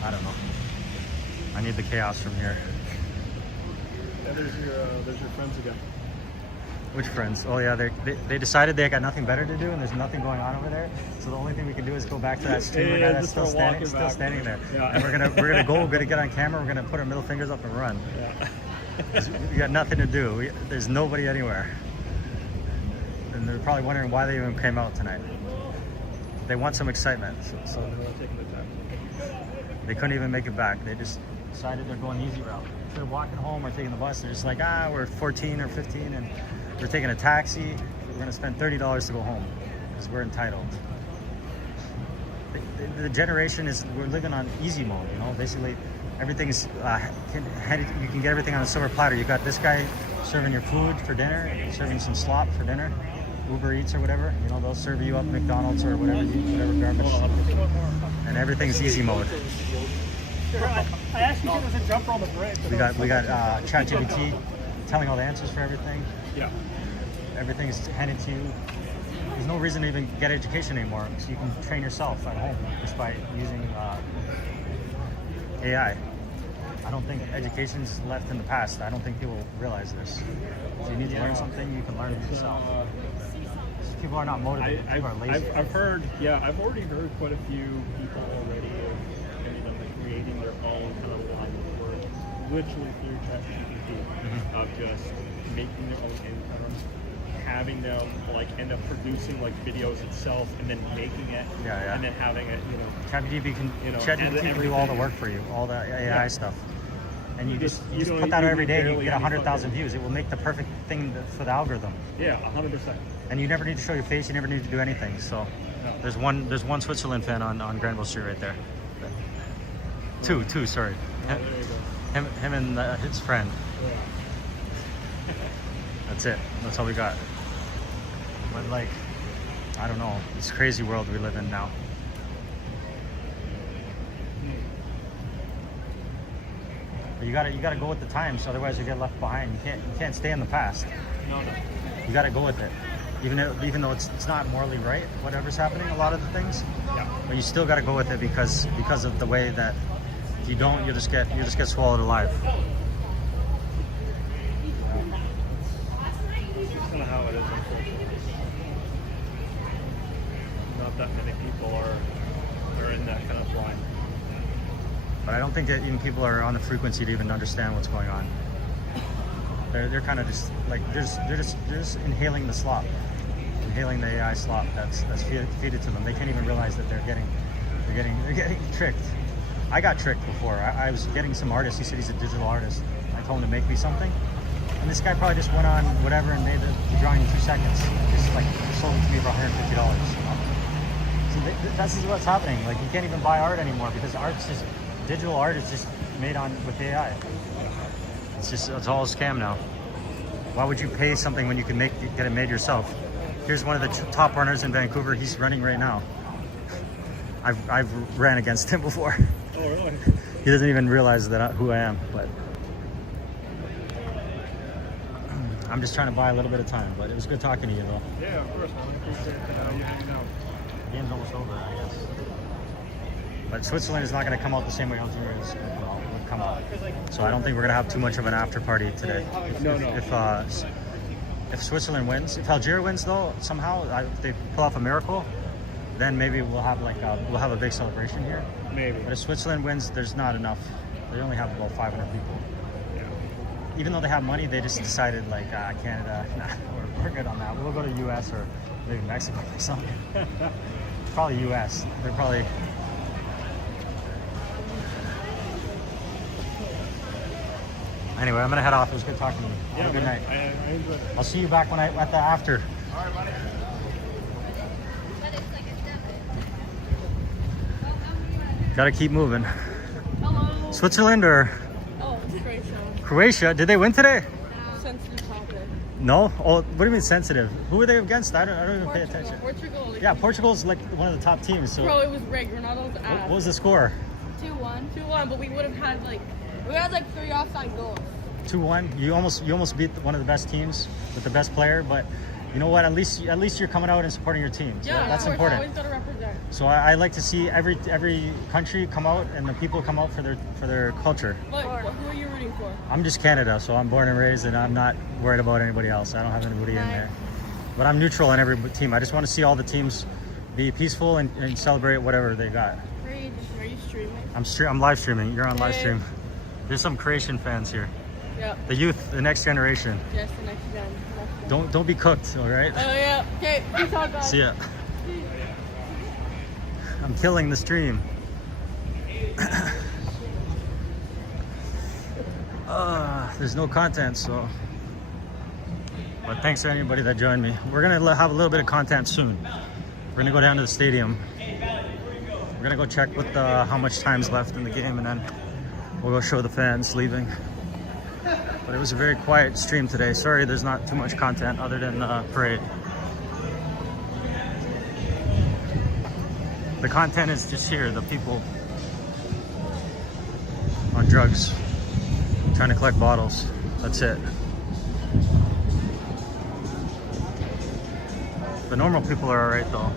I don't know. I need the chaos from here. Yeah, there's your friends again. Which friends? Oh yeah, they decided they got nothing better to do, and there's nothing going on over there. So the only thing we can do is go back to that streamer guy that's just start walking still back. standing there. Yeah. And we're gonna get on camera. We're gonna put our middle fingers up and run. Yeah. We got nothing to do. There's nobody anywhere, and they're probably wondering why they even came out tonight. They want some excitement, so They're not taking the time. they couldn't even make it back. They just decided they're going the easy route. Instead of walking home or taking the bus, they're just like, we're 14 or 15 and we're taking a taxi. We're gonna spend $30 to go home because we're entitled. The generation we're living on easy mode, you know. Basically, everything's you can get everything on a silver platter. You got this guy serving your food for dinner, serving some slop for dinner, Uber Eats or whatever. You know, they'll serve you up McDonald's or whatever garbage, and everything's easy mode. I actually think there's a jumper on the break. We got ChatGPT telling all the answers for everything. Yeah. Everything's handed to you. There's no reason to even get education anymore. So you can train yourself at home just by using AI. I don't think education's left in the past. I don't think people realize this. If you need to learn something, you can learn it yourself. People are not motivated. People are lazy. I've already heard quite a few people already creating their own kind of line of work, literally through ChatGPT, of just making their own income, having them like end up producing like videos itself, and then making it, Yeah. and then having it, ChatGPT can ChatGPT do all the work for you, all the AI stuff. And you just don't- put that out every day and you barely get any 100,000 fucking- views. It will make the perfect thing for the algorithm. Yeah, 100%. And you never need to show your face, you never need to do anything. So No. there's one Switzerland fan on Granville Street right there. Two, sorry. There you go. Him and his friend. Yeah. That's it. That's all we got. But like, I don't know. It's a crazy world we live in now. But you gotta go with the times, otherwise you get left behind. You can't stay in the past. No. You gotta go with it. Even though it's not morally right, whatever's happening, a lot of the things. Yeah. But you still gotta go with it because of the way that if you don't, you just get swallowed alive. That's kind of how it is, unfortunately. Not that many people are in that kind of line. But I don't think that even people are on the frequency to even understand what's going on. They're kind of just like they're just inhaling the slop, inhaling the AI slop that's feeded to them. They can't even realize that they're getting tricked. I got tricked before. I was getting some artist. He said he's a digital artist. I told him to make me something, and this guy probably just went on whatever and made the drawing in 2 seconds. Just like sold it to me for $150. You know? So this is what's happening. Like you can't even buy art anymore because digital art is just made with AI. It's all a scam now. Why would you pay something when you can get it made yourself? Here's one of the top runners in Vancouver. He's running right now. I've ran against him before. Oh, really? He doesn't even realize who I am, but I'm just trying to buy a little bit of time. But it was good talking to you, though. Yeah, of course, man. I appreciate you hanging out. The game's almost over, I guess. But Switzerland is not going to come out the same way Algeria is will come out. So I don't think we're going to have too much of an after party today. No. If Switzerland wins, if Algeria wins though, somehow if they pull off a miracle, then maybe we'll have a big celebration here. Maybe. But if Switzerland wins, there's not enough. They only have about 500 people. Yeah. Even though they have money, they just decided like Canada, nah, we're good on that. We'll go to US or maybe Mexico or something. Probably US. They're probably. Anyway, I'm gonna head off. It was good talking to you. Have a good night. I enjoyed it. I'll see you back at the after. All right, buddy. Gotta keep moving. Hello. Switzerland or Oh, it's Croatia. Croatia? Did they win today? Sensitive topic. No. Oh, what do you mean sensitive? Who were they against? I don't even pay attention. Portugal. Yeah, Portugal's like one of the top teams. So Bro, it was rigged. Ronaldo's ass. what was the score? 2-1. 2-1, but we would have had we had 3 offside goals. 2-1. You almost beat one of the best teams with the best player, but you know what? At least you're coming out and supporting your team. So Yeah, that's of course, important. always gotta represent. So I like to see every country come out and the people come out for their culture. But who are you rooting for? I'm just Canada, so I'm born and raised, and I'm not worried about anybody else. I don't have anybody in there. But I'm neutral in every team. I just want to see all the teams be peaceful and celebrate whatever they got. Are you streaming? I'm live streaming. You're on live Hey. stream. There's some Croatian fans here. Yeah. The youth, the next generation. Yes, the next gen. Don't be cooked, all right? Oh yeah. Okay. Peace out, guys. See ya. I'm killing the stream. There's no content, so. But thanks to anybody that joined me. We're gonna have a little bit of content soon. We're gonna go down to the stadium. We're gonna go check how much time's left in the game, and then we'll go show the fans leaving. But it was a very quiet stream today. Sorry, there's not too much content other than the parade. The content is just here, the people on drugs, trying to collect bottles. That's it. The normal people are alright though.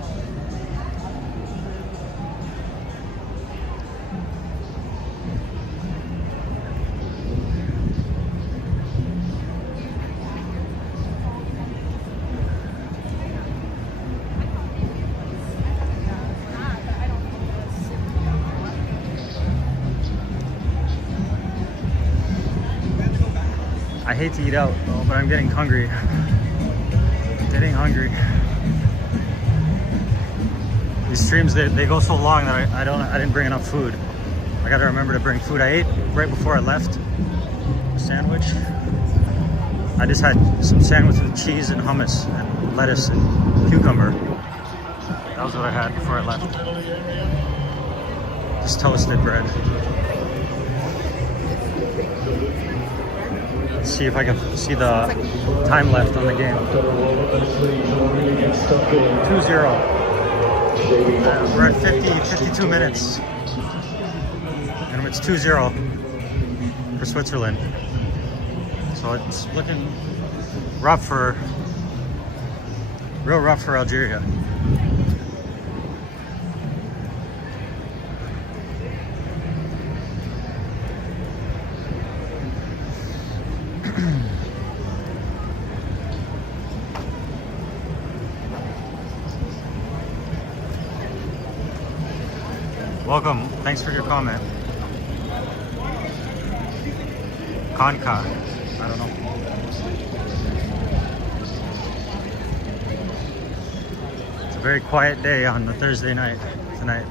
I hate to eat out though, but I'm getting hungry. Getting hungry. These streams, they go so long that I didn't bring enough food. I gotta remember to bring food. I ate right before I left a sandwich. I just had some sandwich with cheese and hummus and lettuce and cucumber. That was what I had before I left. Just toasted bread. Let's see if I can see the time left on the game. 2-0. We're at 52 minutes. And it's 2-0 for Switzerland. So it's looking real rough for Algeria. Welcome. Thanks for your comment. Conca. I don't know. It's a very quiet day on the Thursday night tonight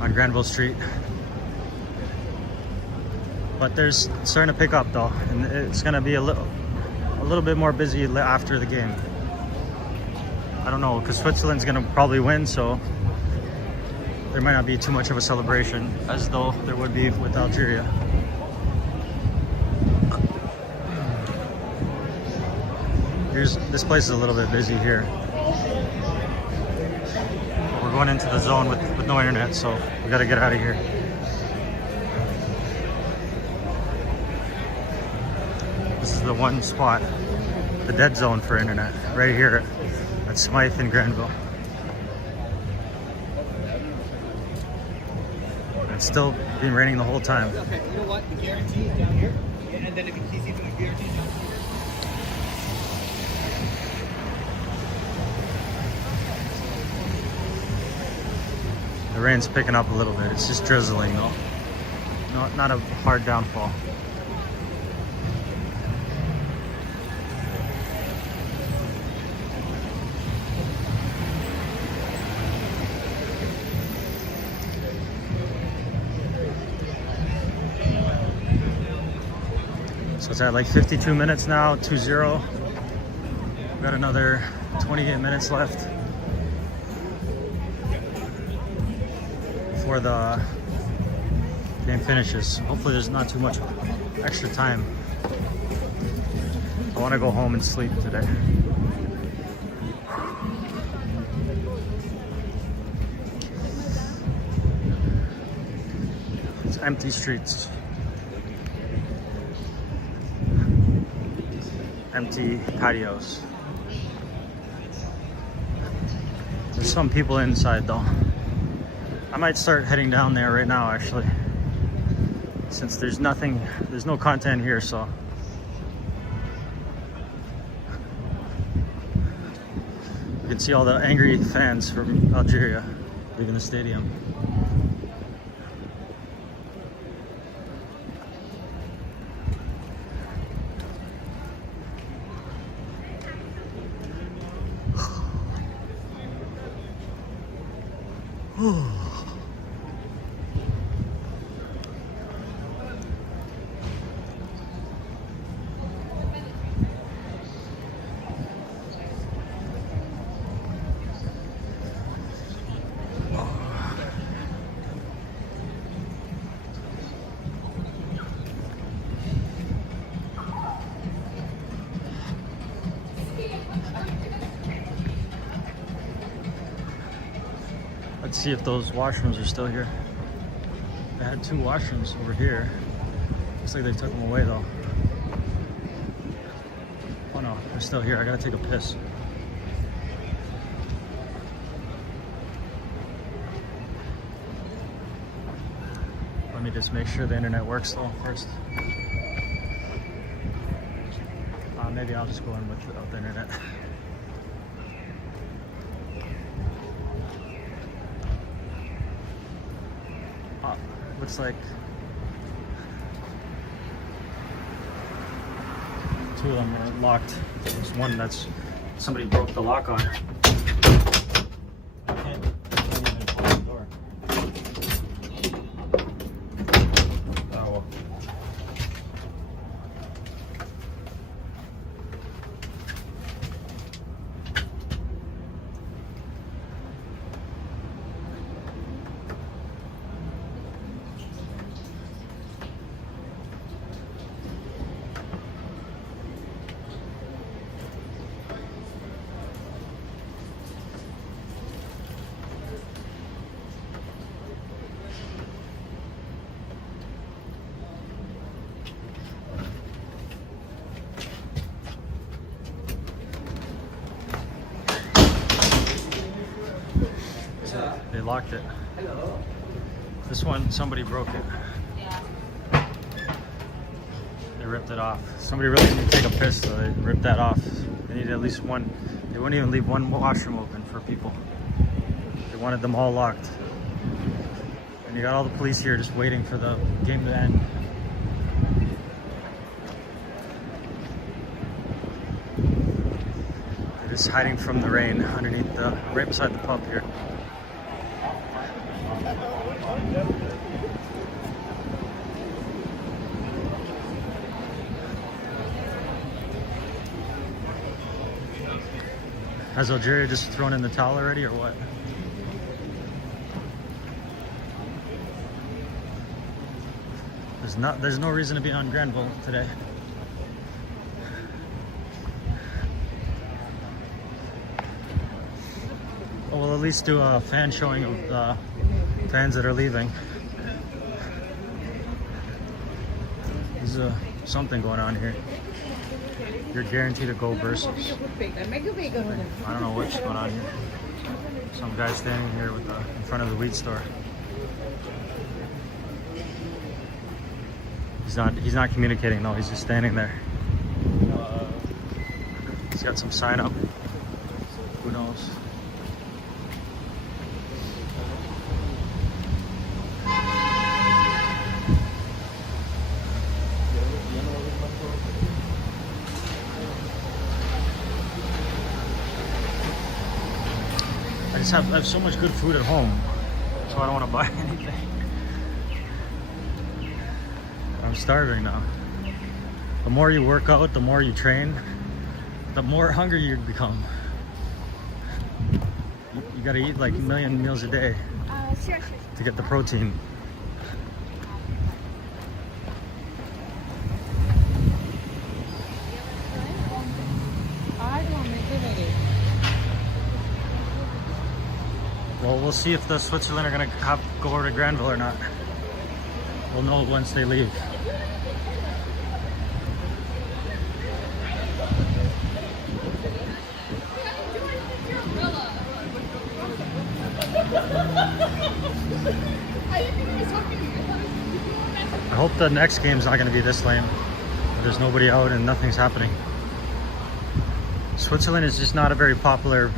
on Granville Street. But there's starting to pick up though, and it's going to be a little bit more busy after the game. I don't know, because Switzerland's going to probably win, so there might not be too much of a celebration as though there would be with Algeria. This place is a little bit busy here. We're going into the zone with no internet, so we got to get out of here. This is the one spot, the dead zone for internet, right here at Smythe and Granville. It's still been raining the whole time. Okay, you know what? The guarantee is down here, and then if you see the guarantee down here. The rain's picking up a little bit. It's just drizzling though. Not a hard downfall. So it's at like 52 minutes now, 2-0. We've got another 28 minutes left before the game finishes. Hopefully there's not too much extra time. I want to go home and sleep today. It's empty streets. Empty patios. There's some people inside though. I might start heading down there right now actually, since there's no content here, so. You can see all the angry fans from Algeria leaving the stadium. Let's see if those washrooms are still here. I had 2 washrooms over here. Looks like they took them away though. Oh no, they're still here. I gotta take a piss. Let me just make sure the internet works though first. Maybe I'll just go in without the internet. Looks like 2 of them are locked. There's one that's somebody broke the lock on. I can't even open the door. Oh well. They locked it. This one, somebody broke it. They ripped it off. Somebody really didn't take a piss, so they ripped that off. They needed at least one. They wouldn't even leave one washroom open for people. They wanted them all locked. And you got all the police here just waiting for the game to end. They're just hiding from the rain underneath right beside the pub here. Has Algeria just thrown in the towel already, or what? There's no reason to be on Granville today. But we'll at least do a fan showing of the fans that are leaving. There's something going on here. You're guaranteed to go versus. I don't know what's going on here. Some guy standing here with in front of the weed store. He's not communicating though. He's just standing there. He's got some sign up. Who knows? I have so much good food at home, so I don't want to buy anything. I'm starving now. The more you work out, the more you train, the more hungry you become. You gotta eat like a million meals a day to get the protein. Well, we'll see if the Switzerland are gonna have to go over to Granville or not. We'll know once they leave. I hope the next game's not gonna be this lame. There's nobody out and nothing's happening. Switzerland is just not a very popular.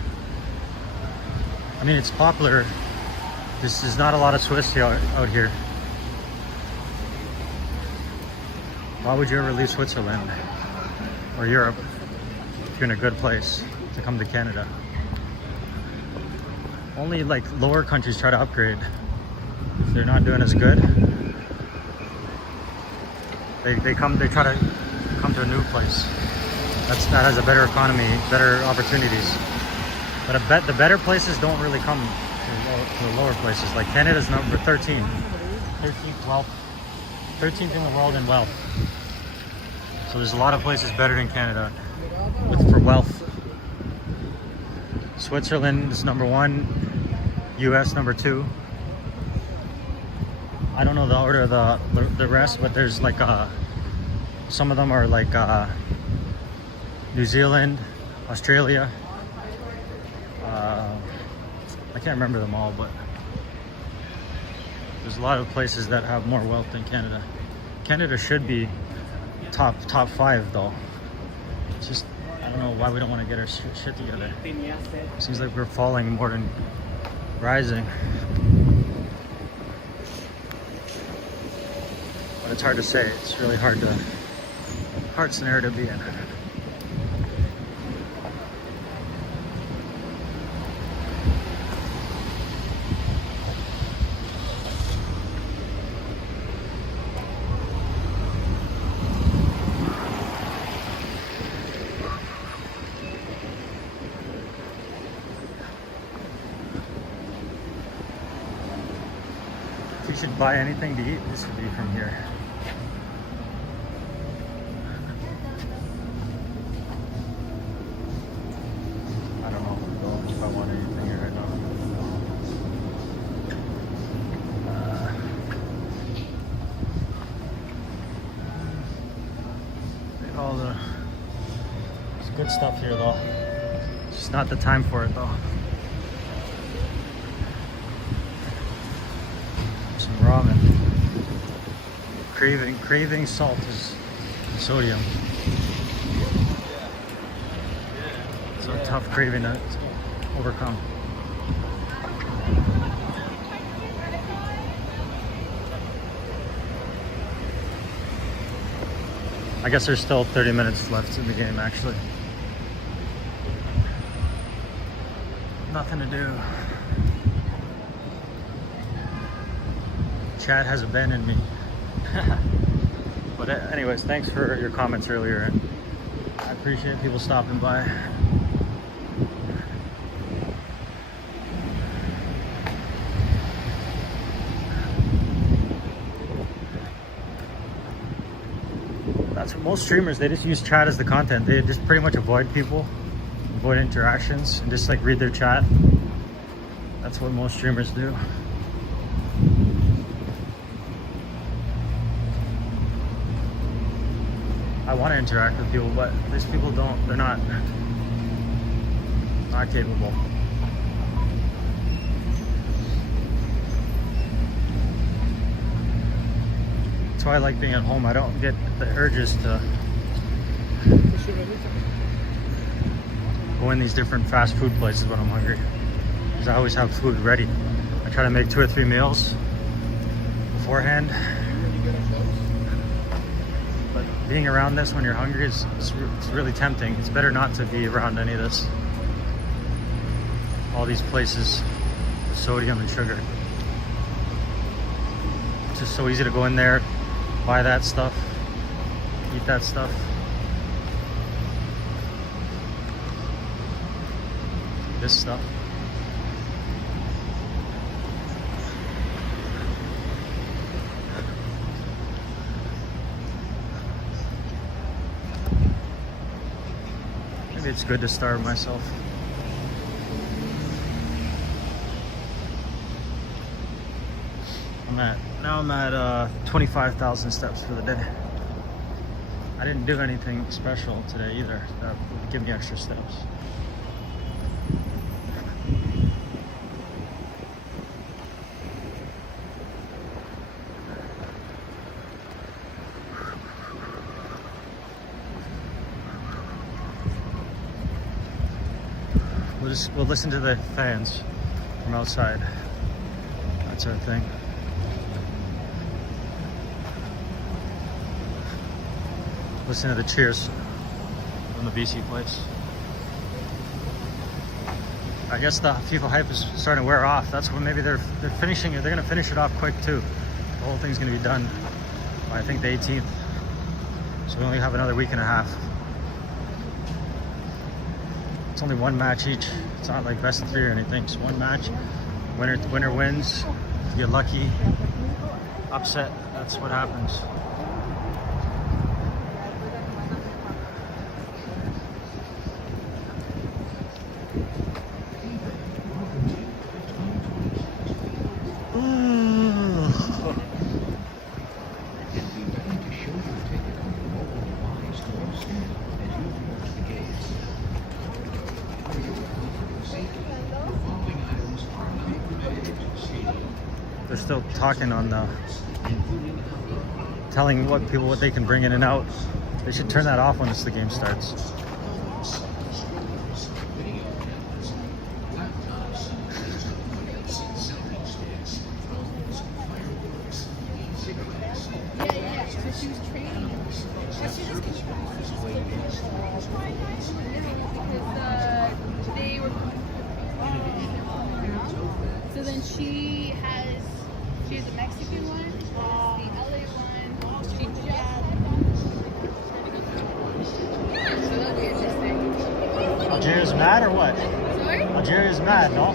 I mean, it's popular. This is not a lot of Swiss out here. Why would you ever leave Switzerland or Europe if you're in a good place to come to Canada? Only like lower countries try to upgrade. If they're not doing as good, they try to come to a new place that has a better economy, better opportunities. But I bet the better places don't really come to the lower places. Like Canada's number 13, 13th in the world in wealth. So there's a lot of places better than Canada for wealth. Switzerland is number 1, US number 2. I don't know the order of the rest, but there's like some of them are like New Zealand, Australia. I can't remember them all, but there's a lot of places that have more wealth than Canada. Canada should be top 5 though. It's just, I don't know why we don't want to get our shit together. Seems like we're falling more than rising. But it's hard to say. It's really hard scenario to be in. If you should buy anything to eat, this would be from here. I don't know if I want anything here right now. There's good stuff here though. It's just not the time for it though. Some ramen. Craving salt is sodium. It's a tough craving to overcome. I guess there's still 30 minutes left in the game actually. Nothing to do. Chat has abandoned me. But anyways, thanks for your comments earlier. I appreciate people stopping by. That's what most streamers, they just use chat as the content. They just pretty much avoid people, avoid interactions, and just like read their chat. That's what most streamers do. I want to interact with people, but these people don't. They're not capable. That's why I like being at home. I don't get the urges to go in these different fast food places when I'm hungry, because I always have food ready. I try to make 2 or 3 meals beforehand. But being around this when you're hungry is it's really tempting. It's better not to be around any of this. All these places with sodium and sugar. It's just so easy to go in there, buy that stuff, eat that stuff. This stuff. Maybe it's good to starve myself. I'm at 25,000 steps for the day. I didn't do anything special today either that would give me extra steps. We'll listen to the fans from outside. That's our thing. Listen to the cheers from the BC place. I guess the FIFA hype is starting to wear off. That's when maybe they're finishing it. They're gonna finish it off quick too. The whole thing's gonna be done by I think the 18th. So we only have another week and a half. It's only 1 match each. It's not like best of 3 or anything. It's 1 match. Winner wins. If you get lucky, upset. That's what happens. They're still talking on the telling people what they can bring in and out. They should turn that off once the game starts. Yeah. So she was training. She just because they were. So then she has the Mexican one, the LA one. She so that'll be interesting. Algeria's mad or what? Sorry? Algeria's mad, no?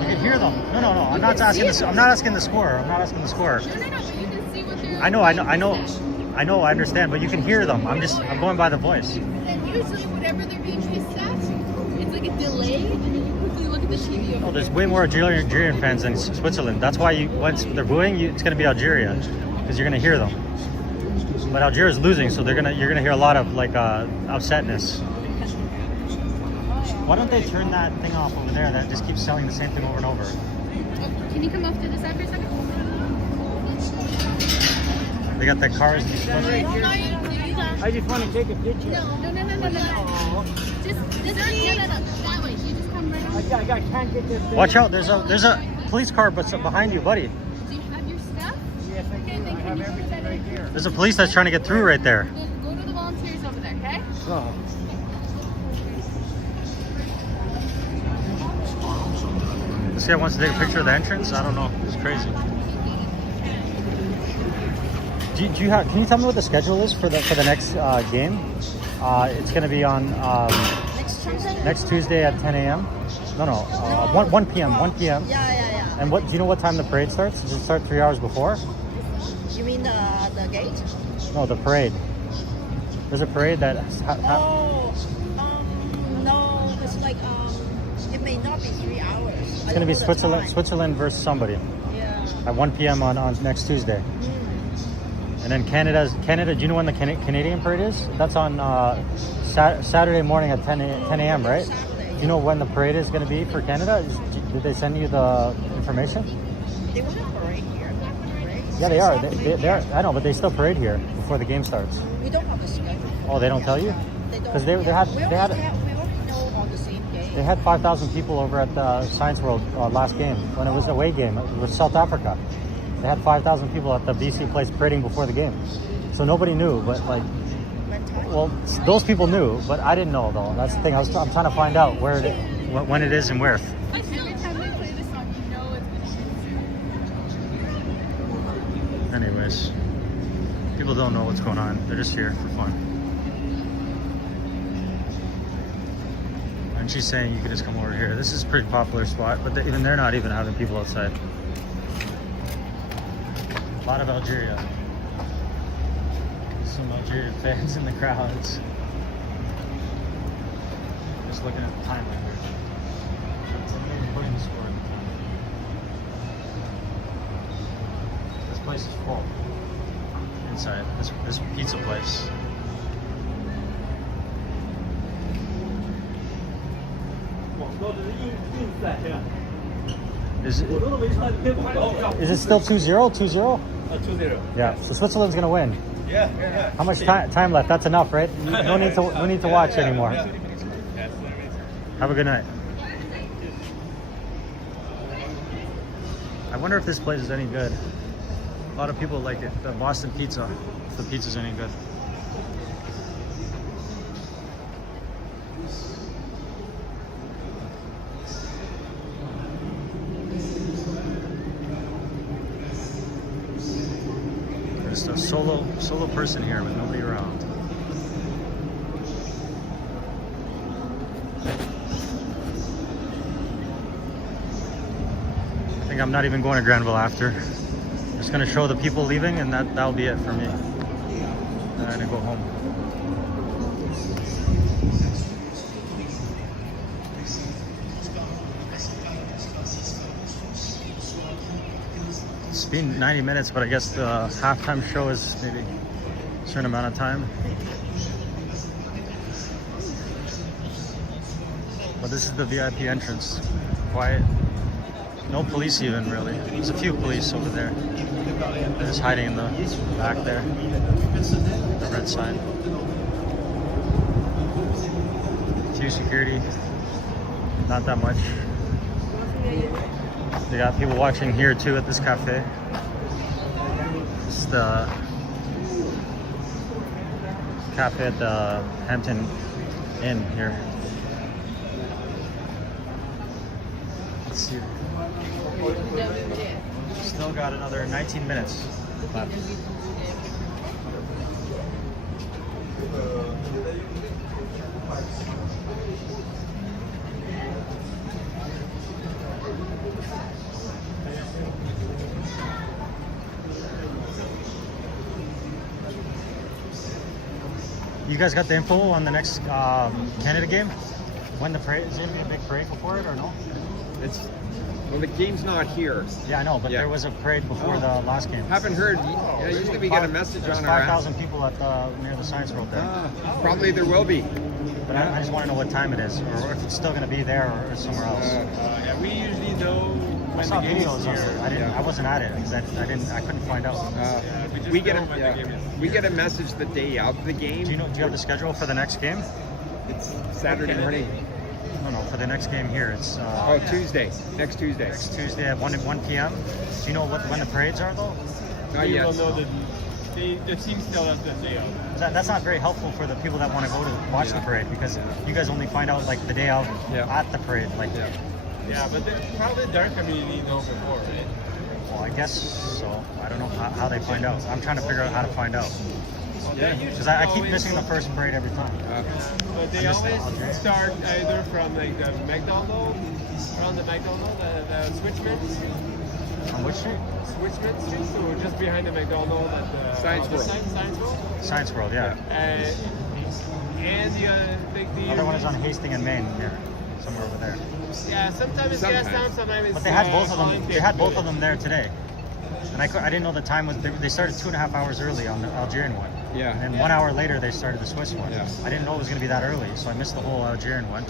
You can hear them. No. I'm not asking the. I'm not asking the score. I'm not asking the score. No, but you can see what they're. I know. I understand, but you can hear them. I'm going by the voice. And usually, whenever they're being pissed at, it's like a delay, and then you quickly look at the TV. Oh, there's way more Algerian fans than Switzerland. That's why once they're booing, it's going to be Algeria, because you're going to hear them. But Algeria's losing, so you're going to hear a lot of upsetness. Why don't they turn that thing off over there that just keeps selling the same thing over and over? Can you come off to the side for a second? They got the cars. I just want to take a picture. No. Just that way. You just come right on. I can't get this thing. Watch out! There's a police car behind you, buddy. Do you have your stuff? Yes, I do. Okay, then I have everything right here. There's a police that's trying to get through right there. Go to the volunteers over there, okay? Oh. This guy wants to take a picture of the entrance. I don't know. It's crazy. Can you tell me what the schedule is for the next game? It's going to be on next Tuesday at 10 a.m. No, 1 p.m. 1 p.m. Yeah. And do you know what time the parade starts? Does it start 3 hours before? You mean the gate? No, the parade. There's a parade that. No, it's like It may not be 3 hours. It's going to be Switzerland versus somebody Yeah. at 1 p.m. on next Tuesday. And then Canada. Do you know when the Canadian parade is? That's on Saturday morning at 10 a.m. Right? Do you know when the parade is going to be for Canada? Did they send you the information? They want to parade here. Right? Yeah, they are. They are. I know, but they still parade here before the game starts. We don't have the schedule. Oh, they don't tell you? They don't. 'Cause they had- we they had- already know on the same day. They had 5,000 people over at the Science World last game when it was an away game. It was South Africa. They had 5,000 people at the BC place parading before the game. So nobody knew, but like, well, those people knew, but I didn't know though. That's the thing. I'm trying to find out when it is and where. Every time they play this song, you know it's gonna be. Anyways, people don't know what's going on. They're just here for fun. And she's saying you could just come over here. This is a pretty popular spot, but even they're not even having people outside. A lot of Algeria. Some Algerian fans in the crowds. Just looking at the time here. Putting the score in the time. This place is full. Inside this pizza place. Is it still 2-0? 2-0? 2-0. Yeah. So Switzerland's gonna win. Yeah. How much time left? That's enough, right? No need to watch anymore. Have a good night. I wonder if this place is any good. A lot of people like it. The Boston pizza. If the pizza's any good. Just a solo person here with nobody around. I think I'm not even going to Granville after. I'm just gonna show the people leaving, and that'll be it for me. And I'm gonna go home. It's been 90 minutes, but I guess the halftime show is maybe a certain amount of time. But this is the VIP entrance. Quiet. No police even, really. There's a few police over there. They're just hiding in the back there. The red sign. Few security. Not that much. They got people watching here too at this cafe. This is the cafe at the Hampton Inn here. Let's see. Still got another 19 minutes left. You guys got the info on the next Canada game? When the parade is, there gonna be a big parade before it or no? Well, the game's not here. Yeah, I know, but there was a parade before the last game. Haven't heard. Yeah, usually we get a message There's on our app. 5,000 people at near the Science World there. Probably there will be. But I just want to know what time it is, or if it's still going to be there or somewhere else. Yeah, we usually know I when saw the game videos is of here. it. I wasn't at it because I couldn't find out. We get a message the day of the game. Do you have the schedule for the next game? It's Saturday morning. No, for the next game here, it's Tuesday. Next Tuesday. next Tuesday at 1 p.m. Do you know when the parades are though? Not We yet. will know the team still has the day off. That's not very helpful for the people that want to go to watch the parade because you guys only find out like the day of at the parade. Like, Yeah, but probably their community know before, right? well, I guess so. I don't know how they find out. I'm trying to figure out how to find out because I keep missing the first parade every time. But they I missed the always Algeria. start either from like the McDonald's, around the McDonald's, the Switchman's. On which street? Switchman Street, so just behind the McDonald's at the Science World. Science World. Science World, yeah. And the Other one is on Hastings and Main here. somewhere over there. Yeah, sometimes it's gas down, sometimes it's. But they had both of them. They had both of them there today, and I didn't know the time was. They started 2.5 hours early on the Algerian one. Yeah. And 1 hour later they started the Swiss one. Yeah. I didn't know it was going to be that early, so I missed the whole Algerian one.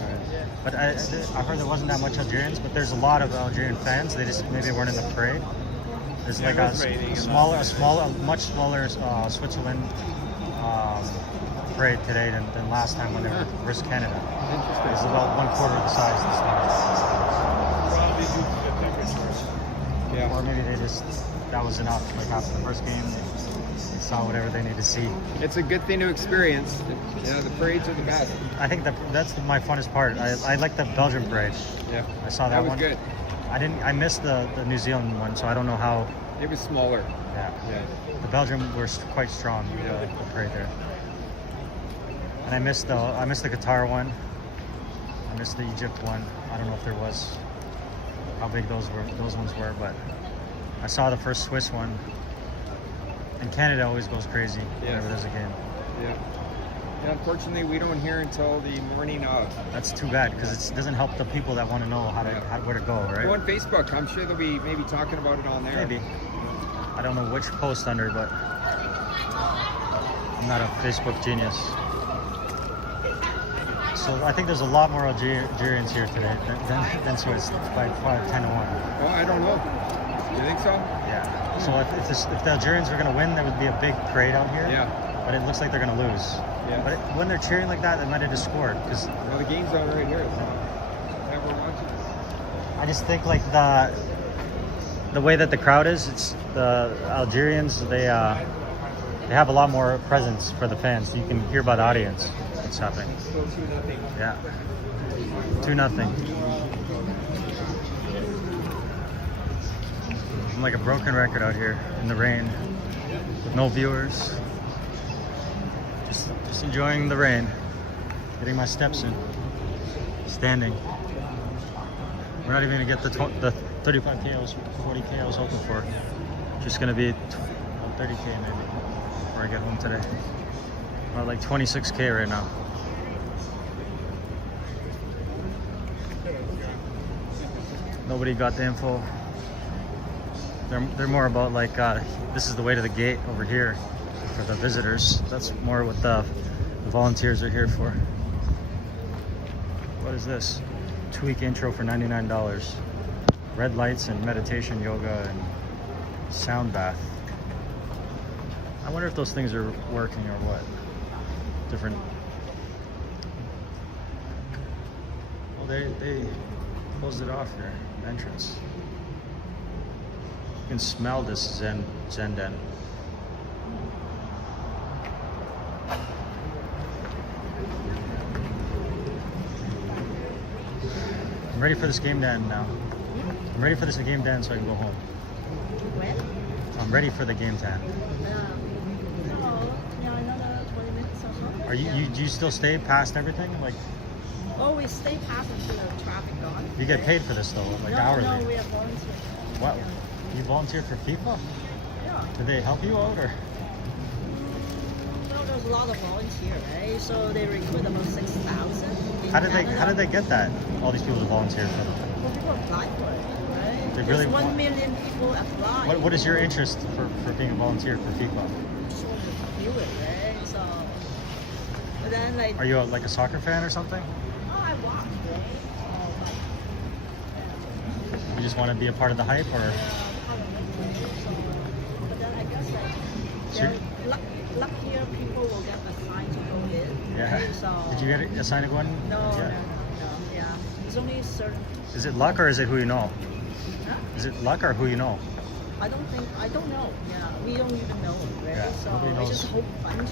But I heard there wasn't that much Algerians, but there's a lot of Algerian fans. They just maybe weren't in the parade. There's like a much smaller Switzerland parade today than last time when they were versus Canada. It's about 1/4 of the size this time. Yeah. Or maybe that was enough. Like after the first game, they saw whatever they need to see. It's a good thing to experience. You know, the parades are the best. I think that's my funnest part. I like the Belgian parade. Yeah. I saw that was one. good. I missed the New Zealand one, so I don't know how. It was smaller. Yeah. Yeah. The Belgium were quite strong. Yeah. The parade there. And I missed the Qatar one. I missed the Egypt one. I don't know if there was how big those ones were, but I saw the first Swiss one. And Canada always goes crazy whenever there's a game. Yeah. Yeah, unfortunately, we don't hear until the morning of. That's too bad because it doesn't help the people that want to know where to go, right? Go on Facebook. I'm sure they'll be maybe talking about it on there. Maybe. I don't know which post under, but I'm not a Facebook genius. So I think there's a lot more Algerians here today than Swiss by 10-1. Well, I don't know. You think so? Yeah. So if the Algerians were going to win, there would be a big parade out here. Yeah. But it looks like they're going to lose. Yeah. But when they're cheering like that, they might have just scored. Because Well, the game's on right here. Yeah, we're watching. I just think like the way that the crowd is, it's the Algerians. They have a lot more presence for the fans. You can hear by the audience what's happening. Still 2-0. Yeah. 2-0. I'm like a broken record out here in the rain with no viewers. Just enjoying the rain, getting my steps in, standing. We're not even gonna get the 35K, 40K I was hoping for. Just gonna be 30K maybe before I get home today. Or like 26K right now. Nobody got the info. They're more about like this is the way to the gate over here for the visitors. That's more what the volunteers are here for. What is this? 2-week intro for $99. Red lights and meditation, yoga, and sound bath. I wonder if those things are working or what. Different. Well, they closed it off here. Entrance. You can smell this Zen Den. I'm ready for this game to end now. I'm ready for this game to end so I can go home. When? I'm ready for the game to end. Another 20 minutes or so. Are you do you still stay past everything? Like Oh, we stay past until the traffic gone. you get paid for this though, like hourly. No, we are volunteers. What? You volunteered for FIFA? Yeah. Did they help you out or? Well, there's a lot of volunteers, right? So they recruit about 6,000. How did they get that? All these people to volunteer for them. Well, people apply for it, right? They really There's 1 want- million people apply. What is your interest for being a volunteer for FIFA? Just want to do it, right? So, but then like, Are you like a soccer fan or something? oh, I watch, right? You just want to be a part of the hype or? But then I guess like, Sure. luckier people will get assigned to go in. Yeah. Right? So, Did you get assigned to one? No, Yeah. no, yeah. It's only certain. Is it luck or is it who you know? Huh? Is it luck or who you know? I don't know. Yeah, we don't even know, right? Yeah, So nobody I knows. just hope bunch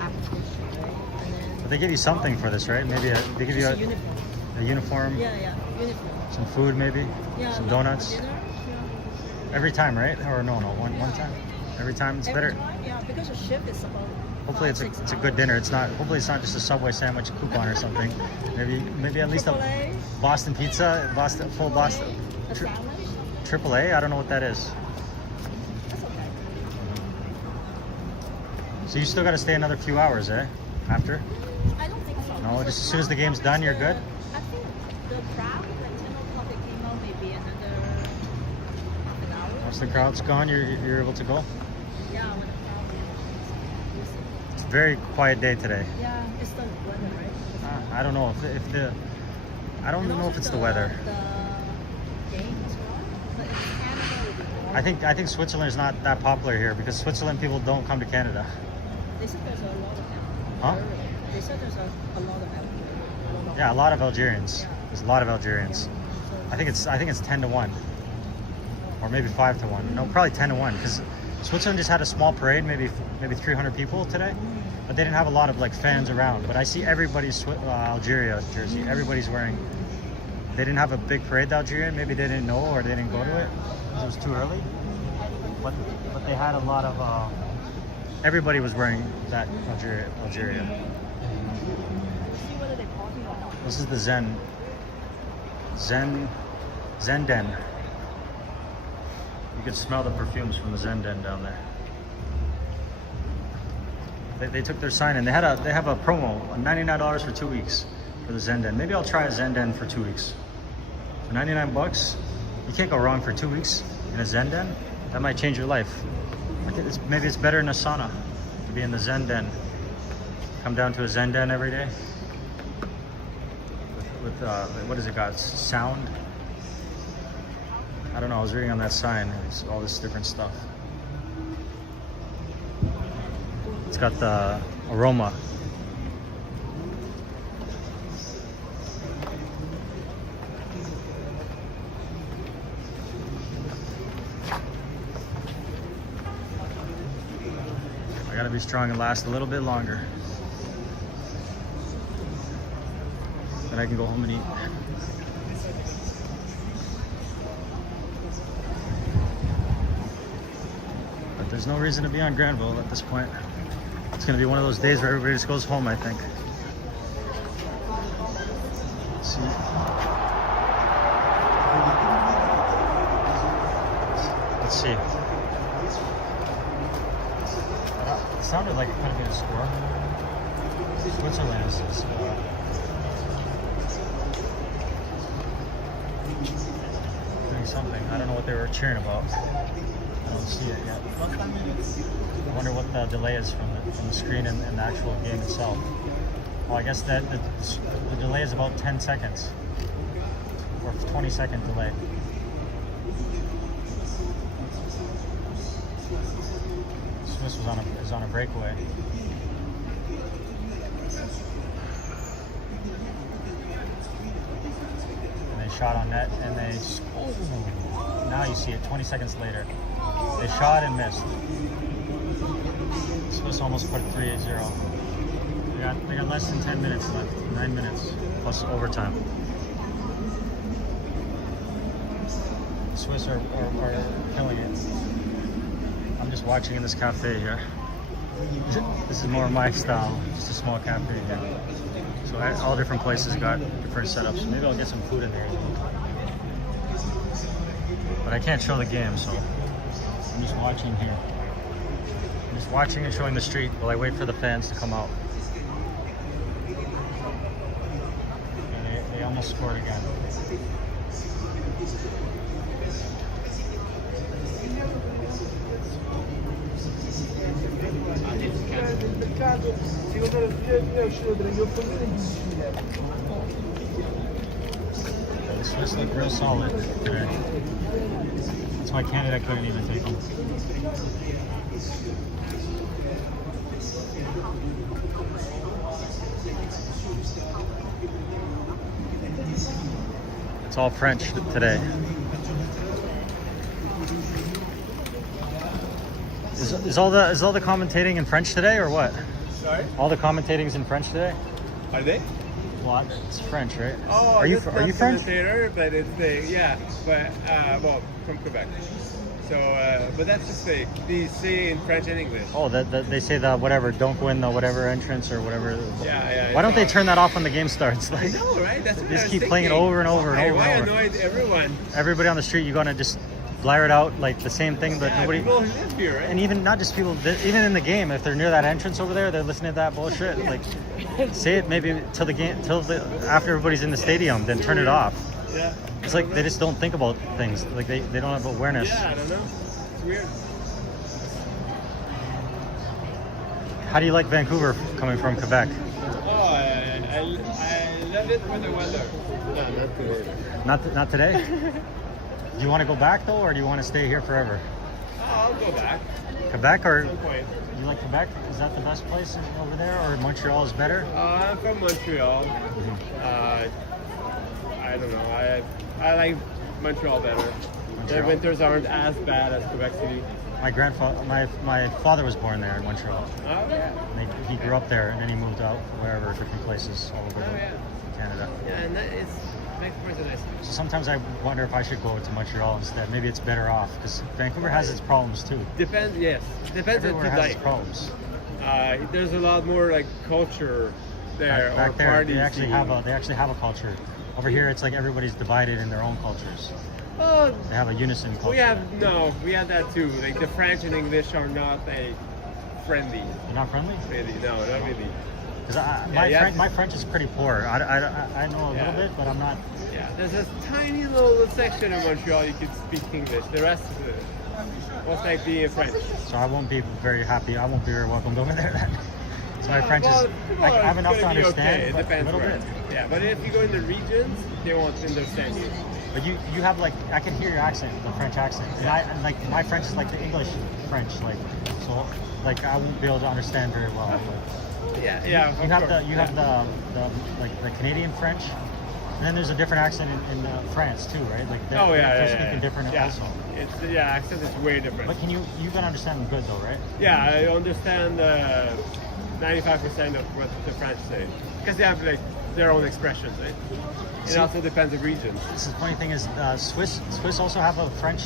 application, right? And then But they give you something for this, right? Maybe they give you just uniform. a uniform, Yeah, uniform. some food maybe, Yeah, some like donuts. Dinner, yeah. Every time, right? Or no, one time. Every time it's Every better. time, yeah, because the shift is about. Hopefully it's a good dinner. It's not. Hopefully it's not just a Subway sandwich coupon or something. Maybe at least a AAA, Boston pizza, full Boston. a sandwich. AAA? I don't know what that is. That's okay. So you still got to stay another few hours, eh? After? I don't think so. No, just as soon as the game's done, you're good? I think the crowd, like 10 o'clock they came out, maybe another half an hour. Once the crowd's gone, you're able to go. Yeah, when the crowd is. It's a very quiet day today. Yeah, it's the weather, right? I don't know if the I don't And know if also it's the weather. The game as well. But in Canada, it would be more. I think Switzerland is not that popular here because Switzerland people don't come to Canada. They said there's a lot of them. Huh? They said there's a lot of them. Yeah, a lot of Algerians. There's a lot of Algerians. I think it's 10-1, or maybe 5-1. No, probably 10-1 because Switzerland just had a small parade, maybe 300 people today, but they didn't have a lot of like fans around. But I see everybody's Algeria jersey. Everybody's wearing. They didn't have a big parade to Algeria. Maybe they didn't know or they didn't go to it because it was too early. But they had a lot of. Everybody was wearing that Algeria. This is the Zen Den. You can smell the perfumes from the Zen Den down there. They took their sign and they have a promo, $99 for 2 weeks for the Zen Den. Maybe I'll try a Zen Den for 2 weeks. For 99 bucks, you can't go wrong for 2 weeks in a Zen Den. That might change your life. Maybe it's better in a sauna to be in the Zen Den. Come down to a Zen Den every day. With what has it got? Sound? I don't know. I was reading on that sign. It's all this different stuff. It's got the aroma. I gotta be strong and last a little bit longer. Then I can go home and eat. But there's no reason to be on Granville at this point. It's gonna be one of those days where everybody just goes home, I think. Let's see. Let's see. It sounded like it could have been a score. Switzerland is doing something. I don't know what they were cheering about. I don't see it yet. I wonder what the delay is from the screen and the actual game itself. Well, I guess that the delay is about 10 seconds or 20-second delay. Swiss is on a breakaway. Shot on net and they now you see it 20 seconds later. They shot and missed. Swiss almost put it 3-0. They got less than 10 minutes left, 9 minutes plus overtime. The Swiss are killing it. I'm just watching in this cafe here. This is more my style, just a small cafe here. So all different places got different setups. Maybe I'll get some food in there. But I can't show the game, so I'm just watching here. I'm just watching and showing the street while I wait for the fans to come out. And they almost scored again. The Swiss look real solid today. That's why Canada couldn't even take them. It's all French today. Is all the commentating in French today or what? Sorry? All the commentating's in French today? Are they? Well, it's French, right? Oh, are you that's French? commentator, but it's well, from Quebec. So, but that's just they say in French and English. Oh, they say the whatever, don't go in the whatever entrance or whatever. Yeah. Why don't they turn that off when the game starts? I know, right? That's what Just I was keep playing it thinking. over and over and over Why and over. annoy everyone? Everybody on the street, you're gonna just blare it out like the same thing, but Yeah, nobody. people who live here, right? And even not just people, even in the game, if they're near that entrance over there, they're listening to that bullshit. Like, Say it maybe till the game, after everybody's in the stadium, then turn it off. Yeah. It's like they just don't think about things. Like they don't have awareness. Yeah, I don't know. It's weird. How do you like Vancouver coming from Quebec? Oh, I love it for the weather. No, not today. Not today? Do you want to go back though, or do you want to stay here forever? Oh, I'll go back. Quebec, or No point. you like Quebec? Is that the best place over there, or Montreal is better? I'm from Montreal. I don't know. I like Montreal better. The Montreal. winters aren't as bad as Quebec City. My father was born there in Montreal. Oh, yeah. And he grew up there, and then he moved out wherever, different places all over Canada. Yeah, and Vancouver's a nice place. So sometimes I wonder if I should go to Montreal instead. Maybe it's better off, because Vancouver has its problems too. Depends, yes. Depends Everywhere what has you its like. problems. There's a lot more like culture there. Back or there, parties they actually scene. have a culture. Over here, it's like everybody's divided in their own cultures. Oh, They have a unison culture. we have that too. Like the French and English are not friendly. You're not friendly? Really, no, not really. Because Yeah, my French is pretty poor. I know a little bit, but I'm not. Yeah, there's a tiny little section in Montreal you can speak English. The rest is most likely French. So I won't be very happy. I won't be very welcomed over there then. So my French is. I have enough to understand, Okay. It but a depends little where. bit. Yeah, but if you go in the regions, they won't understand you. But you have like, I can hear your accent, the French accent, and like my French is like the English French, like so like I won't be able to understand very well. Yeah, You have the like the Canadian French, and then there's a different accent in France too, right? Like they're speaking different also. Accent is way different. But you can understand them good though, right? Yeah, I understand 95% of what the French say because they have like their own expressions, right? It also depends on regions. This is the funny thing is Swiss also have a French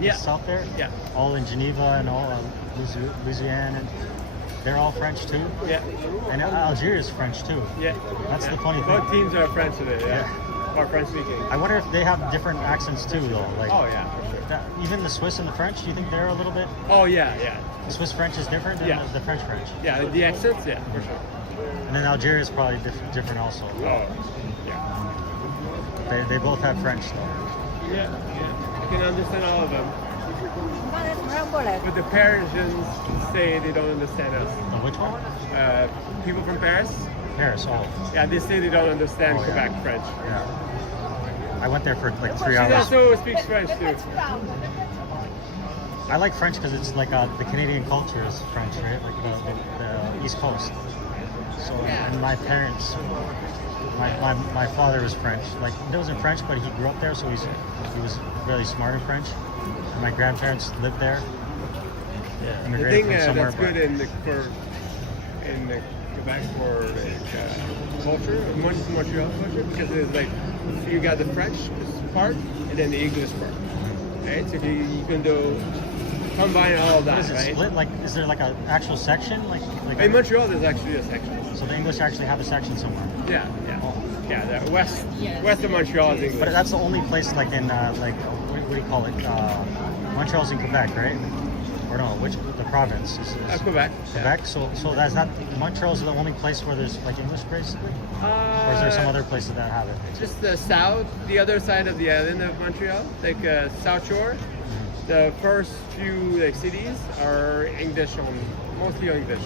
Yeah. south there. Yeah. All in Geneva and all Louisiana, and they're all French too. Yeah. And Algeria is French too. Yeah. That's the funny Both thing. teams are French today, or French speaking. I wonder if they have different accents too, though. Like Oh yeah, for sure. even the Swiss and the French. Do you think they're a little bit? Oh yeah. The Swiss French is different than Yeah. the French French. Yeah, the accents, yeah, for sure. And then Algeria is probably different also. Oh, yeah. They both have French though. Yeah. I can understand all of them. But the Parisians say they don't understand us. Which one? People from Paris, Paris. Oh, yeah, they say they don't understand Oh, yeah. Quebec French. yeah. I went there for like 3 She hours. also speaks French too. I like French because it's like the Canadian culture is French, right? Like the East Coast. So and my parents, my father was French. Like he wasn't French, but he grew up there, so he was really smart in French. And my grandparents lived there. The Immigrated thing from somewhere. that's good but- in the Quebec for culture, Montreal culture, because it's like you got the French part and then the English part, right? So you can do combine all of that, Is it right? split? Like, is there like an actual section? Like In Montreal, there's actually a section. so the English actually have a section somewhere. Yeah. The west of Montreal is English. But that's the only place like in like what do you call it? Montreal's in Quebec, right? Or no, the province is Quebec. Quebec. So that's not Montreal's the only place where there's like English basically, or is there some other places that have it? Just the south, the other side of the island of Montreal, like South Shore. The first few like cities are English only, mostly English.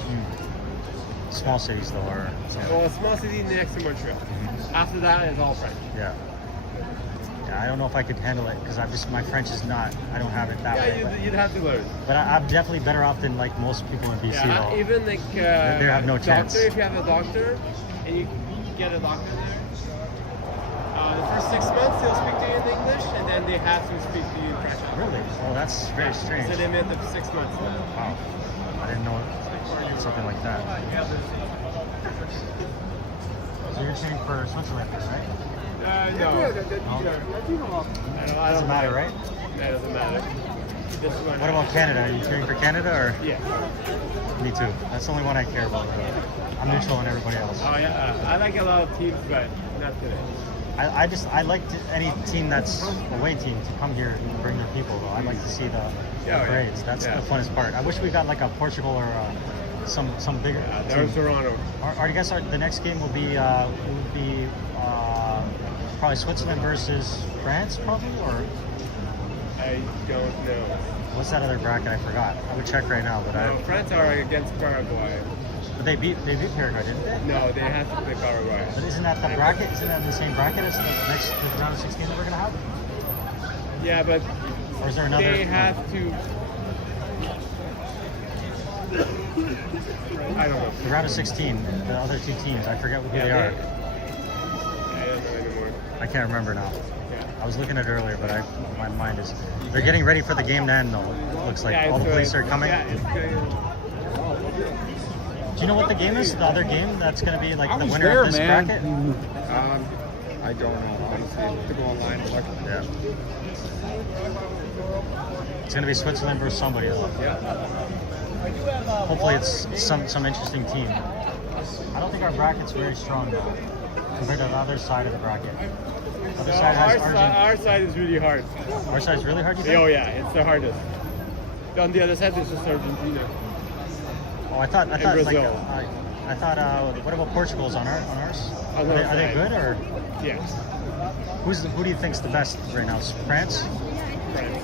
Small cities though, or Well, a small city next to Montreal. After that, it's all French. yeah. I don't know if I could handle it because my French is not. I don't have it that way. Yeah, you'd have to learn. But I'm definitely better off than like most people in BC. Yeah, though. even like They have no chance. doctor. If you have a doctor and you get a doctor there, the first 6 months they'll speak to you in English, and then they have to speak to you in French. Really? Oh, that's very strange. It's a limit of 6 months. Wow. I didn't know something like that. So you're cheering for Switzerland, right? No. No? I Doesn't don't matter, right? That doesn't matter. This one. What about Canada? Are you cheering for Canada or? Yeah. Me too. That's the only one I care about. I'm neutral on everybody else. Oh yeah. I like a lot of teams, but not today. I like any team that's away team to come here and bring their people though. I like to see the parades. That's the funnest part. I wish we got like a Portugal or some bigger. That was team. Toronto. I guess the next game will be probably Switzerland versus France, probably, or I don't know. what's that other bracket? I forgot. I would check right now, but No, France are against Paraguay. but they beat Paraguay, didn't they? No, they have to play Paraguay. But isn't that the bracket? Isn't that the same bracket as the next round of 16 that we're gonna have? Yeah, but Or is there another? they have to. I don't know. The round of 16, the other two teams. I forget who they Yeah, are. I don't know anymore. I can't remember now. Yeah. I was looking at it earlier, but my mind is. They're getting ready for the game to end, though. It looks like Yeah, all the it's police good. are coming. Yeah, it's good. Do you know what the game is? The other game that's going to be like I the was winner there, of this man. bracket? I don't know, honestly. I have to go online and look. Yeah. It's going to be Switzerland versus somebody, though. Yeah. Hopefully, it's some interesting team. I don't think our bracket's very strong, though, compared to the other side of the bracket. The other No, side has Argentina. our side is really hard. Our side's really hard, you think? Oh yeah, it's the hardest. On the other side, there's just Argentina. Oh, I thought Brazil. like I thought what about Portugal's on ours? On Are our they side. good or Yeah, who do you think's the best right now? France? France.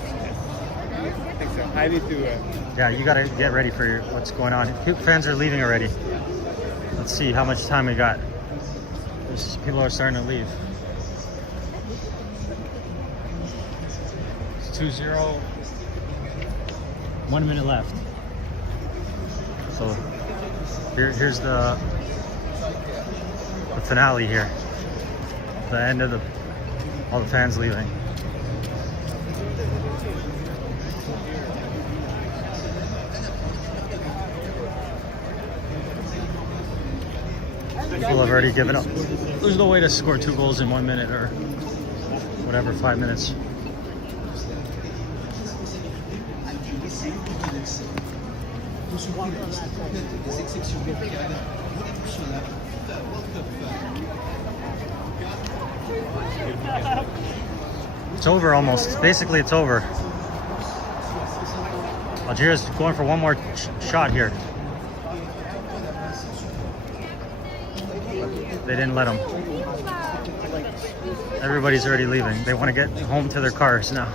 I think so. I need to. Yeah, you got to get ready for what's going on. Fans are leaving already. Let's see how much time we got. People are starting to leave. It's 2-0. 1 minute left. So here's the finale here. The end of all the fans leaving. People have already given up. There's no way to score 2 goals in 1 minute or whatever, 5 minutes. It's over almost. Basically, it's over. Algeria's going for one more shot here. They didn't let them. Everybody's already leaving. They want to get home to their cars now.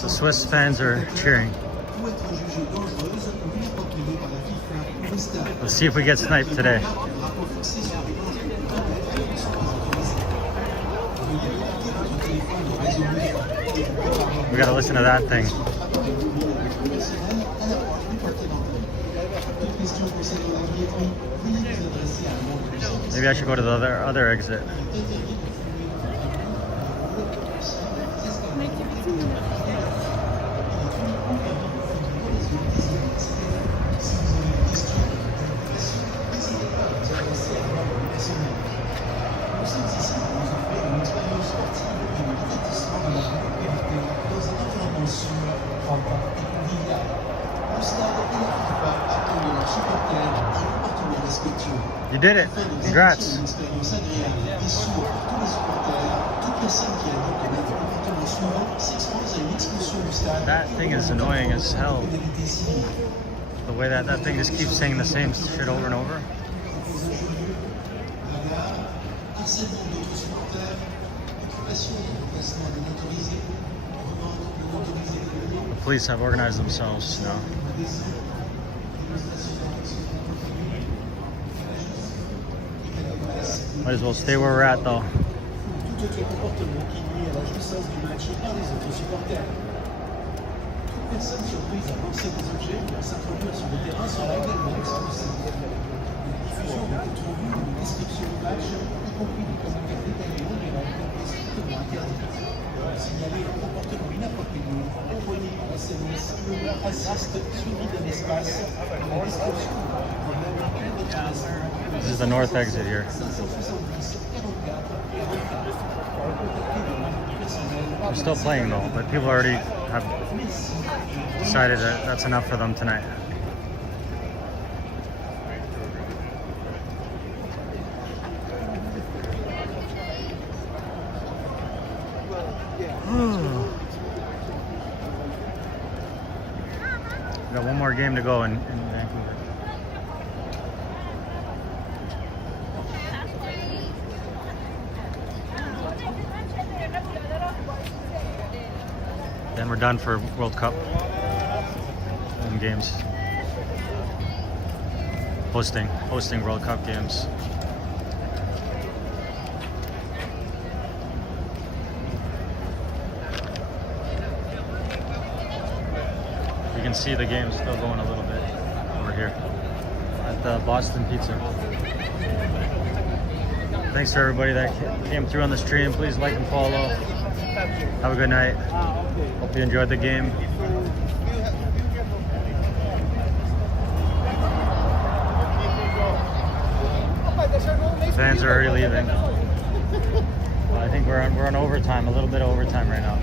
The Swiss fans are cheering. Let's see if we get sniped today. We gotta listen to that thing. Maybe I should go to the other exit. You did it. Congrats. That thing is annoying as hell. The way that thing just keeps saying the same shit over and over. The police have organized themselves now. Might as well stay where we're at though. This is the north exit here. We're still playing though, but people already have decided that that's enough for them tonight. We got one more game to go in Vancouver. Then we're done for World Cup home games. Hosting World Cup games. You can see the game still going a little bit over here at the Boston Pizza. Thanks to everybody that came through on the stream. Please like and follow. Have a good night. Hope you enjoyed the game. Fans are already leaving. I think we're on overtime, a little bit of overtime right now.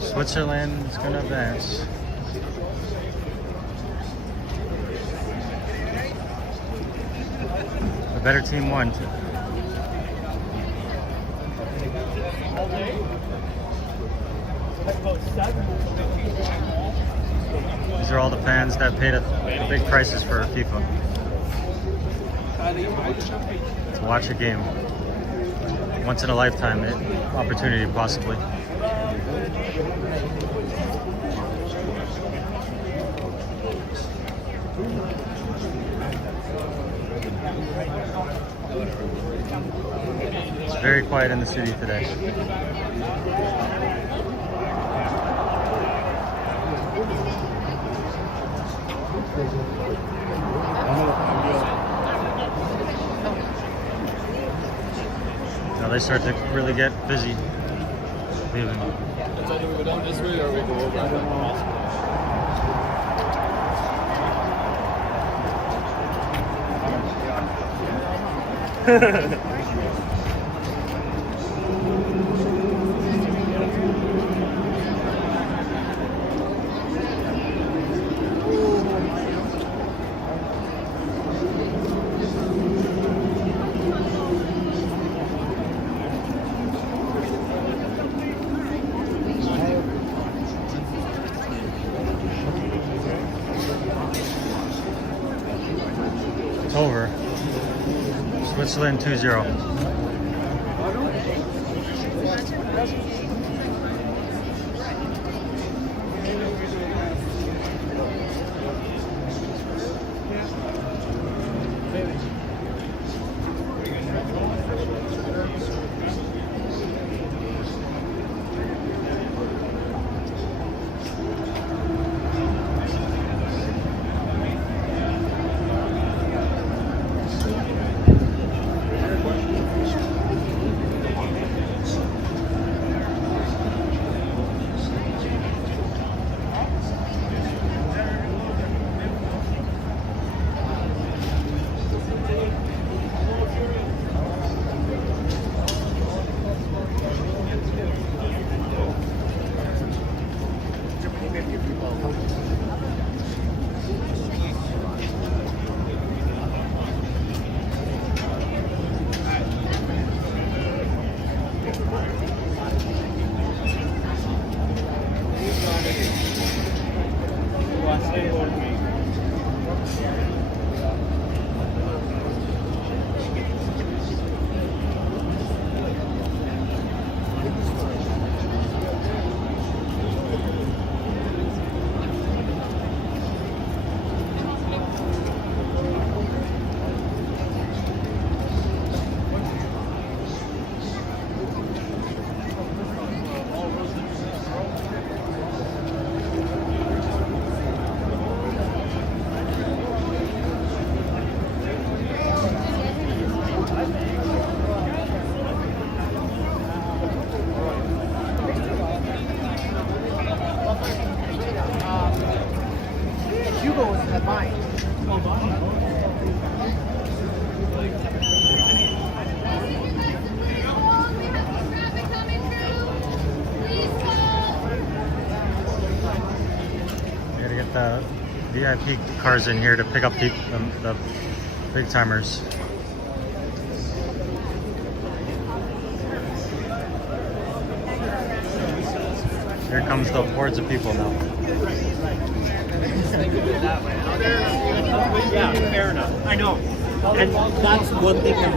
Switzerland is going to advance. The better team won. These are all the fans that paid the big prices for FIFA to watch a game. Once in a lifetime opportunity, possibly. It's very quiet in the city today. Now they start to really get busy leaving. Do we go down this way or we go over? It's over. Switzerland 2-0. the VIP cars in here to pick up the big timers. Here comes the hordes of people now. Yeah, fair enough. I know. And that's one thing that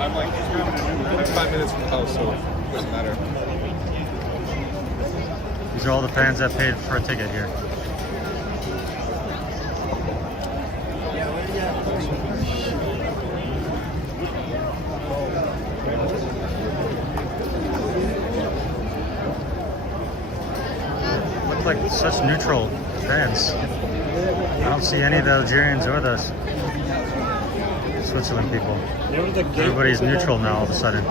I'm like 5 minutes from the house, so it doesn't matter. These are all the fans that paid for a ticket here. Look like such neutral fans. I don't see any of the Algerians or the Switzerland people. Everybody's neutral now all of a sudden.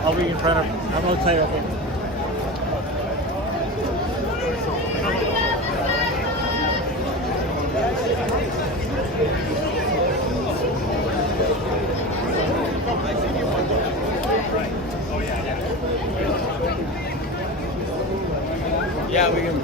I'll be in front of. I'm gonna tell you. Okay. Yeah, we can.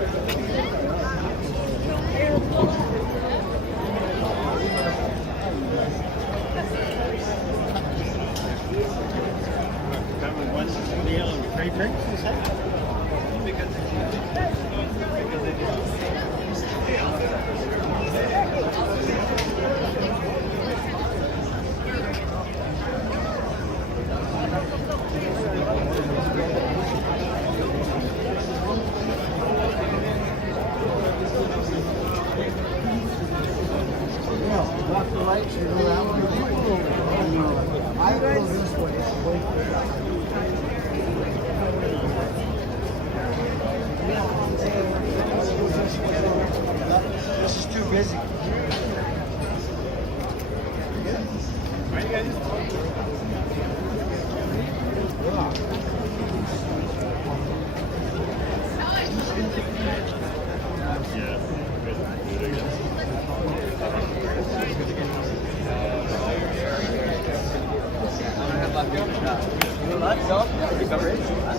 This is too busy.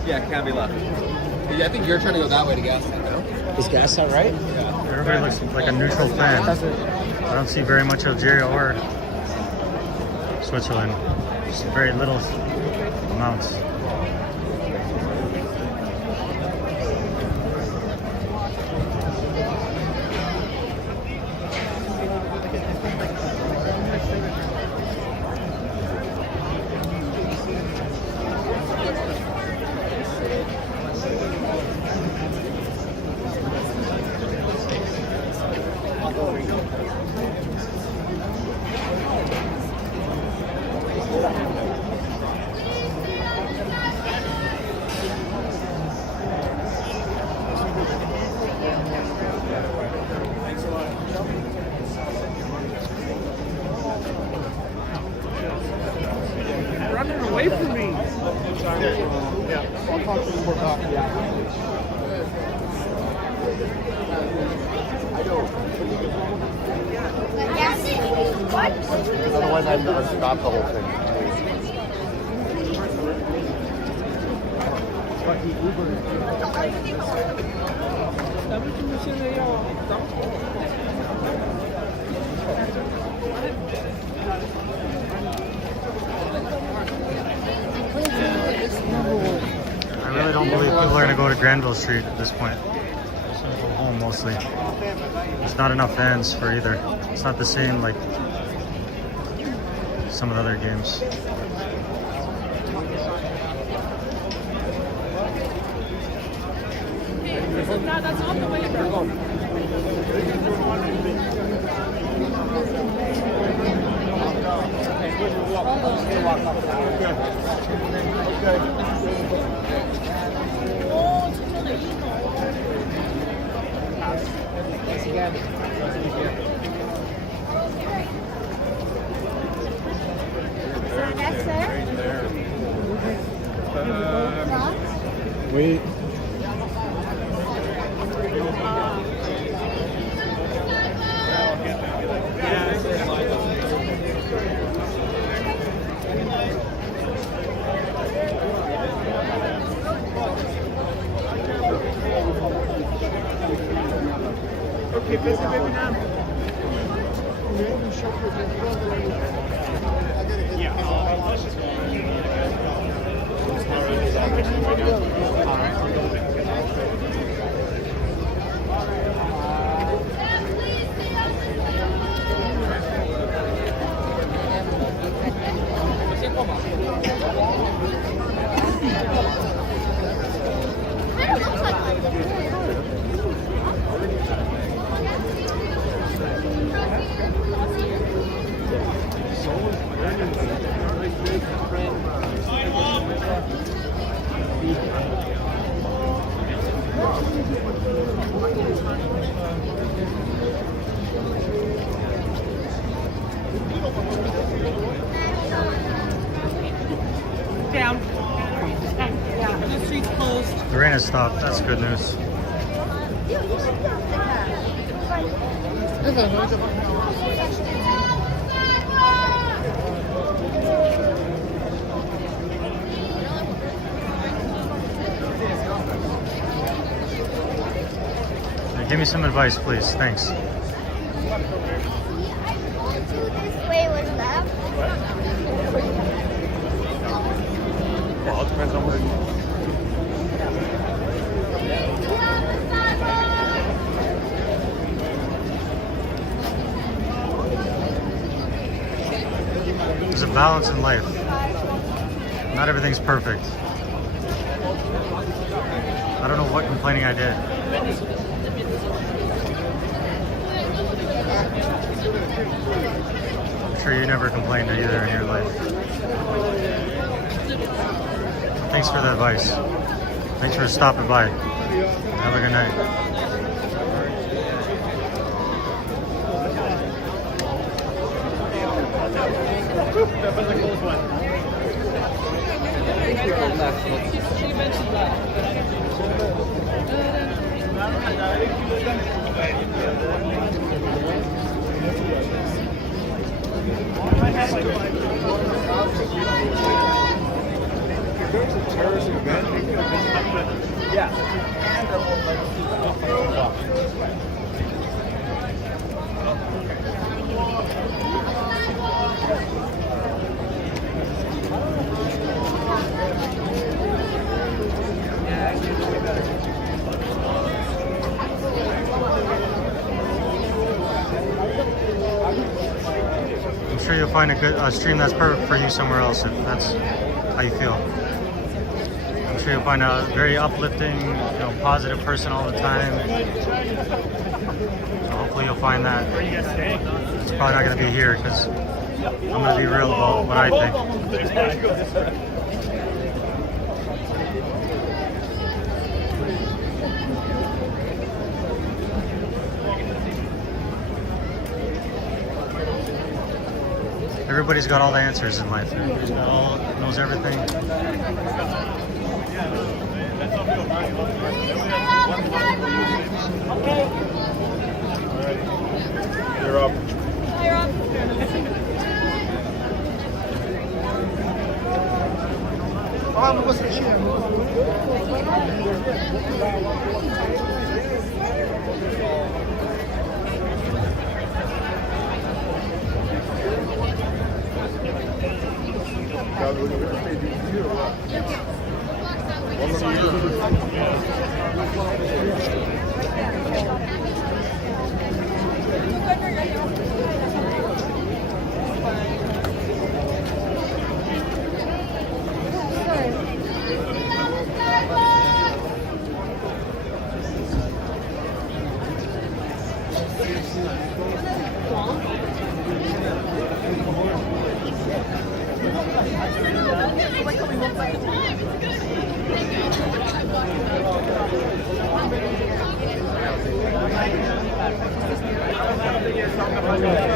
Yeah, it can be left. Yeah, I think you're trying to go that way to gas tank, no? Is gas not right? Everybody looks like a neutral fan. I don't see very much Algeria or Switzerland. Just very little amounts. Running away from me. Yeah, I'll talk to you more about it. I know. Otherwise, I'd stop the whole thing. I really don't believe people are going to go to Granville Street at this point. Just gonna go home mostly. There's not enough fans for either. It's not the same like some of the other games. That's not the way, bro. Wait. Okay, busy baby now. Down. Yeah, the street's closed. The rain has stopped. That's good news. Give me some advice, please. Thanks. Wait, what's that? Well, it depends on where. There's a balance in life. Not everything's perfect. I don't know what complaining I did. I'm sure you never complained either in your life. Thanks for the advice. Thanks for stopping by. Have a good night. I'm sure you'll find a stream that's perfect for you somewhere else if that's how you feel. I'm sure you'll find a very uplifting, positive person all the time. So hopefully you'll find that. It's probably not going to be here because I'm going to be real about what I think. Everybody's got all the answers in life. All knows everything. You're up.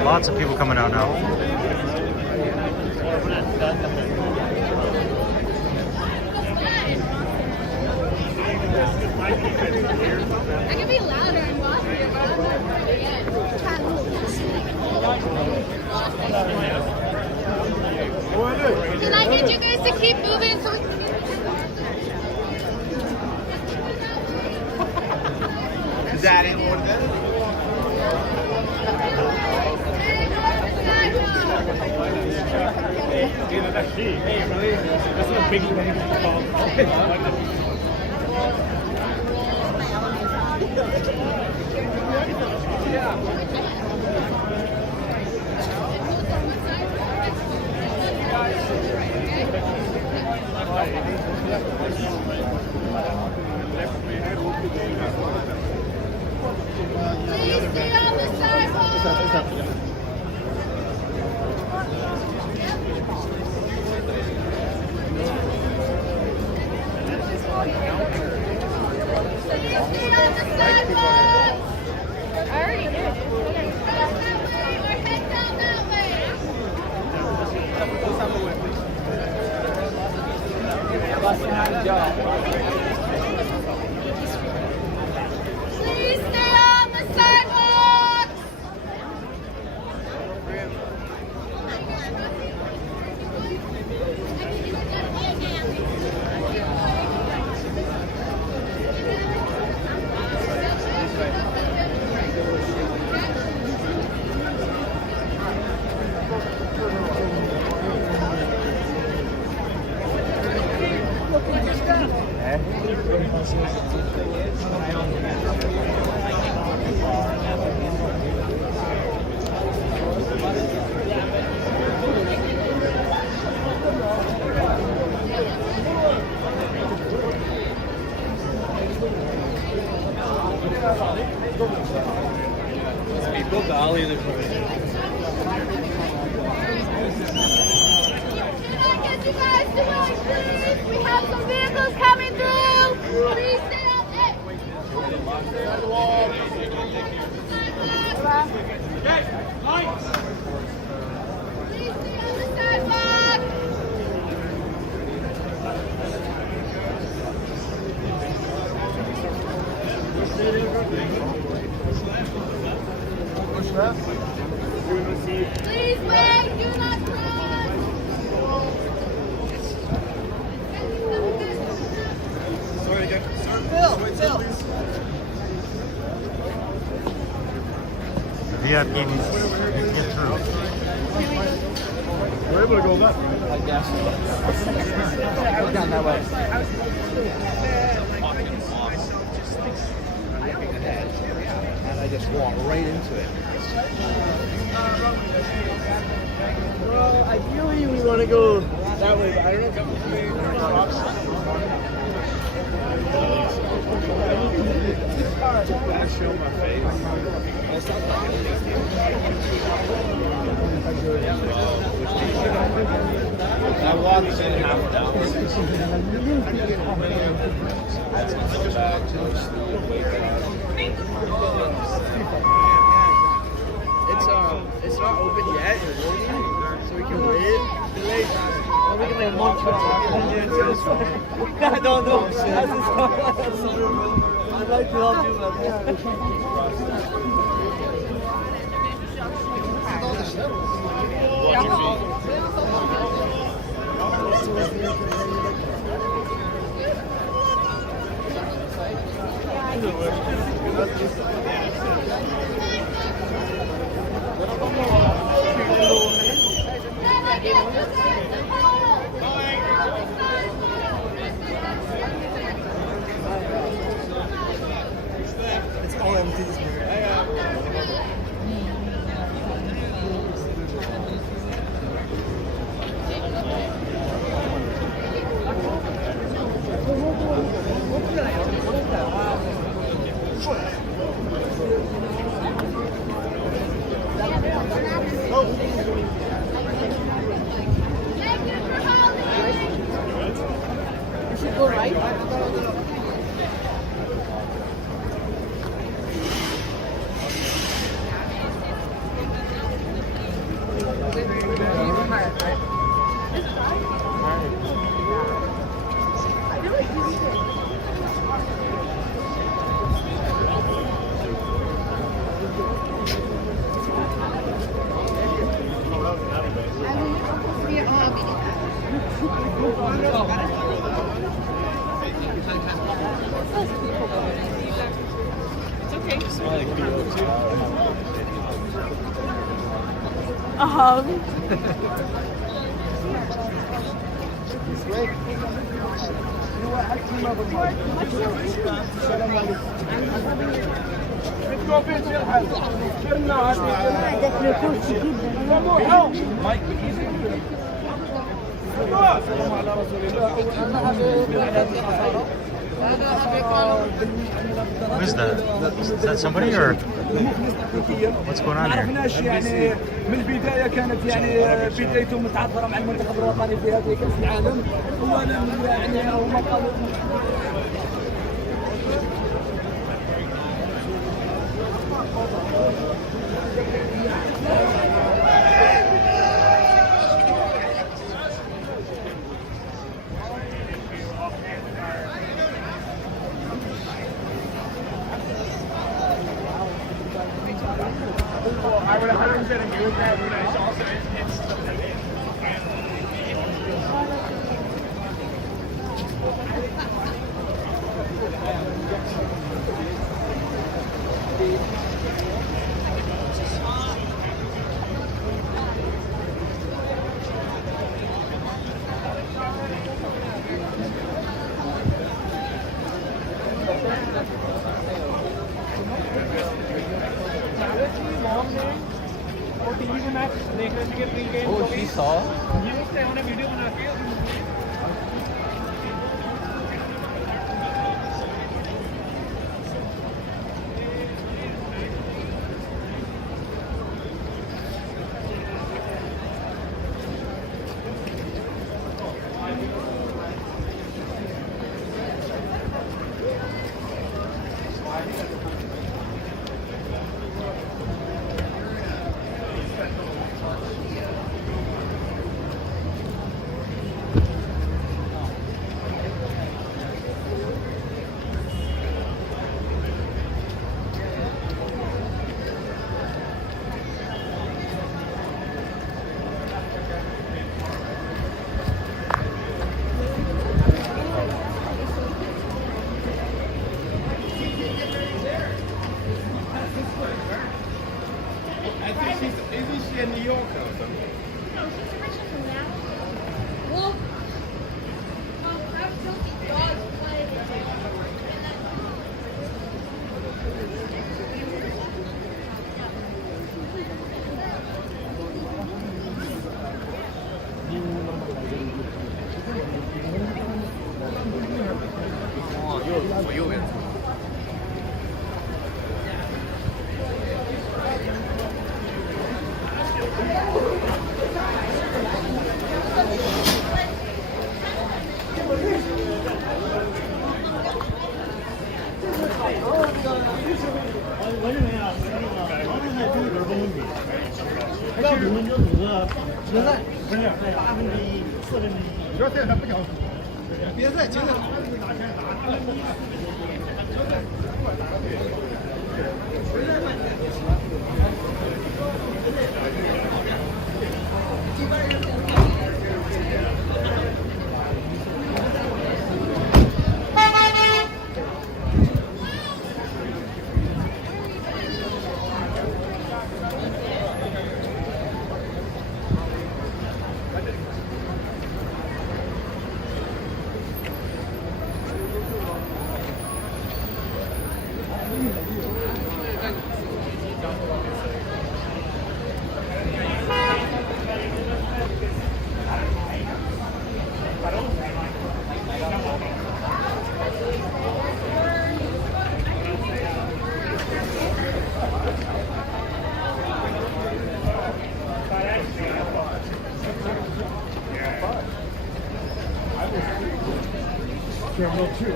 Lots of people coming out now. I can be louder and loftier, but I'm not ready yet. Can I get you guys to keep moving so we can get Is that it? What is it? Hey, really? That's not a big thing. Please stay on the sidewalk. Please stay on the sidewalk. I already did. Cross that way or head down that way. Please stay on the sidewalk. People dolly in the Can I get you guys to wait, please? We have some vehicles coming through. Please stay on it. Please stay on the sidewalk. Please wait. Do not run. Sorry again. Sir, Phil. VIP needs to get through. We're able to go left. I guess. Go down that way. And I just walk right into it. Well, ideally we want to go that way, but I don't know if I show my face. I walked in half an hour. It's not open yet. So we can wait. We can like month from I don't know. I'd like to help you with It's all empty this morning. You should go right. Okay. Smiley Pt2. A hug. Who is that? Is that somebody or what's going on here? يعني من البدايه كانت يعني بدايته متعثره مع المنتخب الوطني في هذه كاس العالم ولم يعني هما قالوا I would 100% agree with that. You know, it's also Oh, she saw? Isn't she a New Yorker or something? No, she's originally now. Well, that filthy dog played.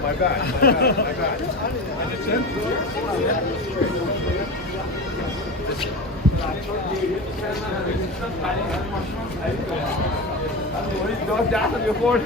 My bad. Don't dash on your board.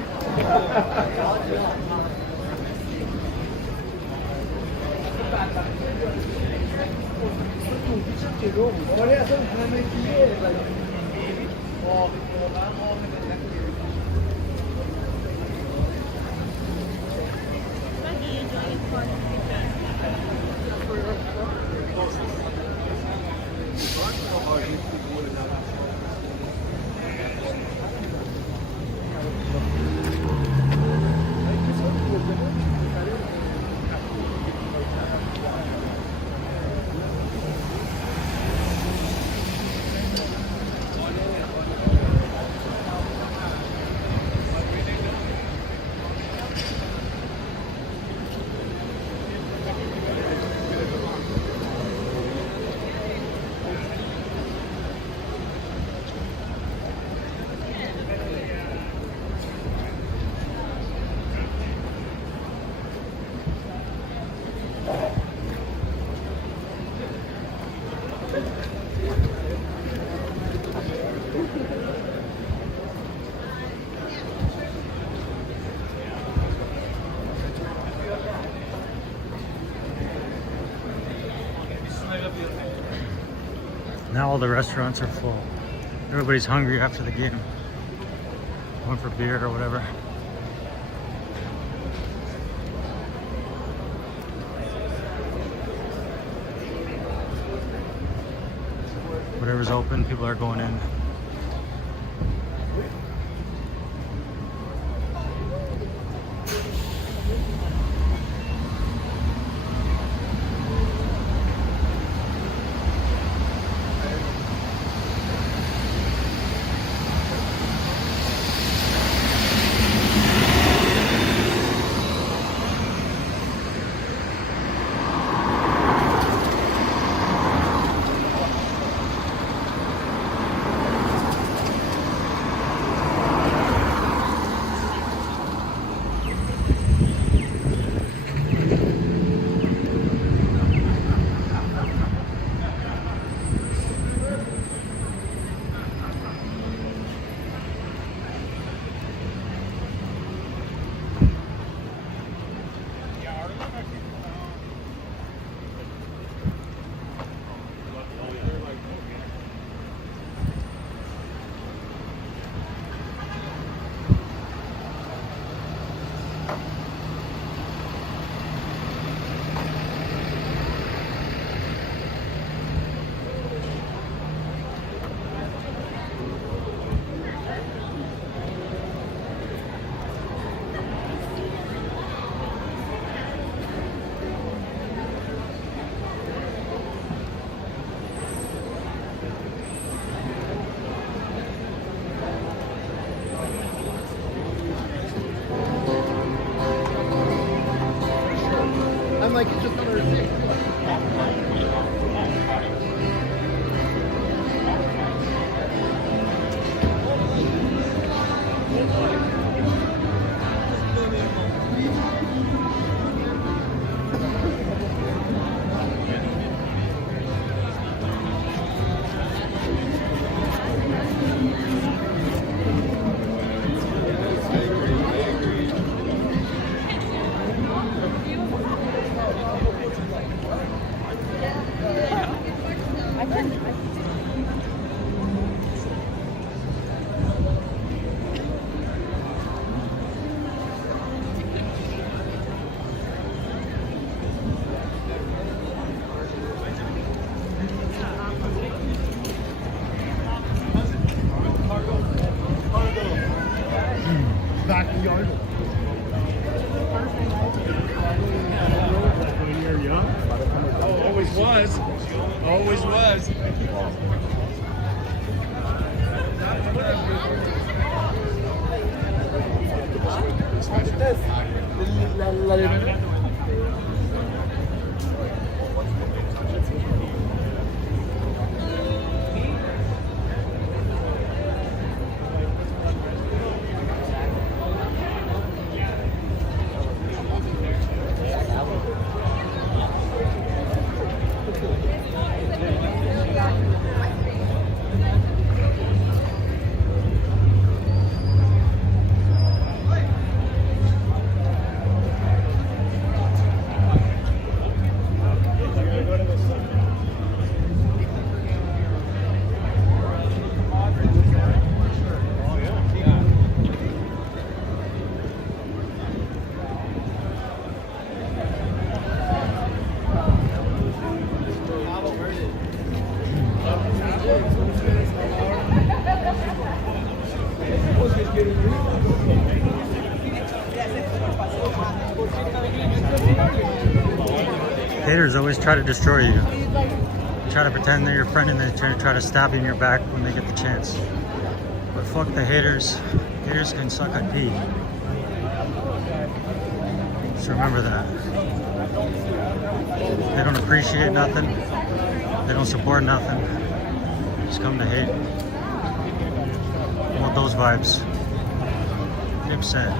Now all the restaurants are full. Everybody's hungry after the game. Going for beer or whatever. Whatever's open, people are going in. I'm like, it's just another thing. Backyard. When you're young. Oh, always was. Always was. Haters always try to destroy you. Try to pretend they're your friend and they try to stab you in your back when they get the chance. But fuck the haters. Haters can suck a pee. Just remember that. They don't appreciate nothing. They don't support nothing. Just come to hate. I want those vibes. Get upset.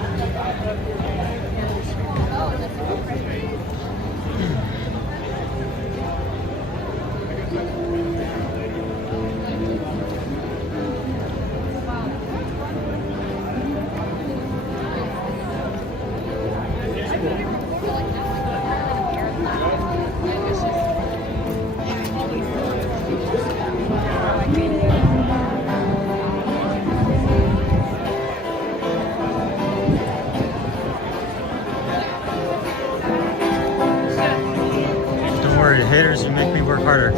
Haters, you make me work harder.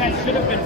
That should have been